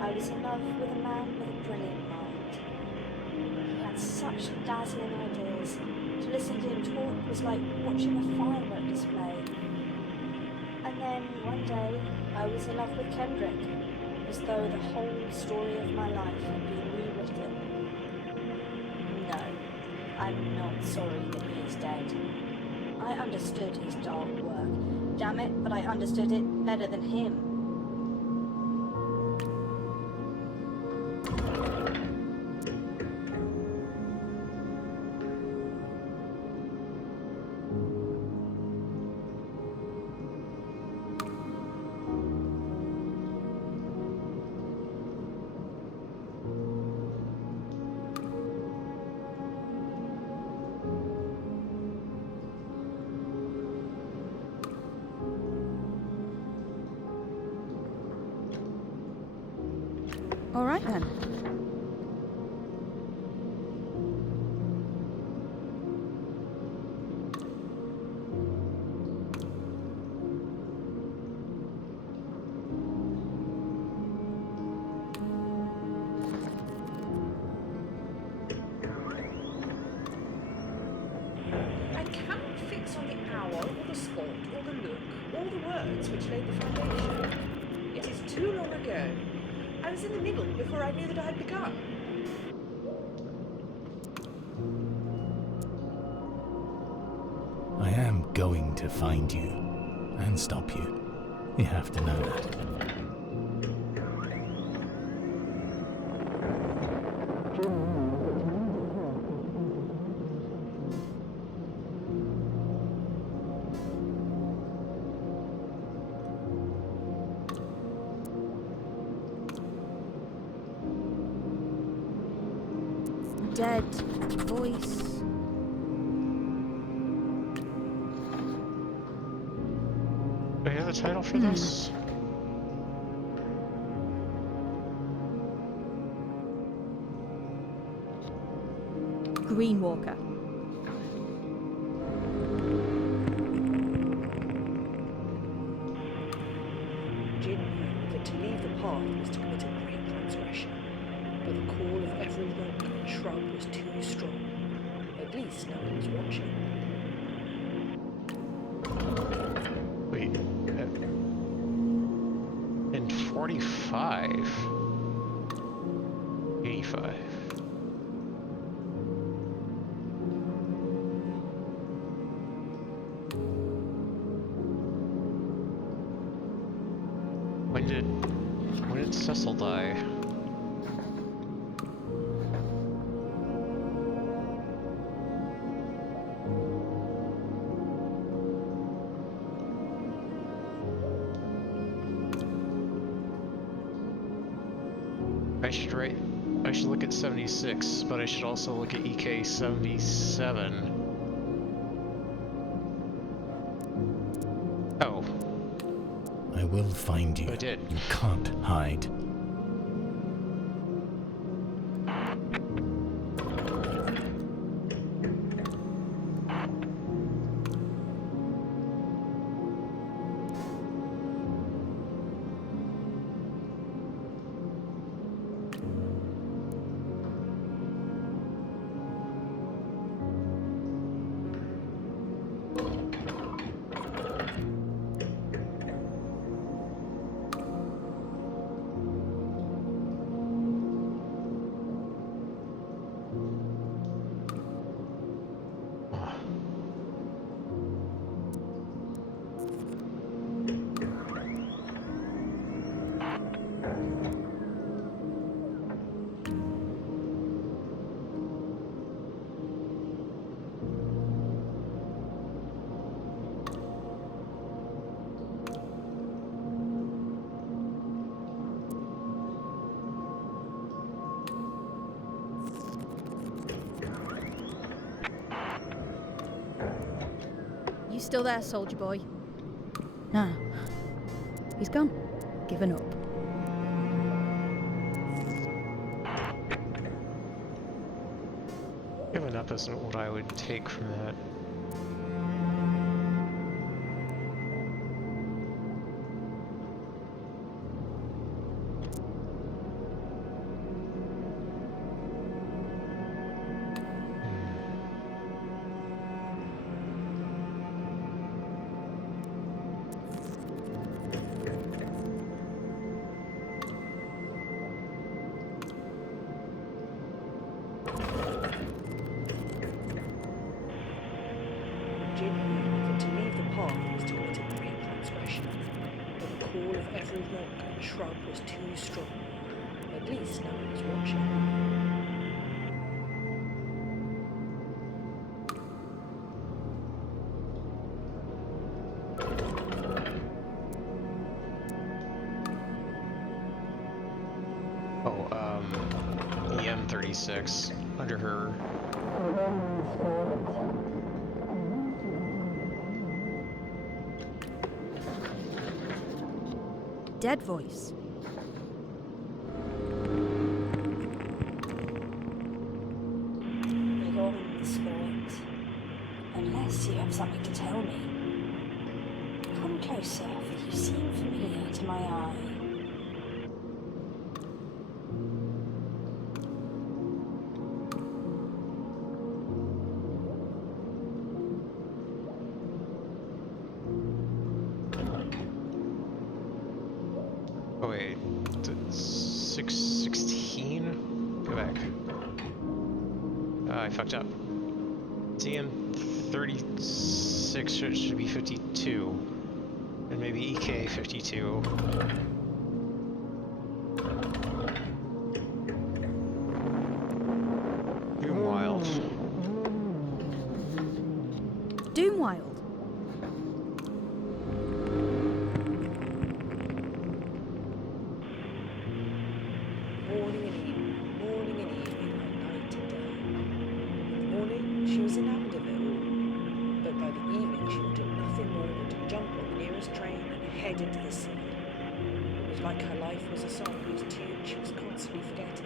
I was in love with a man with a brilliant mind. He had such dazzling ideas. To listen to him talk was like watching a firework display. And then one day, I was in love with Kendrick, as though the whole story of my life had been rewritten. No, I'm not sorry that he is dead. I understood his dark work. Damn it, but I understood it better than him. All right then. I cannot fix on the hour, or the spot, or the look, or the words which laid the foundation. It is too long ago. I was in the middle before I knew that I had begun. I am going to find you and stop you. You have to know that. Dead voice. Do I have a title for this? Greenwalker. Jin knew that to leave the path was to commit a great transgression, but the call of every rock and shrub was too strong. At least no one was watching. Wait. In 45? 85. when did Cecil die? I should look at 76, but I should also look at EK 77. Oh. I will find you. I did. You can't hide. You still there, soldier boy? Nah. He's gone. Given up. Giving up isn't what I would take from that. Genuinely, that to leave the path was to commit a great transgression, but the call of every rock and shrub was too strong. At least no one was watching. EM36 under her. Dead voice. Be gone, spirit. Unless you have something to tell me. Come closer, for you seem familiar to my eye. Oh wait, 616? Go back. I fucked up. TM36 should be 52. And maybe EK 52. Doomwild. Doomwild. Morning and evening, like night and day. In the morning, she was enamoured of it all, but by the evening she wanted nothing more than to jump on the nearest train and head into the sea. It was like her life was a song whose tune she was constantly forgetting.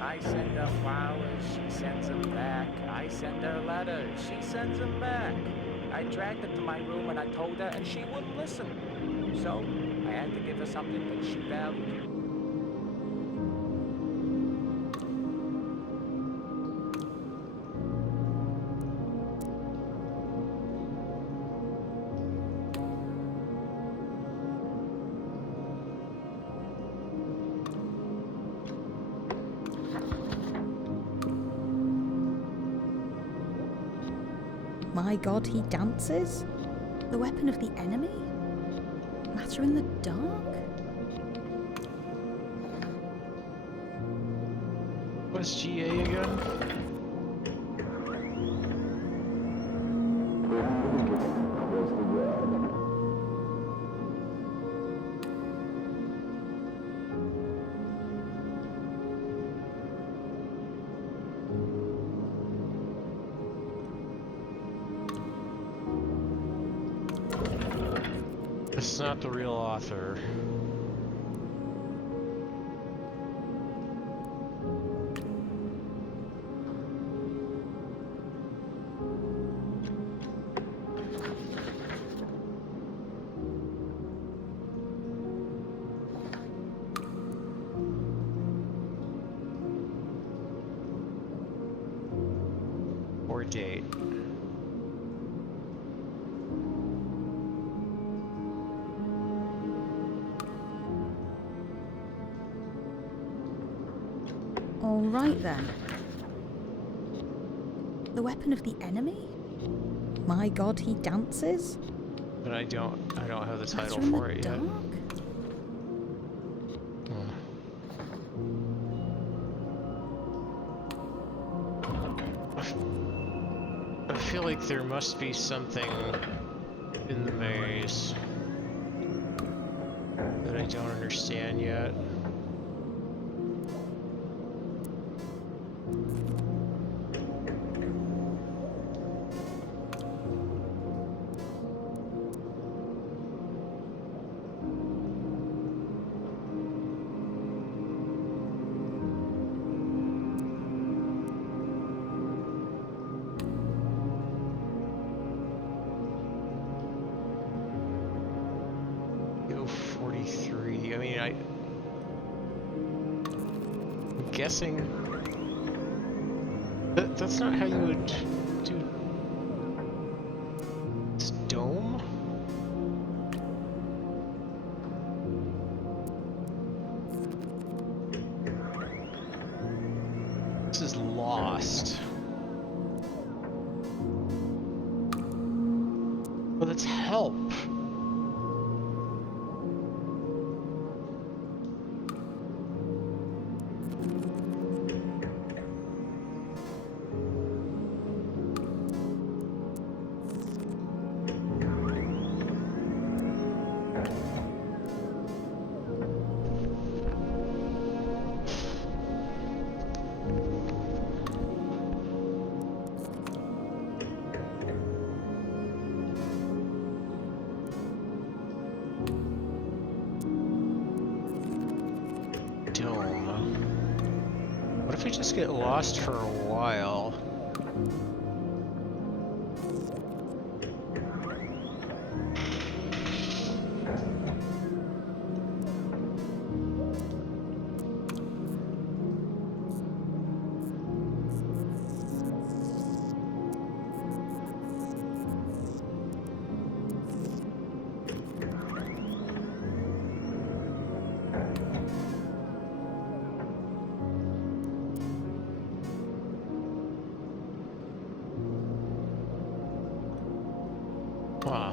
I send her flowers, she sends them back. I send her letters, she sends them back. I dragged her to my room and I told her, and she wouldn't listen. So I had to give her something that she valued. My god, he dances? The weapon of the enemy? Matter in the dark? What's GA again? It's not the real author. Or date. All right then. The weapon of the enemy? My god, he dances? But I don't have the title Matter in for the it dark? yet. I feel like there must be something in the maze that I don't understand yet. Go 43. I mean, I'm guessing that's not how you would do. It's dome? This is lost. Well, that's help. Dome. What if we just get lost for a while? Huh.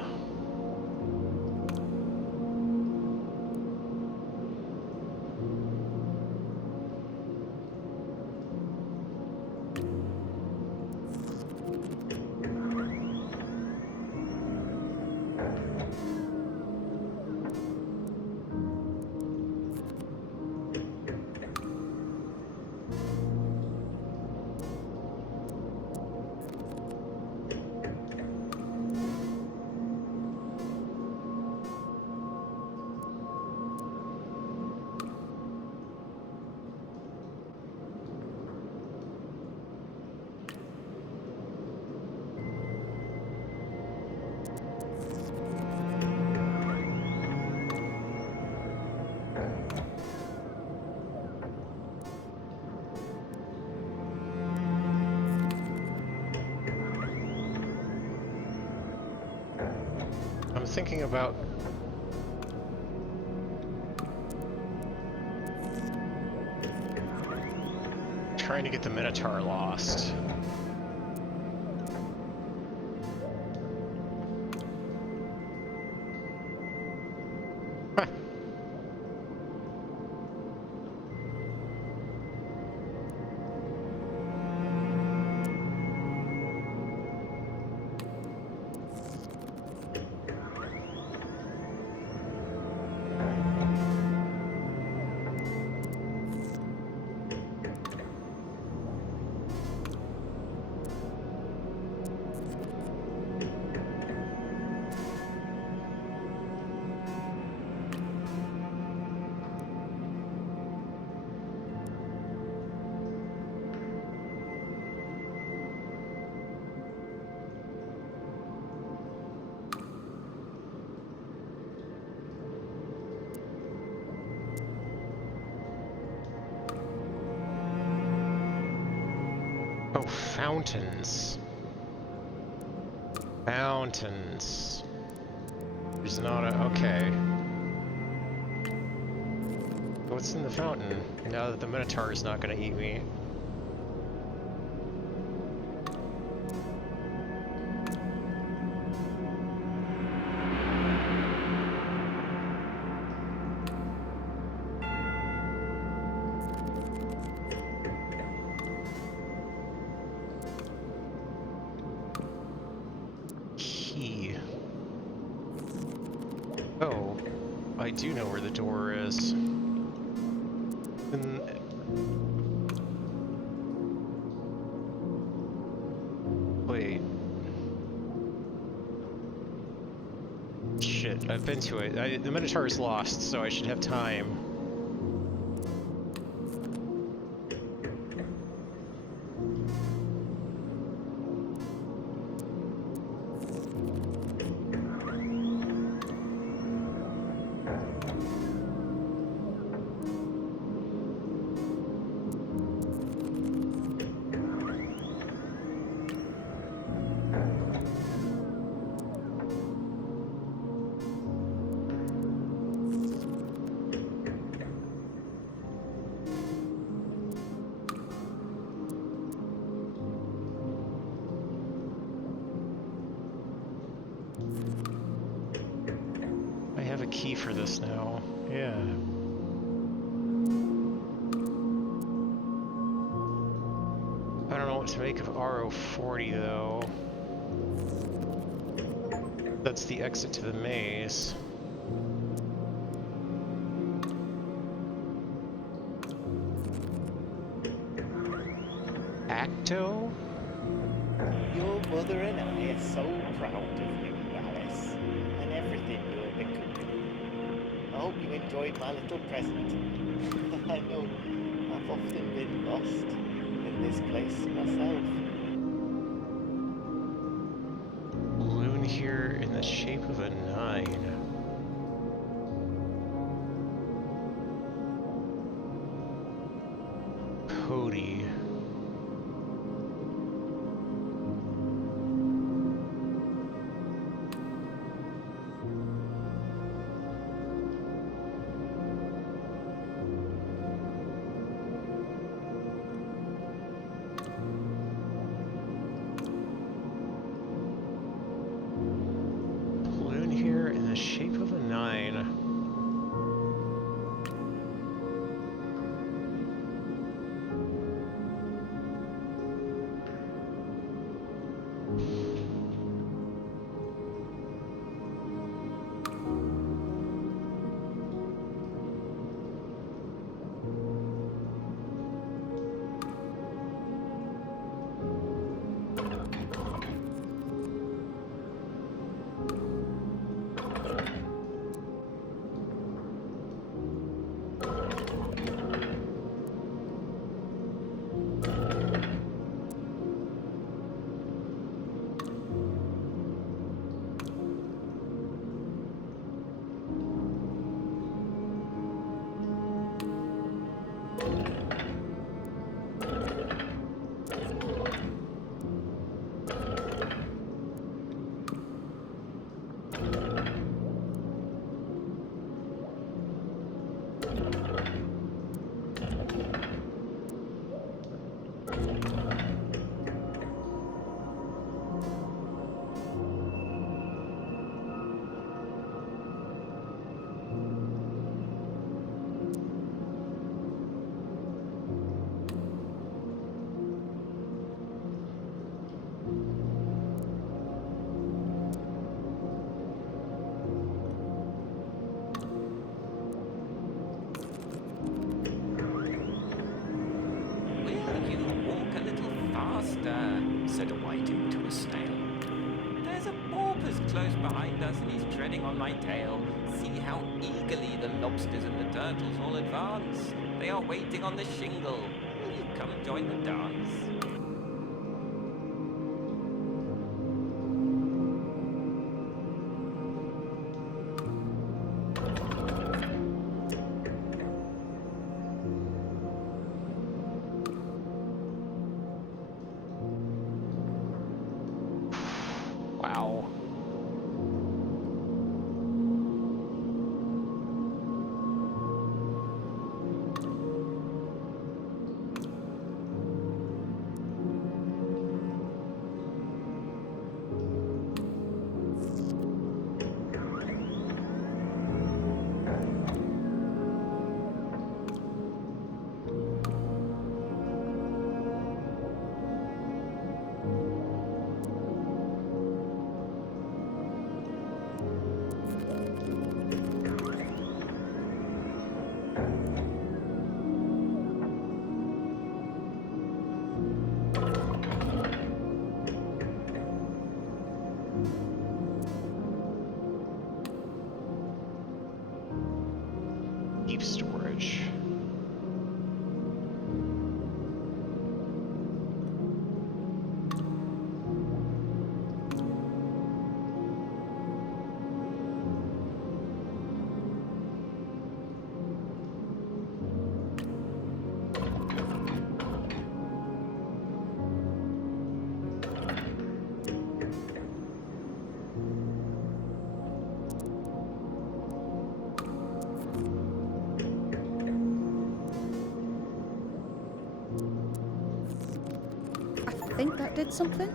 I'm thinking about trying to get the Minotaur lost. Oh, fountains. Fountains. There's not a... okay. What's in the fountain? Now that the Minotaur is not gonna eat me. Key. Oh, I do know where the door is. Wait. Shit, I've been to it. The Minotaur is lost, so I should have time. I have a key for this now. Yeah. I don't know what to make of RO40 though. That's the exit to the maze. Acto? Your mother and I are so proud of you, Alice, and everything you're becoming. I hope you enjoyed my little present. I know I've often been lost in this place myself. Balloon here in the shape of a 9. Cody. Balloon here in the shape of a 9. Said a whiting to a snail. There's a porpoise close behind us and he's treading on my tail. See how eagerly the lobsters and the turtles all advance. They are waiting on the shingle. Will you come and join the dance? think that did something?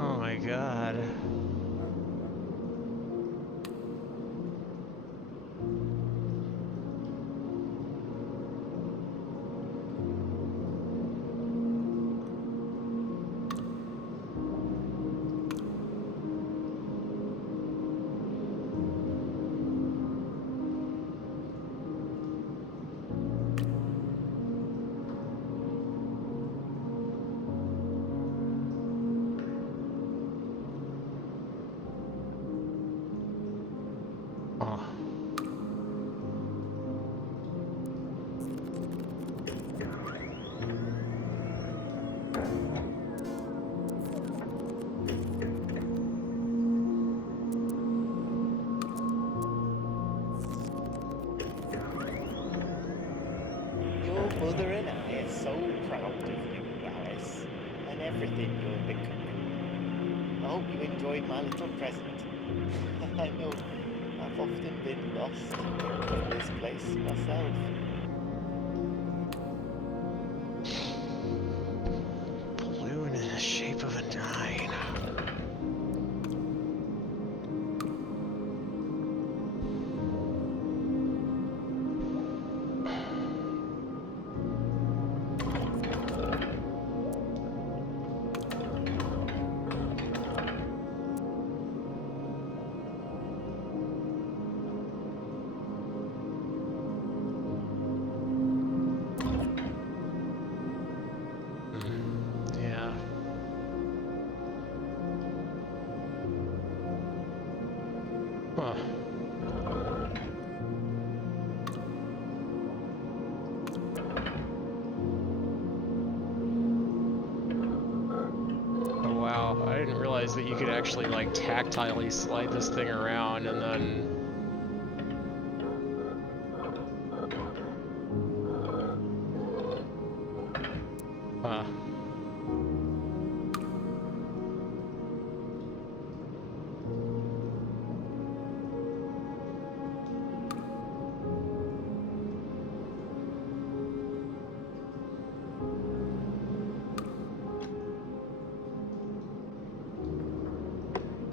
Oh my god. Oh. Your mother and I are so proud of you, Alice, and everything you're becoming. I hope you enjoyed my little present. I know I've often been lost in this place myself. Balloon in the shape of a 9. Yeah. Huh. Oh wow, I didn't realize that you could actually like tactilely slide this thing around and then... Huh.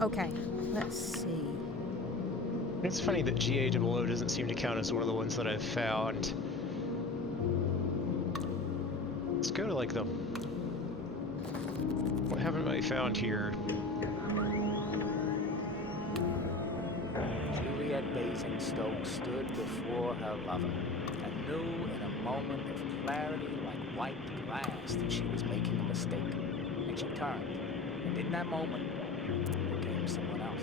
Okay, let's see. It's funny that GAOO doesn't seem to count as one of the ones that I've found. Let's go to like the... What haven't I found here? Juliet Basingstoke stood before her lover and knew in a moment of clarity like white glass that she was making a mistake. And she turned, and in that moment, became someone else.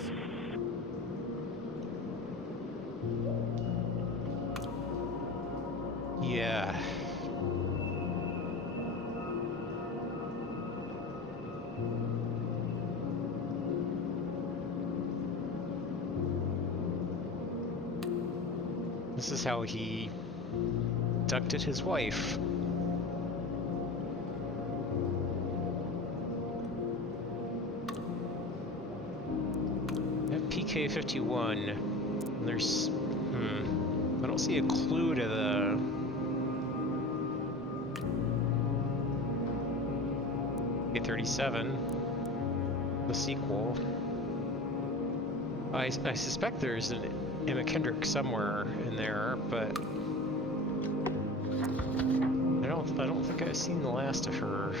Yeah. This is how he abducted his wife. PK-51. There's... I don't see a clue to the... PK-37. The sequel. I suspect there's an Emma Kendrick somewhere in there, but... I don't think I've seen the last of her.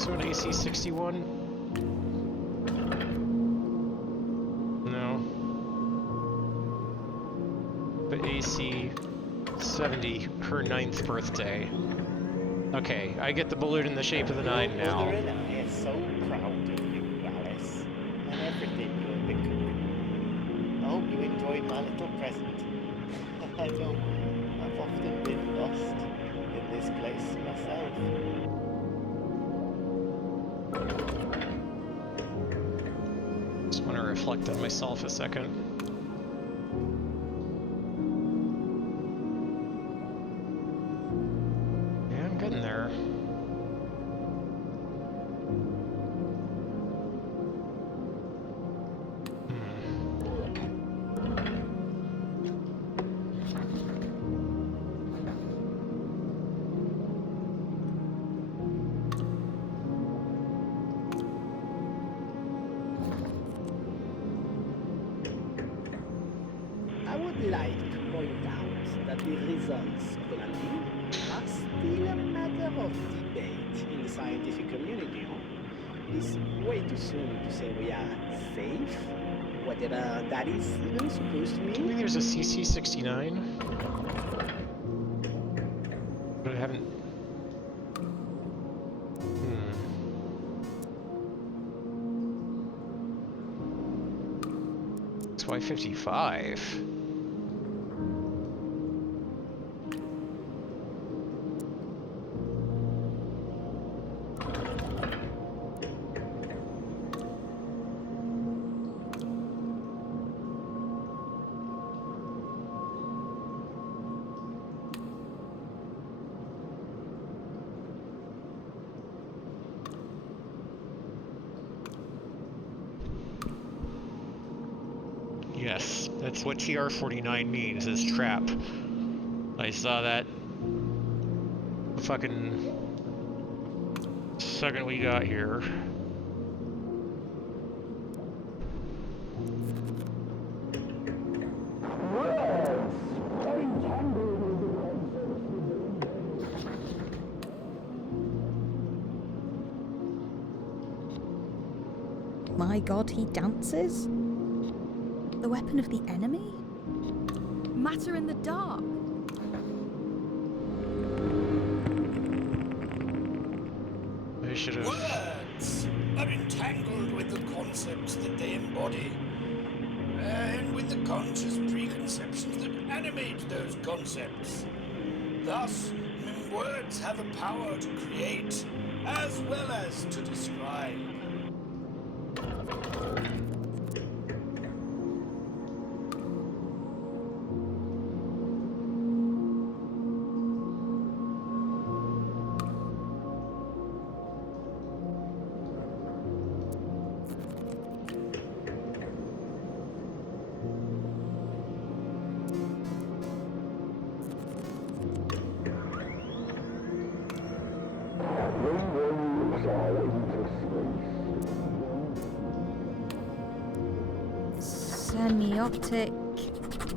also an AC-61? No. But AC-70, her 9th birthday. Okay, I get the balloon in the shape of the 9 Your now. mother and I are so proud of you, Alice, and everything you're becoming. I hope you enjoyed my little present. I know I've often been lost in this place myself. Just want to reflect on myself a second. Yeah, I'm getting there. I would like to point out that the results of the landing are still a matter of debate in the scientific community. It is way too soon to say we are safe, whatever that is even supposed to mean. Maybe there's a CC-69? But I haven't... It's Y-55. Yes, that's what TR-49 means, is trap. I saw that the fucking second we got here. My god, he dances? The weapon of the enemy? Matter in the dark. I should have... Words are entangled with the concepts that they embody, and with the conscious preconceptions that animate those concepts. Thus, words have a power to create as well as to describe.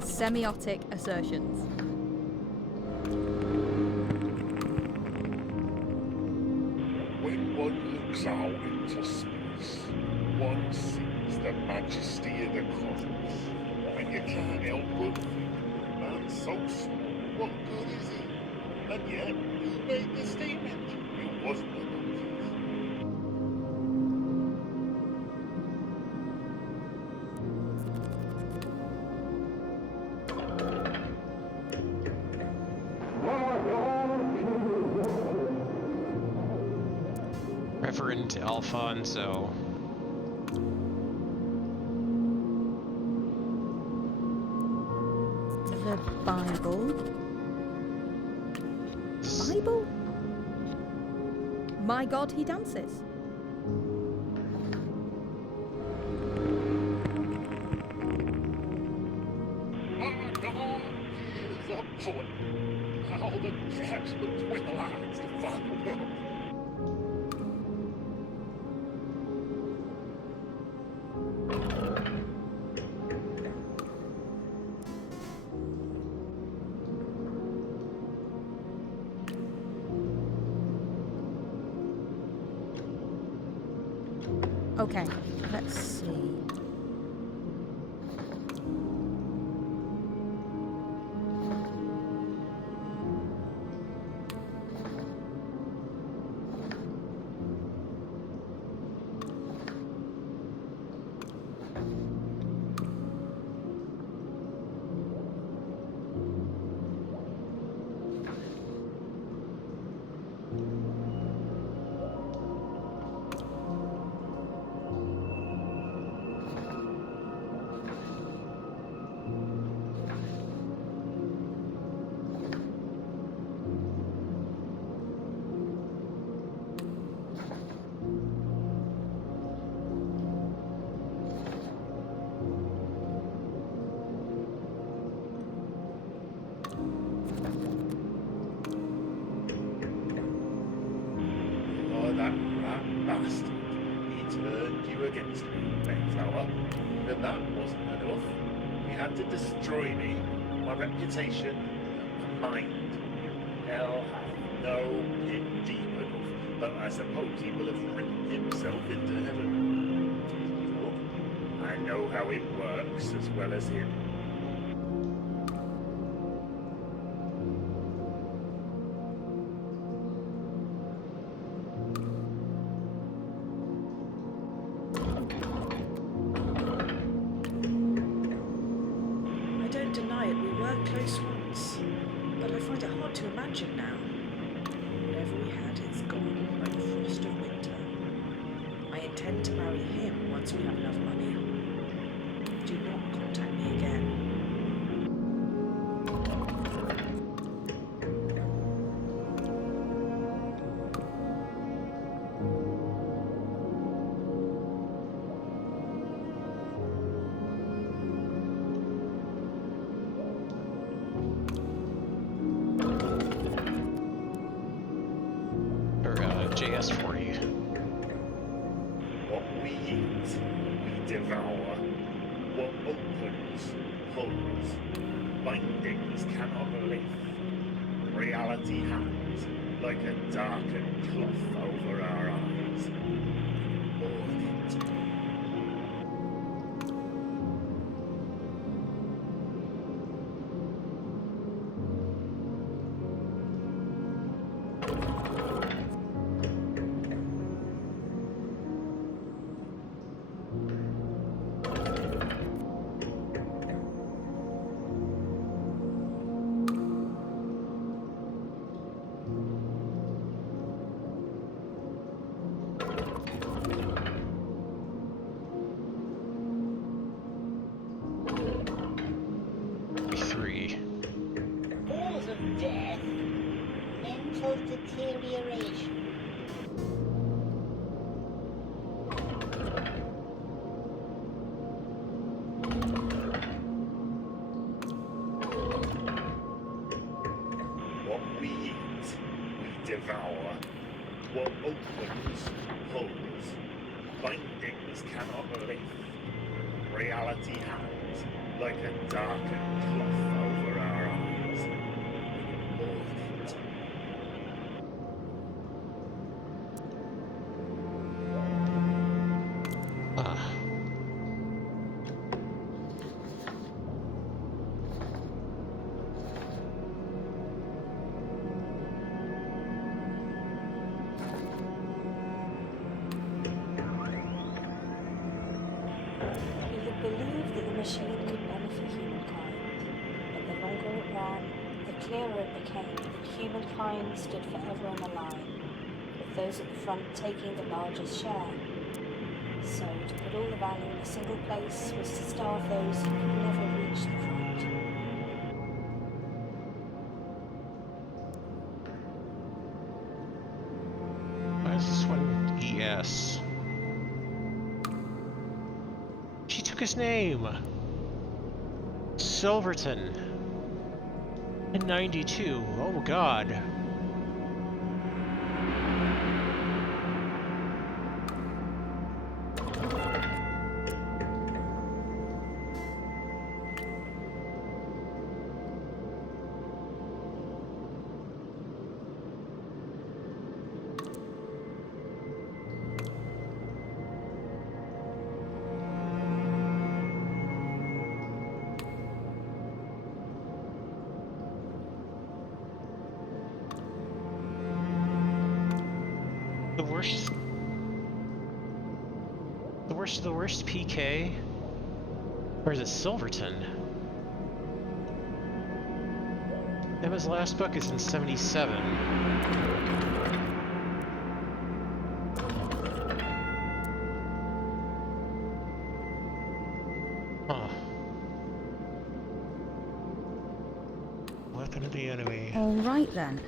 Semiotic assertions. When one looks out into space, one sees the majesty of the cosmos, and you can't help but think, man, so small, what good is he? And yet, who made the statement? It wasn't the monkeys. Reverend Alfonso. The Bible? Bible? My god, he dances. How the gaps between the lines define the world. Okay, let's see. Oh, that rat bastard. He turned you against me, Mayflower. But that wasn't enough. He had to destroy me, my reputation, and my mind. Hell hath no pit deep enough, but I suppose he will have written himself into heaven. Look, I know how it works as well as him. I don't deny it, we were close once, but I find it hard to imagine now. Whatever we had is gone like the frost of winter. I intend to marry him once we have enough money. Do not contact me again. Or JS40. What we eat, we devour. What opens, pulls. Bindings cannot lift. Reality hangs like a darkened cloth over our eyes. Mourn it. Cause of death, mental deterioration. What we eat, we devour. What opens, pulls. Bindings cannot lift. Reality hangs like a darkened cloth over our eyes. Mourn it. He had believed that the machine could benefit humankind, but the longer it ran, the clearer it became that humankind stood forever on the line, with those at the front taking the largest share. So, to put all the value in a single place was to starve those who could never reach the front. Why is this one ES? She took his name! Silverton. In 92. Oh god. The worst PK? Or is it Silverton? Emma's last book is in 77. Huh. Weapon of the enemy. All right then.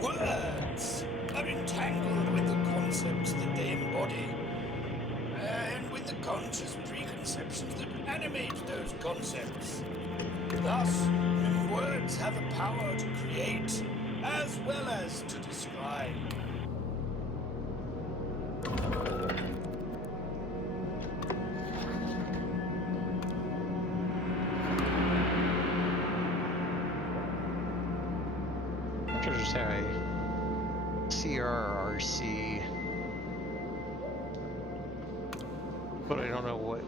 Words are entangled with the concepts that they embody, and with the conscious preconceptions that animate those concepts. Thus, words have a power to create as well as to describe. I'm sure just have a CRRC, but I don't know what.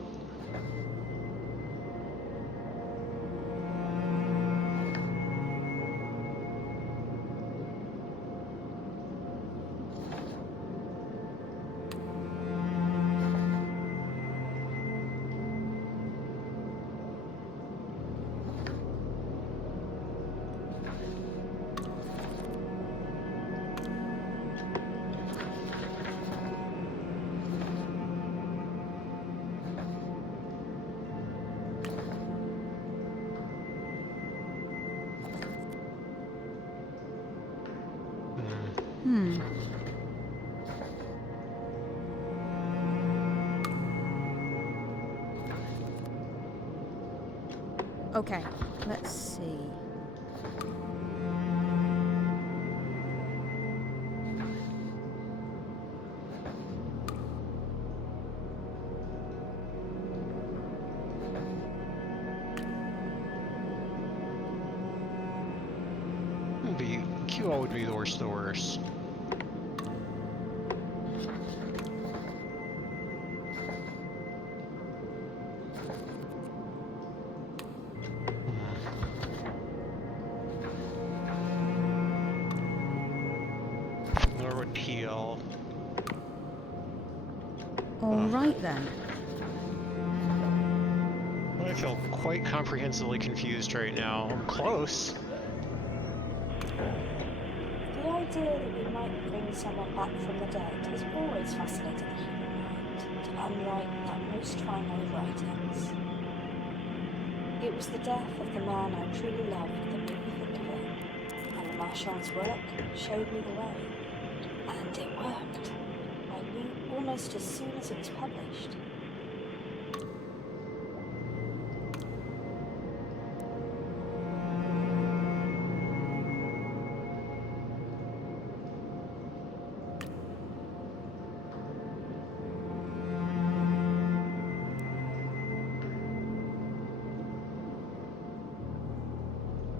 Okay, let's see. QL would be the worst of the worst. Nor would PL. All right then. I feel quite comprehensively confused right now. I'm close. The idea that we might bring someone back from the dead has always fascinated the human mind, to unlike that most final of writings. It was the death of the man I truly loved that made me think of it, and the Marchand's work showed me the way. And it worked. I knew almost as soon as it was published.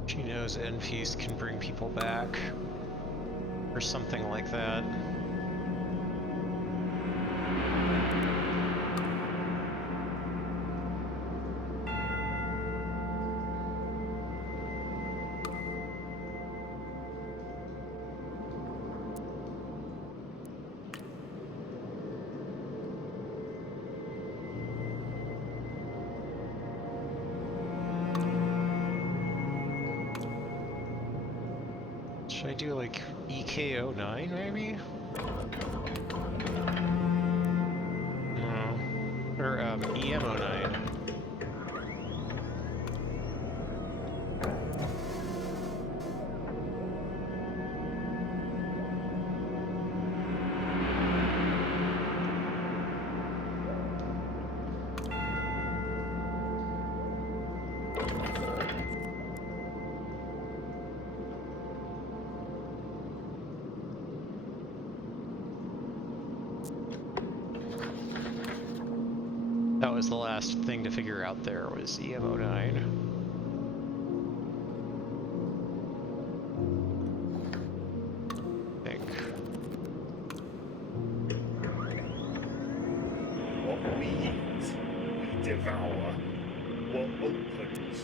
She knows NPs can bring people back, or something like that. Should I do like EK09 maybe? No. Or EM09. the last thing to figure out there was EM09. What we eat, we devour. What opens,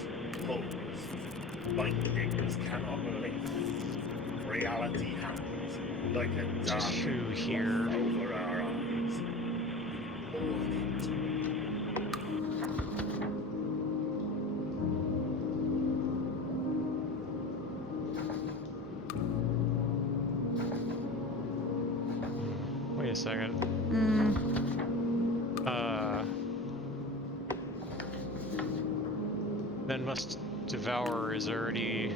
pulls. Bindings cannot lift. Reality hangs like a dark true here. over our eyes. We mourn it. Wait a second. Men must devour is already...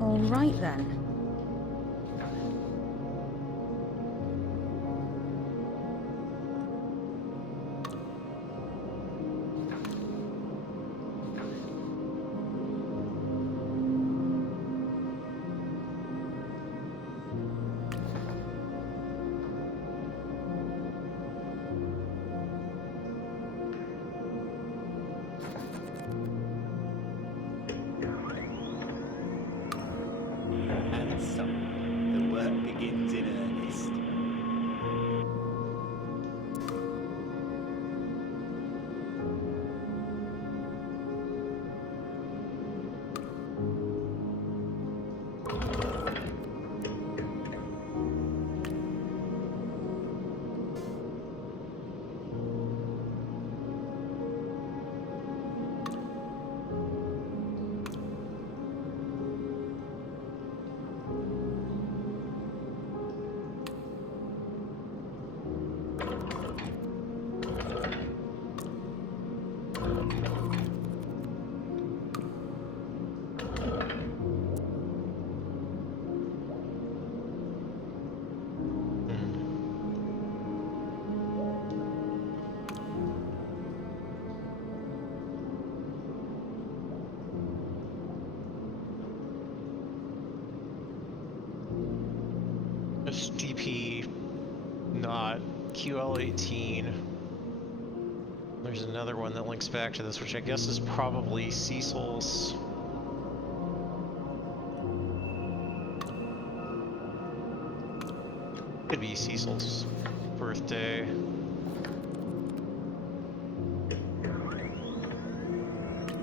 All right then. And so, the work begins in earnest. DP, not QL18. There's another one that links back to this, which I guess is probably Cecil's. Could be Cecil's birthday.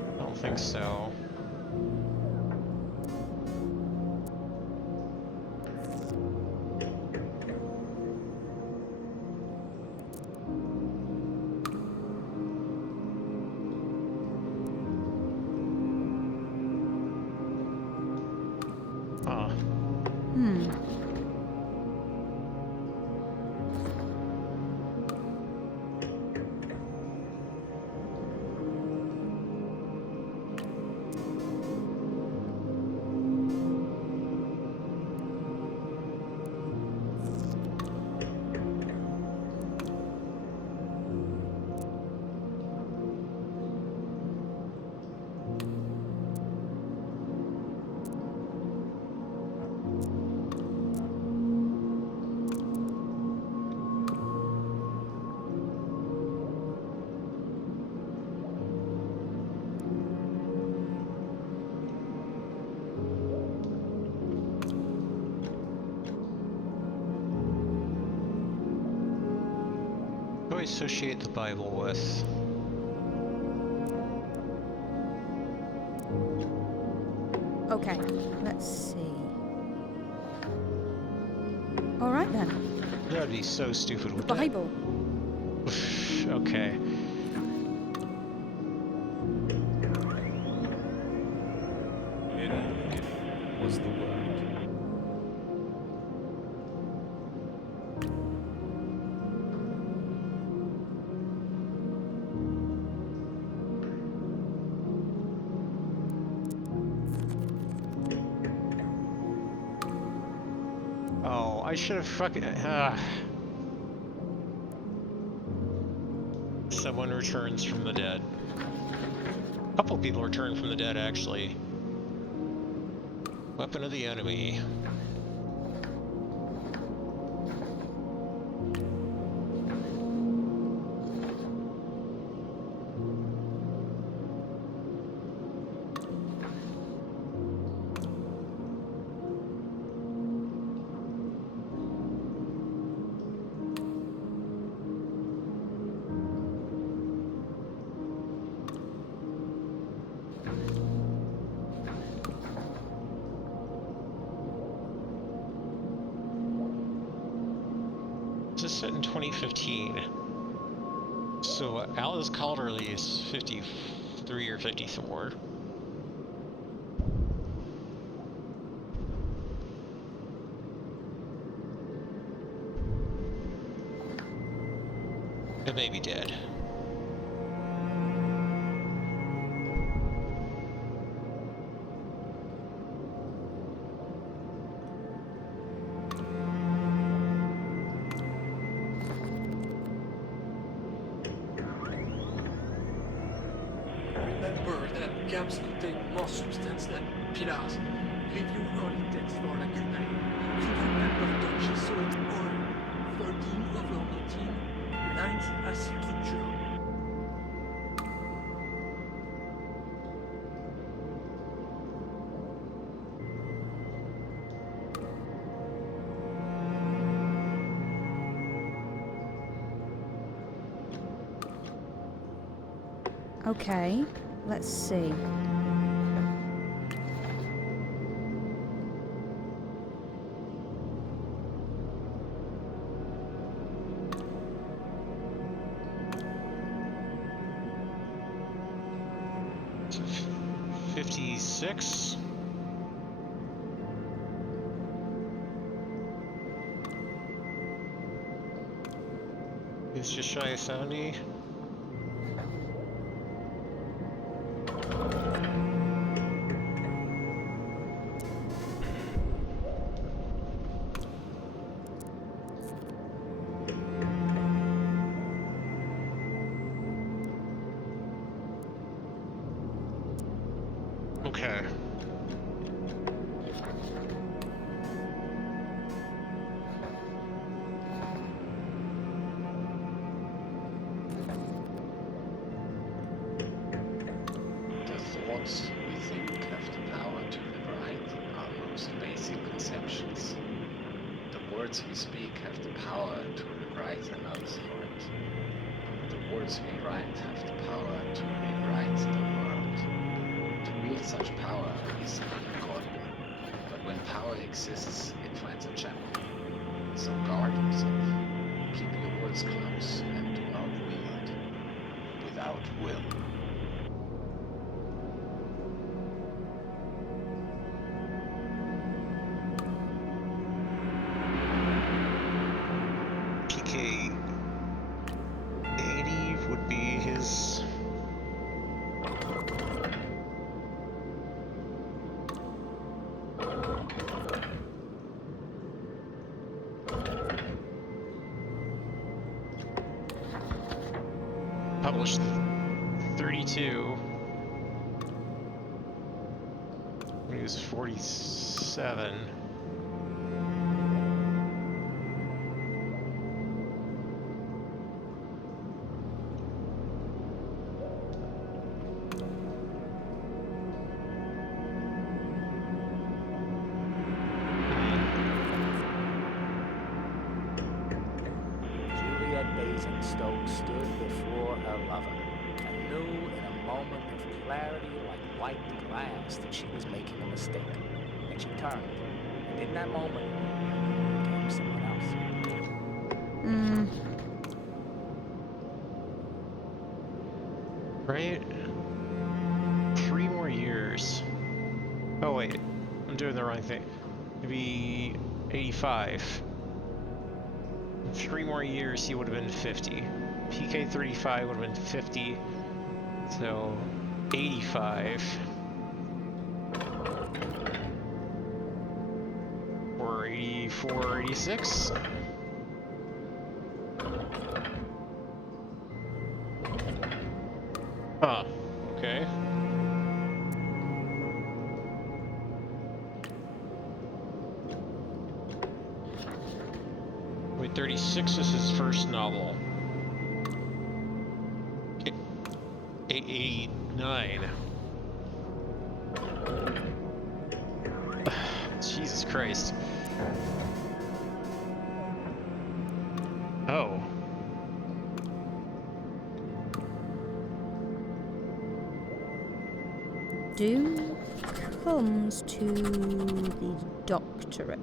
I don't think so. Who do I associate the Bible with? Okay, let's see. All right then. That'd be so stupid with The Bible. Okay. In the beginning was the Word. Oh, I should have fucking. Someone returns from the dead. A couple people return from the dead, actually. Weapon of the enemy. This is set in 2015. So Alice Calderly is 53 or 54. It may be dead. Remember that gaps contain more substance than pillars. Review early text for lacunae. Review member touches so it all. 13 over 18. Lines as structure. Okay, let's see. So 56. It's just shy of 70. Okay. The thoughts we think have the power to liberate our most basic conceptions. The words we speak have the power to rewrite another's heart. The words we write have the power to rewrite the world. To wield such power is ungodly, but when power exists, it finds a channel. So guard yourself. Keep your words close and do not wield without will. PK 80 would be his. Published 32 when he was 47. Juliet Basingstoke stood before her lover and knew in a moment of clarity like white glass that she was making a mistake. And she turned, and in that moment became someone else. Right? 3 more years. Oh wait, I'm doing the wrong thing. Maybe 85. 3 more years, he would have been 50. PK-35 would have been 50. So, 85. Or 84, 86? Huh. Okay. Wait, 36 is his first novel. 89. Jesus Christ. Oh. Doom comes to the doctorate.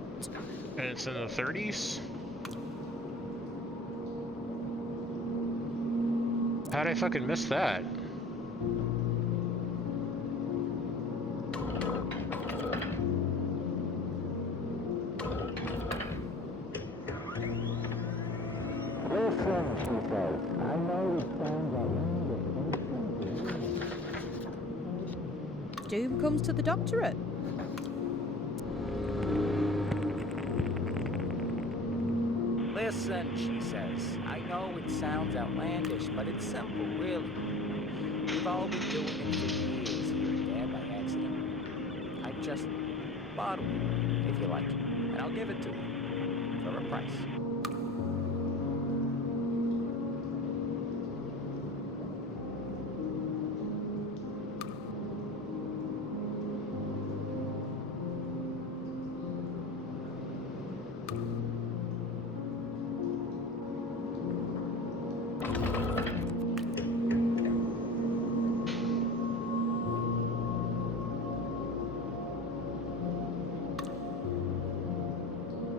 And it's in the 30s? How'd I fucking miss that? Listen, she says. I know it sounds outlandish, but it's simple. Doom comes to the doctorate. Listen, she says. I know it sounds outlandish, but it's simple, really. We've all been doing it for years here and there by accident. I just bottle it, if you like, and I'll give it to you for a price.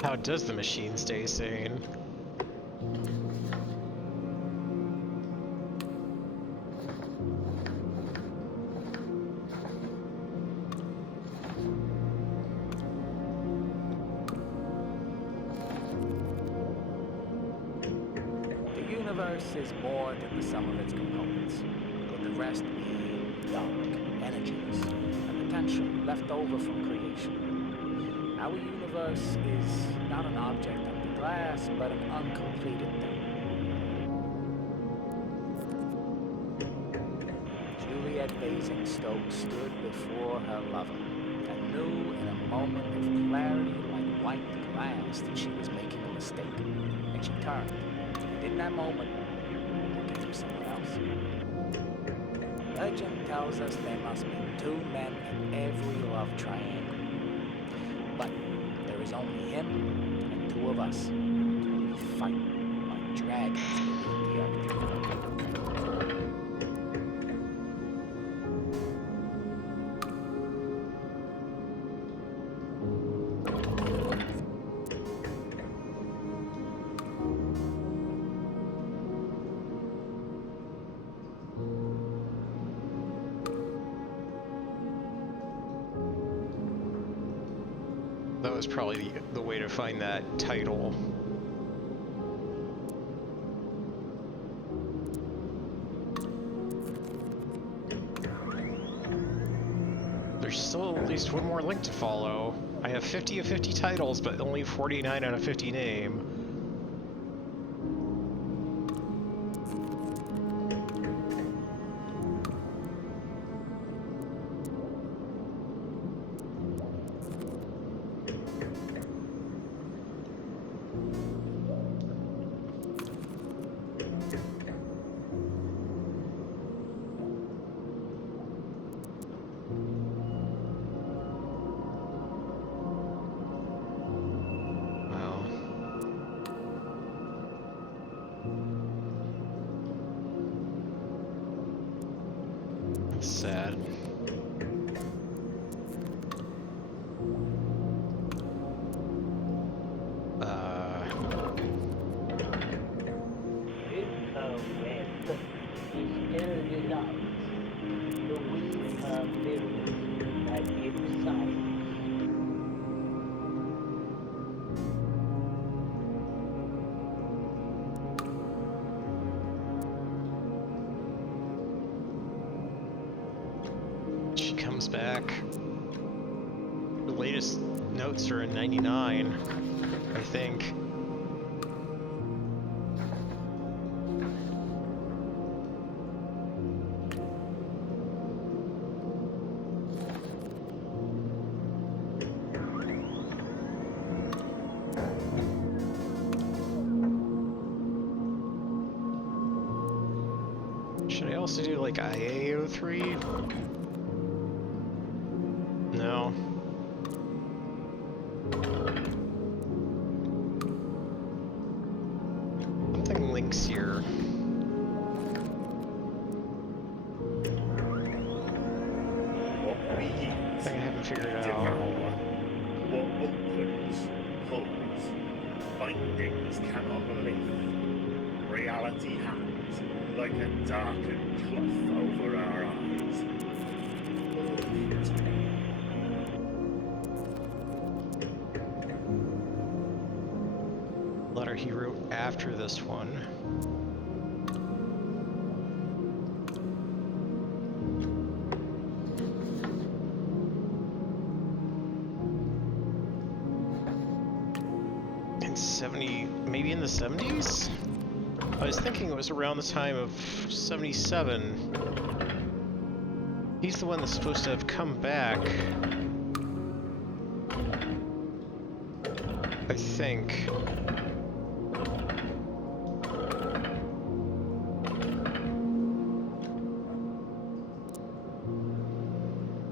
How does the machine stay sane? The universe is more than the sum of its components, but the rest being dark, energies, and potential left over from creation. Our universe is not an object under glass, but an uncompleted thing. Juliet Basingstoke stood before her lover and knew in a moment of clarity like white glass that she was making a mistake. And she turned. And in that moment, became someone else. Legend tells us there must be 2 men in every love triangle. But there is only him and 2 of us. We fight like dragons beneath the earth. That was probably the way to find that title. There's still at least one more link to follow. I have 50 of 50 titles, but only 49 out of 50 name. Sad. In the web is still delight. comes back. The latest notes are in 99, I think. Should I also do like IA03? No. Something links here. What we use I haven't figured it to out. devour, what opens, pulls, findings cannot lift. Reality hangs like a darkened cloth over our eyes. Letter he wrote after this one. In 70, maybe in the 70s? I was thinking it was around the time of 77. He's the one that's supposed to have come back. I think.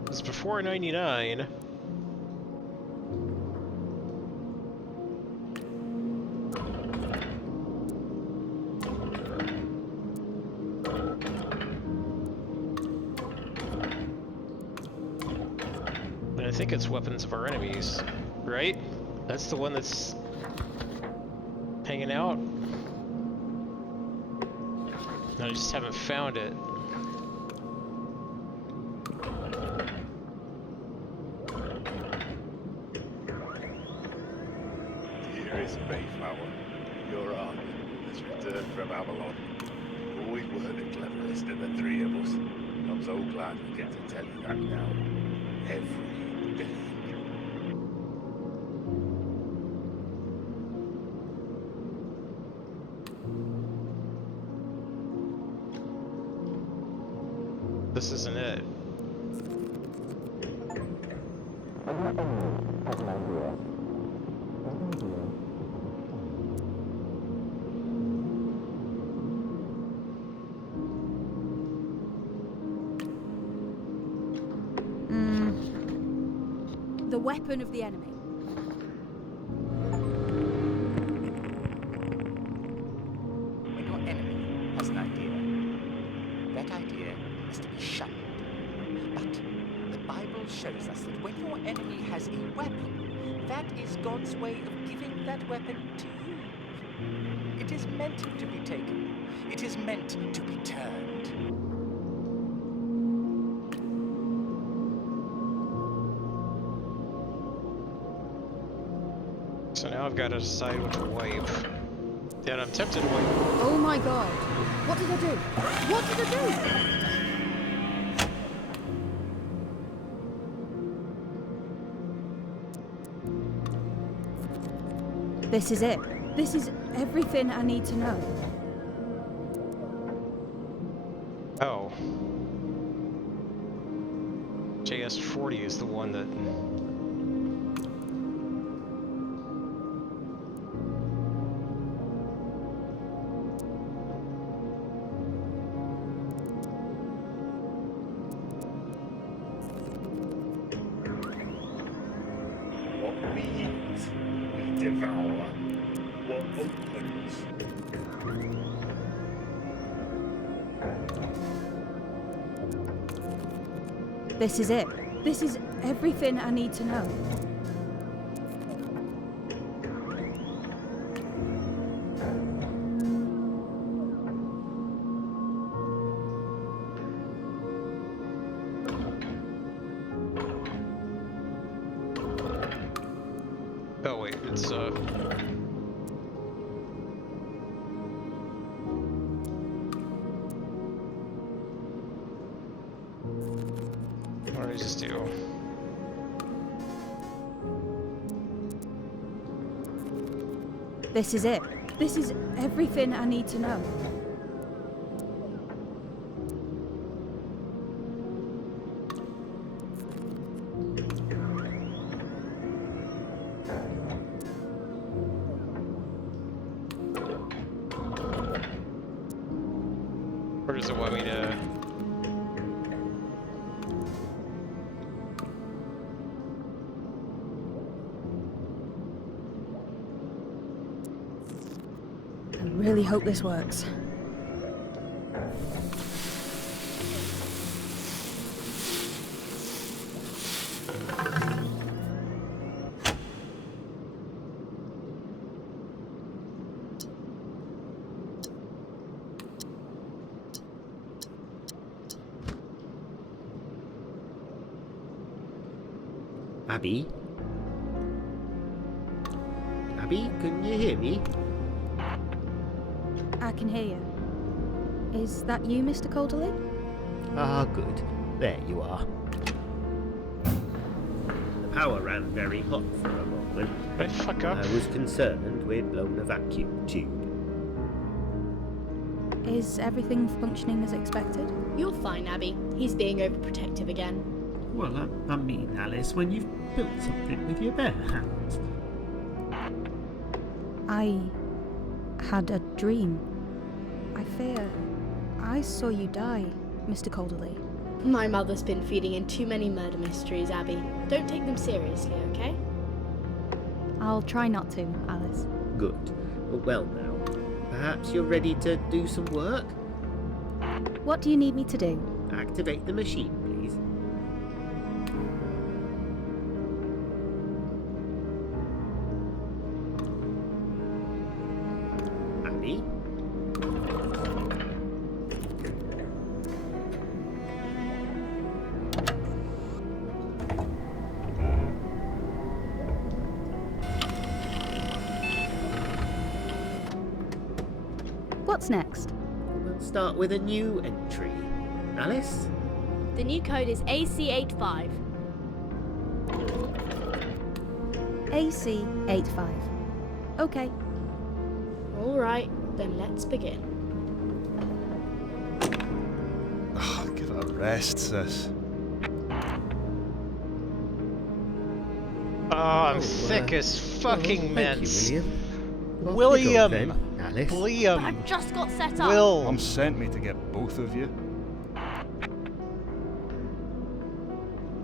It's before 99. And I think it's Weapons of Our Enemies, right? That's the one that's hanging out. I just haven't found it. Dearest Mayflower, your army has returned from Avalon. We were the cleverest of the three of us. I'm so glad we get to tell you that now. Every day. This isn't it. The weapon of the enemy. When your enemy has an idea, that idea is to be shunned. But the Bible shows us that when your enemy has a weapon, that is God's way of giving that weapon to you. It is meant to be taken. It is meant to be turned. So now I've got to decide what to wipe. Yeah, I'm tempted to wipe. Oh my god. What did I do? What did I do? This is it. This is everything I need to know. Oh. JS-40 is the one that... What we eat, we devour. What opens. This is it. This is everything I need to know. Oh wait, it's What did I just do? This is it. This is everything I need to know. Or does it want me to... I really hope this works. Abby? Abby, can you hear me? I can hear you. Is that you, Mr. Calderley? Ah, good. There you are. The power ran very hot for a moment. Did I fuck up? I was concerned we'd blown a vacuum tube. Is everything functioning as expected? You're fine, Abby. He's being overprotective again. Well, I mean, Alice, when you've built something with your bare hands. I had a dream. I fear I saw you die, Mr. Calderley. My mother's been feeding in too many murder mysteries, Abby. Don't take them seriously, okay? I'll try not to, Alice. Good. Well now, perhaps you're ready to do some work? What do you need me to do? Activate the machine, please. Abby? What's next? We'll start with a new entry. Alice? The new code is AC85. AC85. Okay. Alright, then let's begin. Oh, give it a rest, sis. Oh, I'm thick as fucking mince. Thank you, William. William! Alice. Liam! I just got set up. Will! Mum sent me to get both of you.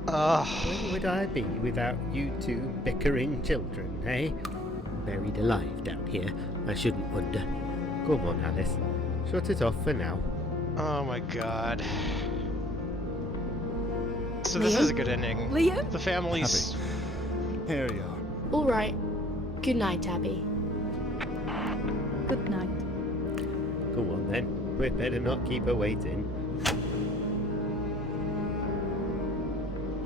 Where would I be without you two bickering children, eh? Buried alive down here, I shouldn't wonder. Come on, Alice. Shut it off for now. Oh my god. So this is a good ending. Liam? The family's... Here you are. Alright. Good night, Abby. Good night. Come on then. We'd better not keep her waiting.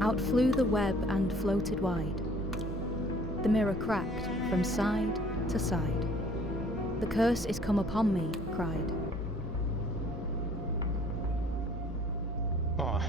Out flew the web and floated wide. The mirror cracked from side to side. The curse is come upon me, cried. Oh.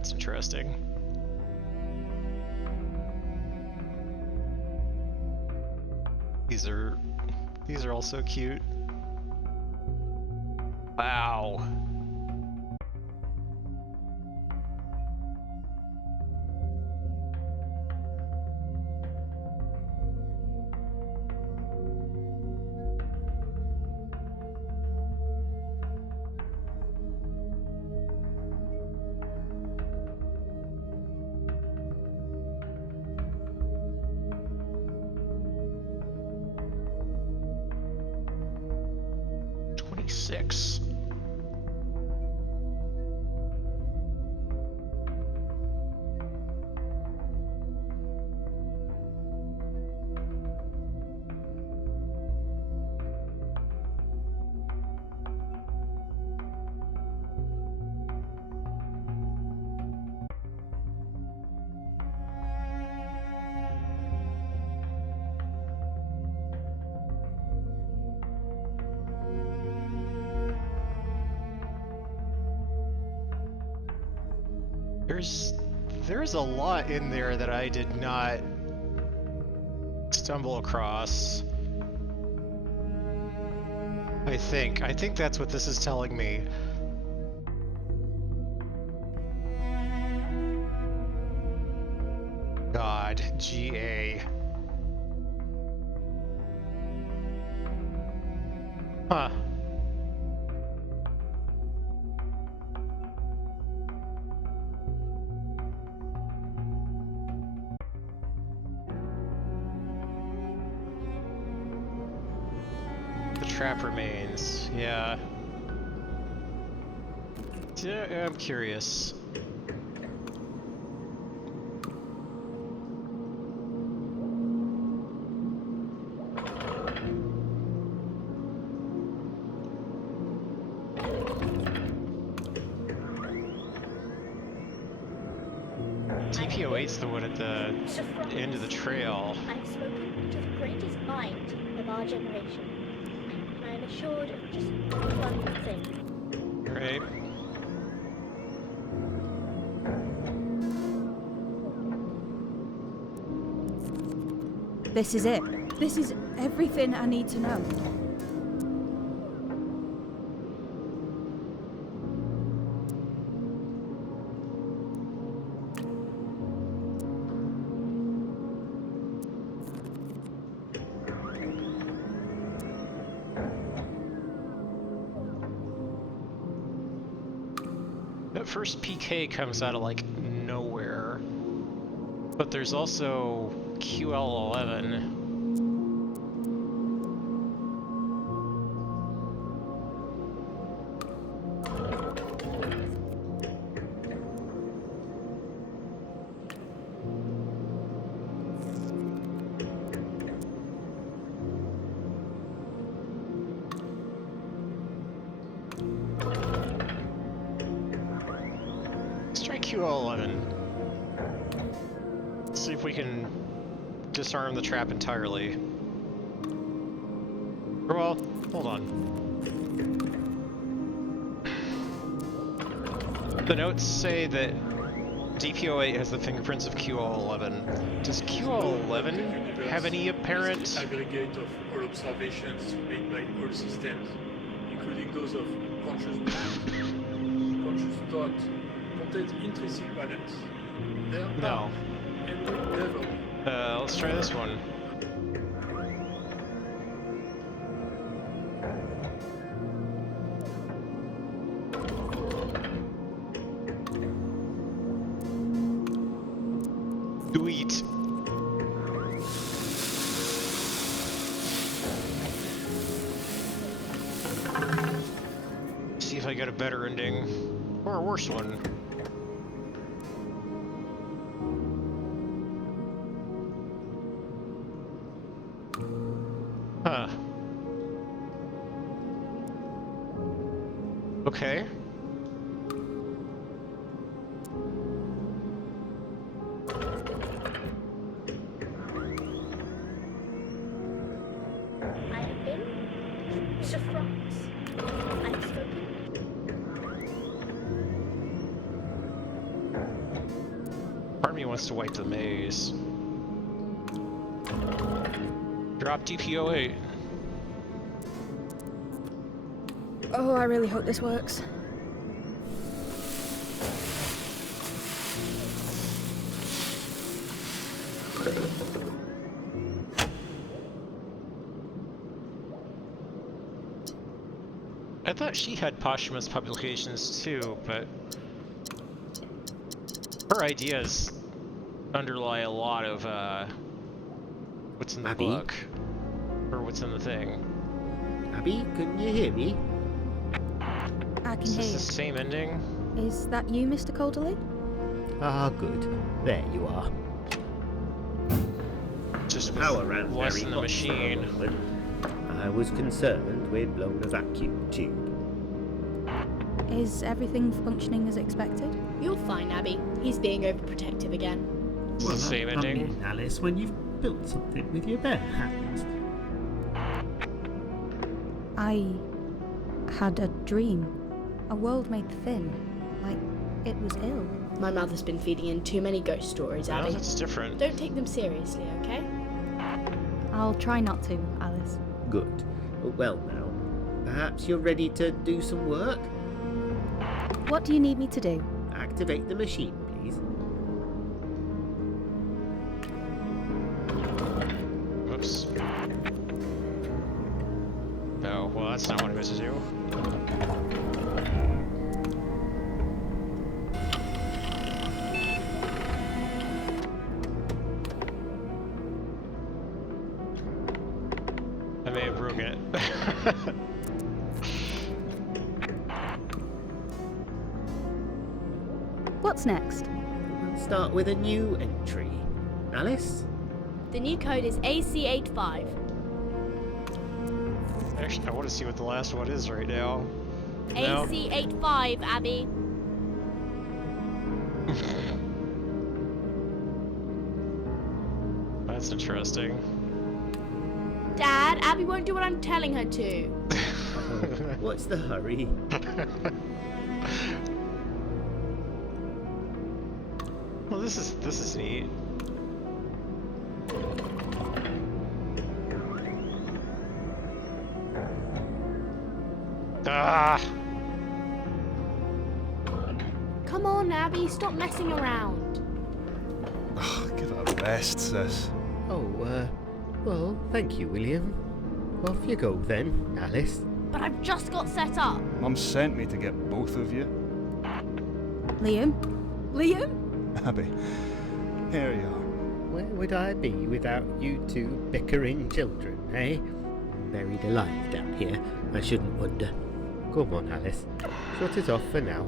That's interesting. These are all so cute. Wow. Six. There's a lot in there that I did not stumble across. I think that's what this is telling me. God, GA. Huh. Trap remains, yeah. I'm curious. TP-08's the one at the end of the trail. I've spoken to the greatest mind of our generation. I am assured of just one thing. Right. This is it. This is everything I need to know. That first PK comes out of like nowhere, but there's also QL11. Let's try QL11. See if we can disarm the trap entirely. Or well, hold on. The notes say that DP-08 has the fingerprints of QL11. Does QL11 have any apparent... Aggregate of all observations made by all systems, including those of conscious mind. Conscious thought contains intrinsic balance. There No. and will never be. Let's try this one. Sweet. See if I get a better ending or a worse one. Huh. Okay. I have been Mr. Frogs. I have spoken. Part of me wants to wipe the maze. Drop DPO8. Oh, I really hope this works. I thought she had posthumous publications too, but her ideas underlie a lot of what's in the Abby? book, or what's in the thing. Abby, can you hear me? I can Is hear this you. the same ending? Is that you, Mr. Calderley? Ah, good. There you are. Just The power ran less very than the hot for a machine. moment. I was concerned we'd blown a vacuum tube. Is everything functioning as expected? You're fine, Abby. He's being overprotective again. It's the same I ending. mean, Alice, when you've built something with your bare hands. I had a dream. A world made thin. Like it was ill. My mother's been feeding in too many ghost stories, No, Abby. that's different. Don't take them seriously, okay? I'll try not to, Alice. Good. Well now, perhaps you're ready to do some work? What do you need me to do? Activate the machine, please. Whoops. Oh, well, that's not what I meant to do. I may have broken it. What's next? We'll start with a new entry. Alice? The new code is AC85. Actually, I want to see what the last one is right now. No. AC85, Abby. That's interesting. Dad, Abby won't do what I'm telling her to. What's the hurry? Well, this is neat. Ah! Come on, Abby, stop messing around. Give it a rest, sis. Oh, well, thank you, William. Off you go then, Alice. But I've just got set up. Mum sent me to get both of you. Liam? Liam? Abby, here you are. Where would I be without you two bickering children, eh? Buried alive down here, I shouldn't wonder. Come on, Alice. Shut it off for now.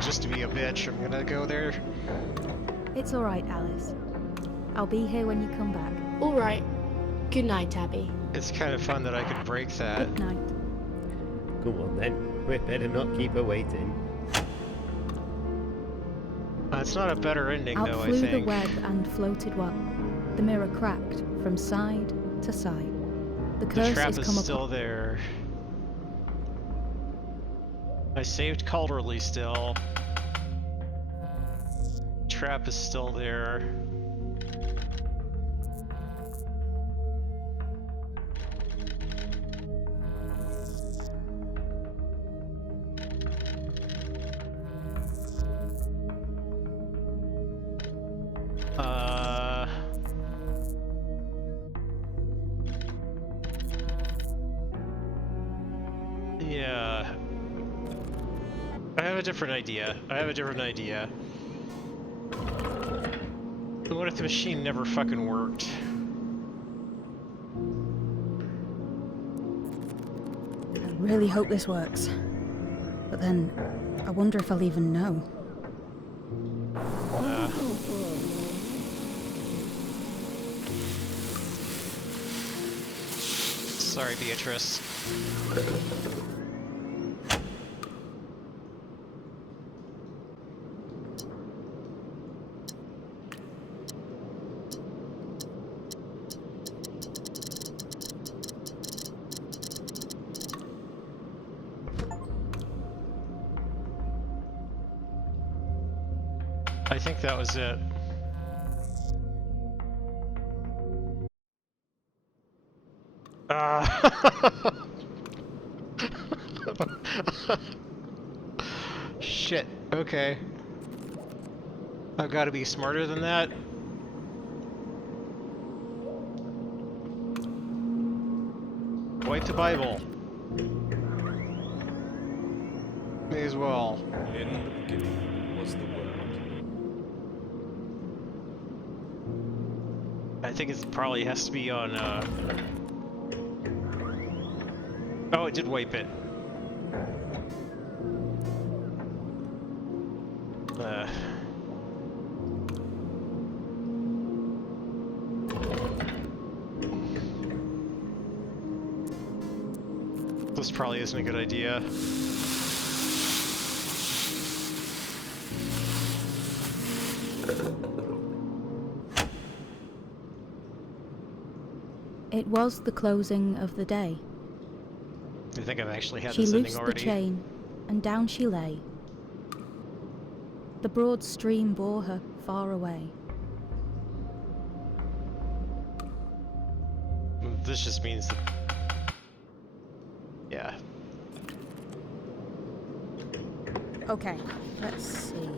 Just to be a bitch, I'm gonna go there. It's alright, Alice. I'll be here when you come back. Alright. Good night, Abby. It's kind of fun that I could break that. Good night. Come on then. We better not keep her waiting. It's not a better ending, Out though, I flew the think. web and floated well. The mirror cracked from side to side. The curse The trap is is come still there. I saved Calderley still. Trap is still there. Yeah. I have a different idea. What if the machine never fucking worked? I really hope this works. But then, I wonder if I'll even know. Sorry, Beatrice. I think that was it. Shit. Okay. I've got to be smarter than that. Wipe the Bible. May as well. In the beginning was the Word. I think it probably has to be on, Oh, it did wipe it. This probably isn't a good idea. It was the closing of the day. I think I've actually had She this ending loosed the already. chain, and down she lay. The broad stream bore her far away. This just means that... Yeah. Okay, let's see.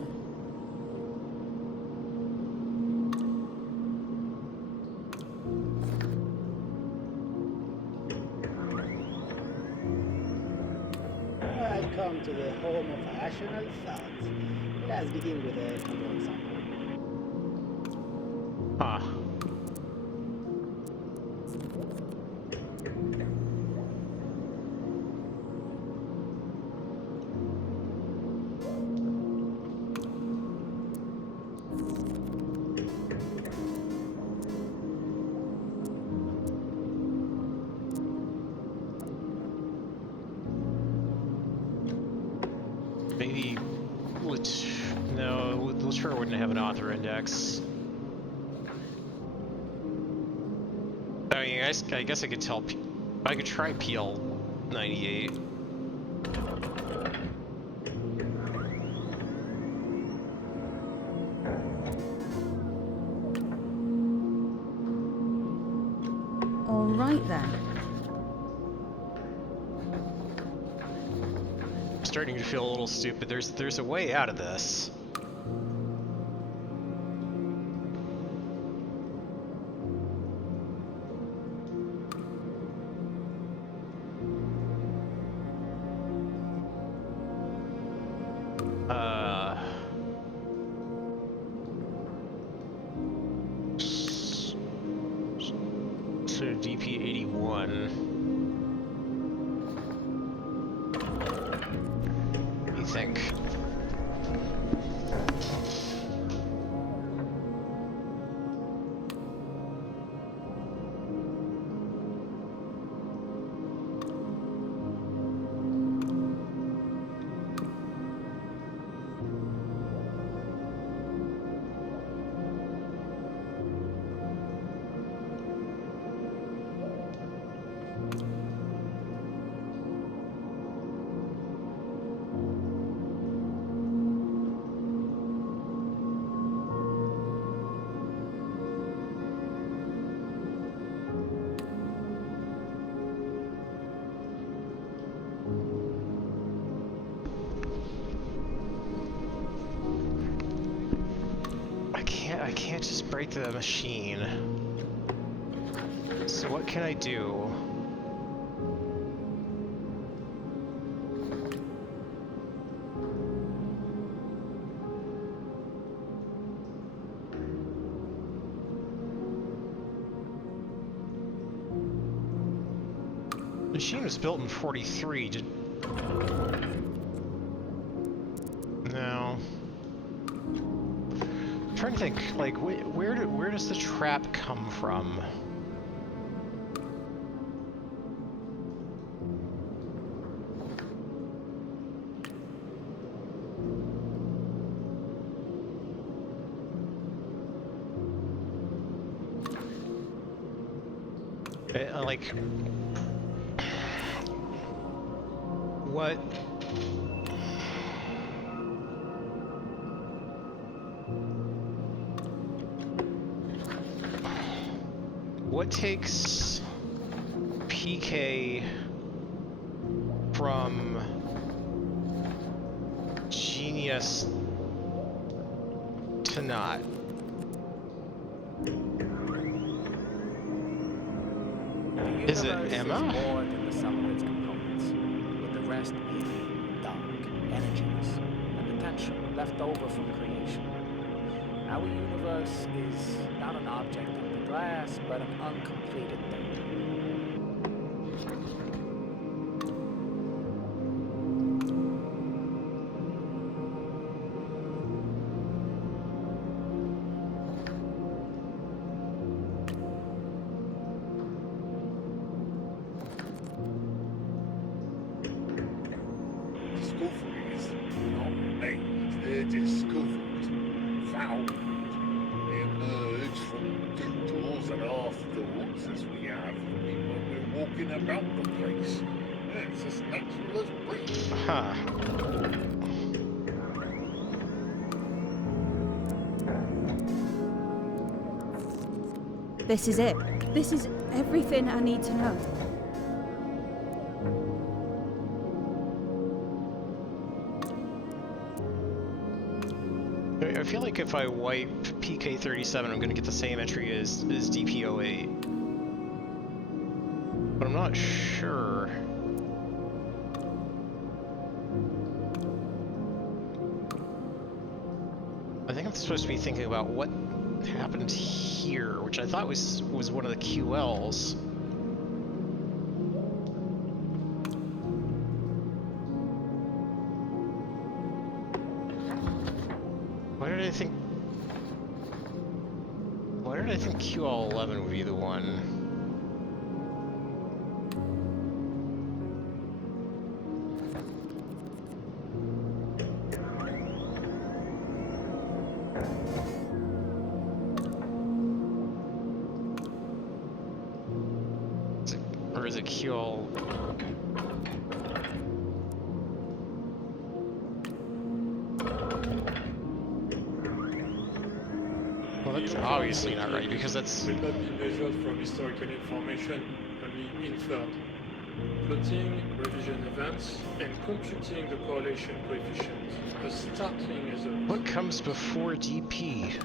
I've come to the home of rational thought. Let's begin with a control sample. Huh. Maybe... No, Latour wouldn't have an author index. I mean, I guess I could tell... I could try PL98. All right then. I'm starting to feel a little stupid. There's a way out of this. So DP81. You think? I can't just break the machine. So what can I do? The machine was built in 43. No. I'm trying to think, like, where does the trap come from? Like, what? what takes PK from genius to not? Is it Emma? Is more than the sum of its components, with the rest being dark, energyless, and potential left over from creation. Our universe is not an object under glass, but an uncompleted thing. Discoveries not made, they're discovered, found. They emerge from doodles and afterthoughts as we have when we're walking about the place. Yeah, it's as natural as breathing. Huh. This is it. This is everything I need to know. I feel like if I wipe PK37, I'm going to get the same entry as DP08. But I'm not sure. I think I'm supposed to be thinking about what happened here, which I thought was one of the QLs. Why did I think QL11 would be the one? Or is it QL? Well, that's obviously not right, because that's... will not be measured from historical information, only inferred. Plotting revision events and computing the correlation coefficient. A startling result. What comes before DP?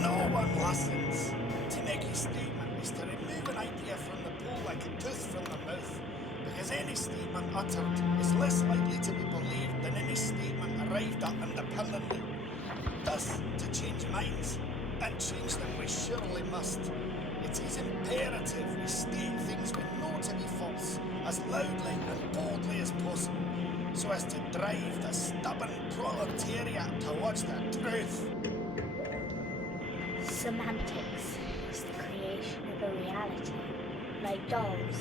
No one listens. To make a statement is to remove an idea from the pool like a tooth from the mouth, because any statement uttered is less likely to be believed than any statement arrived at independently. Thus, to change minds, and change them we surely must, it is imperative we state things we know to be false as loudly and boldly as possible, so as to drive the stubborn proletariat towards the truth. Semantics is the creation of a reality, like dolls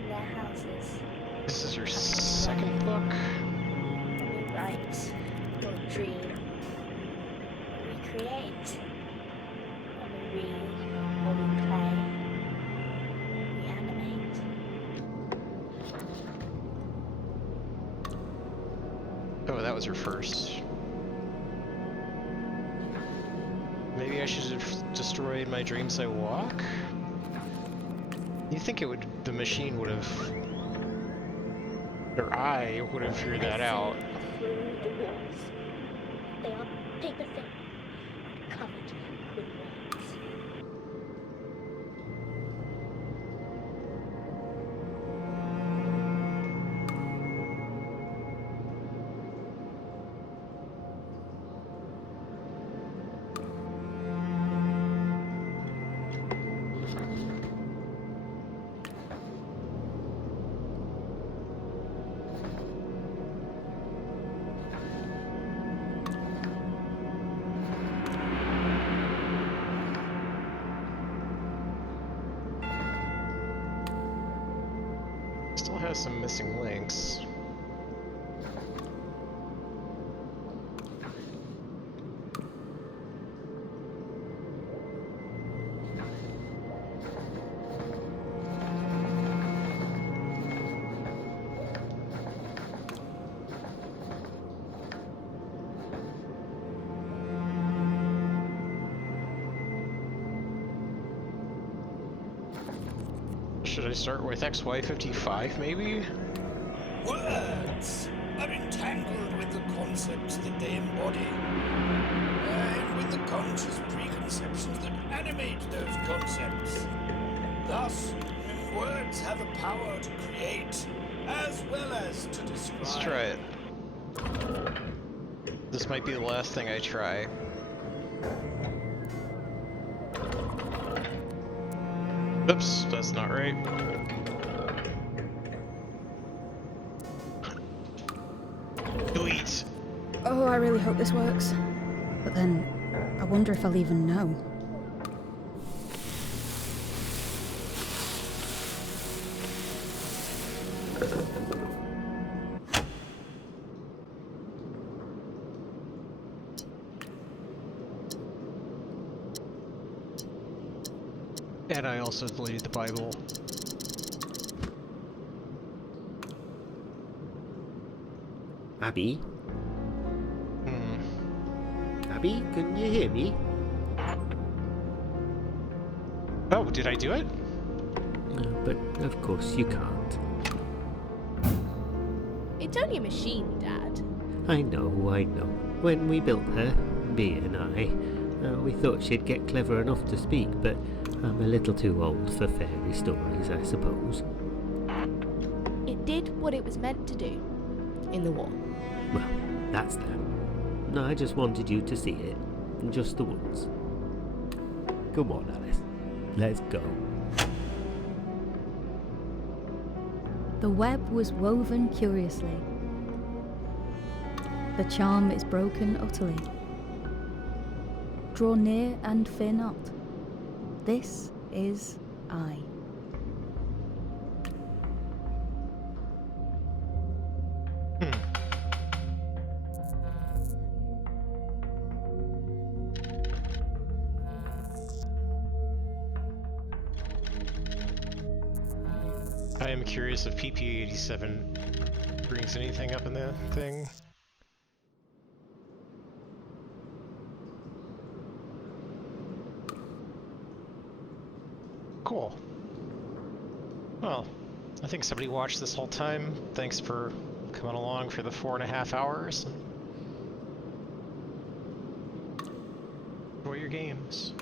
in their houses. This is your second book? When we write or dream, when we create, when we read or we play, we animate. Oh, that was her first. Maybe I should have destroyed my dreams I walk? You think the machine would have, or I would have figured that out. Through the walls, they are paper thin, covered with words. Still has some missing links. Should I start with XY55 maybe? Words are entangled with the concepts that they embody, and with the conscious preconceptions that animate those concepts. Thus, words have a power to create as well as to describe. Let's try it. This might be the last thing I try. Oops, that's not right. Delete. Oh, I really hope this works. But then, I wonder if I'll even know. And I also deleted the Bible. Abby? Abby, can you hear me? Oh, did I do it? But of course you can't. It's only a machine, Dad. I know. When we built her, B and I, we thought she'd get clever enough to speak, but I'm a little too old for fairy stories, I suppose. It did what it was meant to do in the war. Well, that's that. No, I just wanted you to see it, just the once. Come on, Alice. Let's go. The web was woven curiously. The charm is broken utterly. Draw near and fear not. This is I. I am curious if PP87 brings anything up in the thing. Cool. Well, I think somebody watched this whole time. Thanks for coming along for the 4.5 hours. Enjoy your games.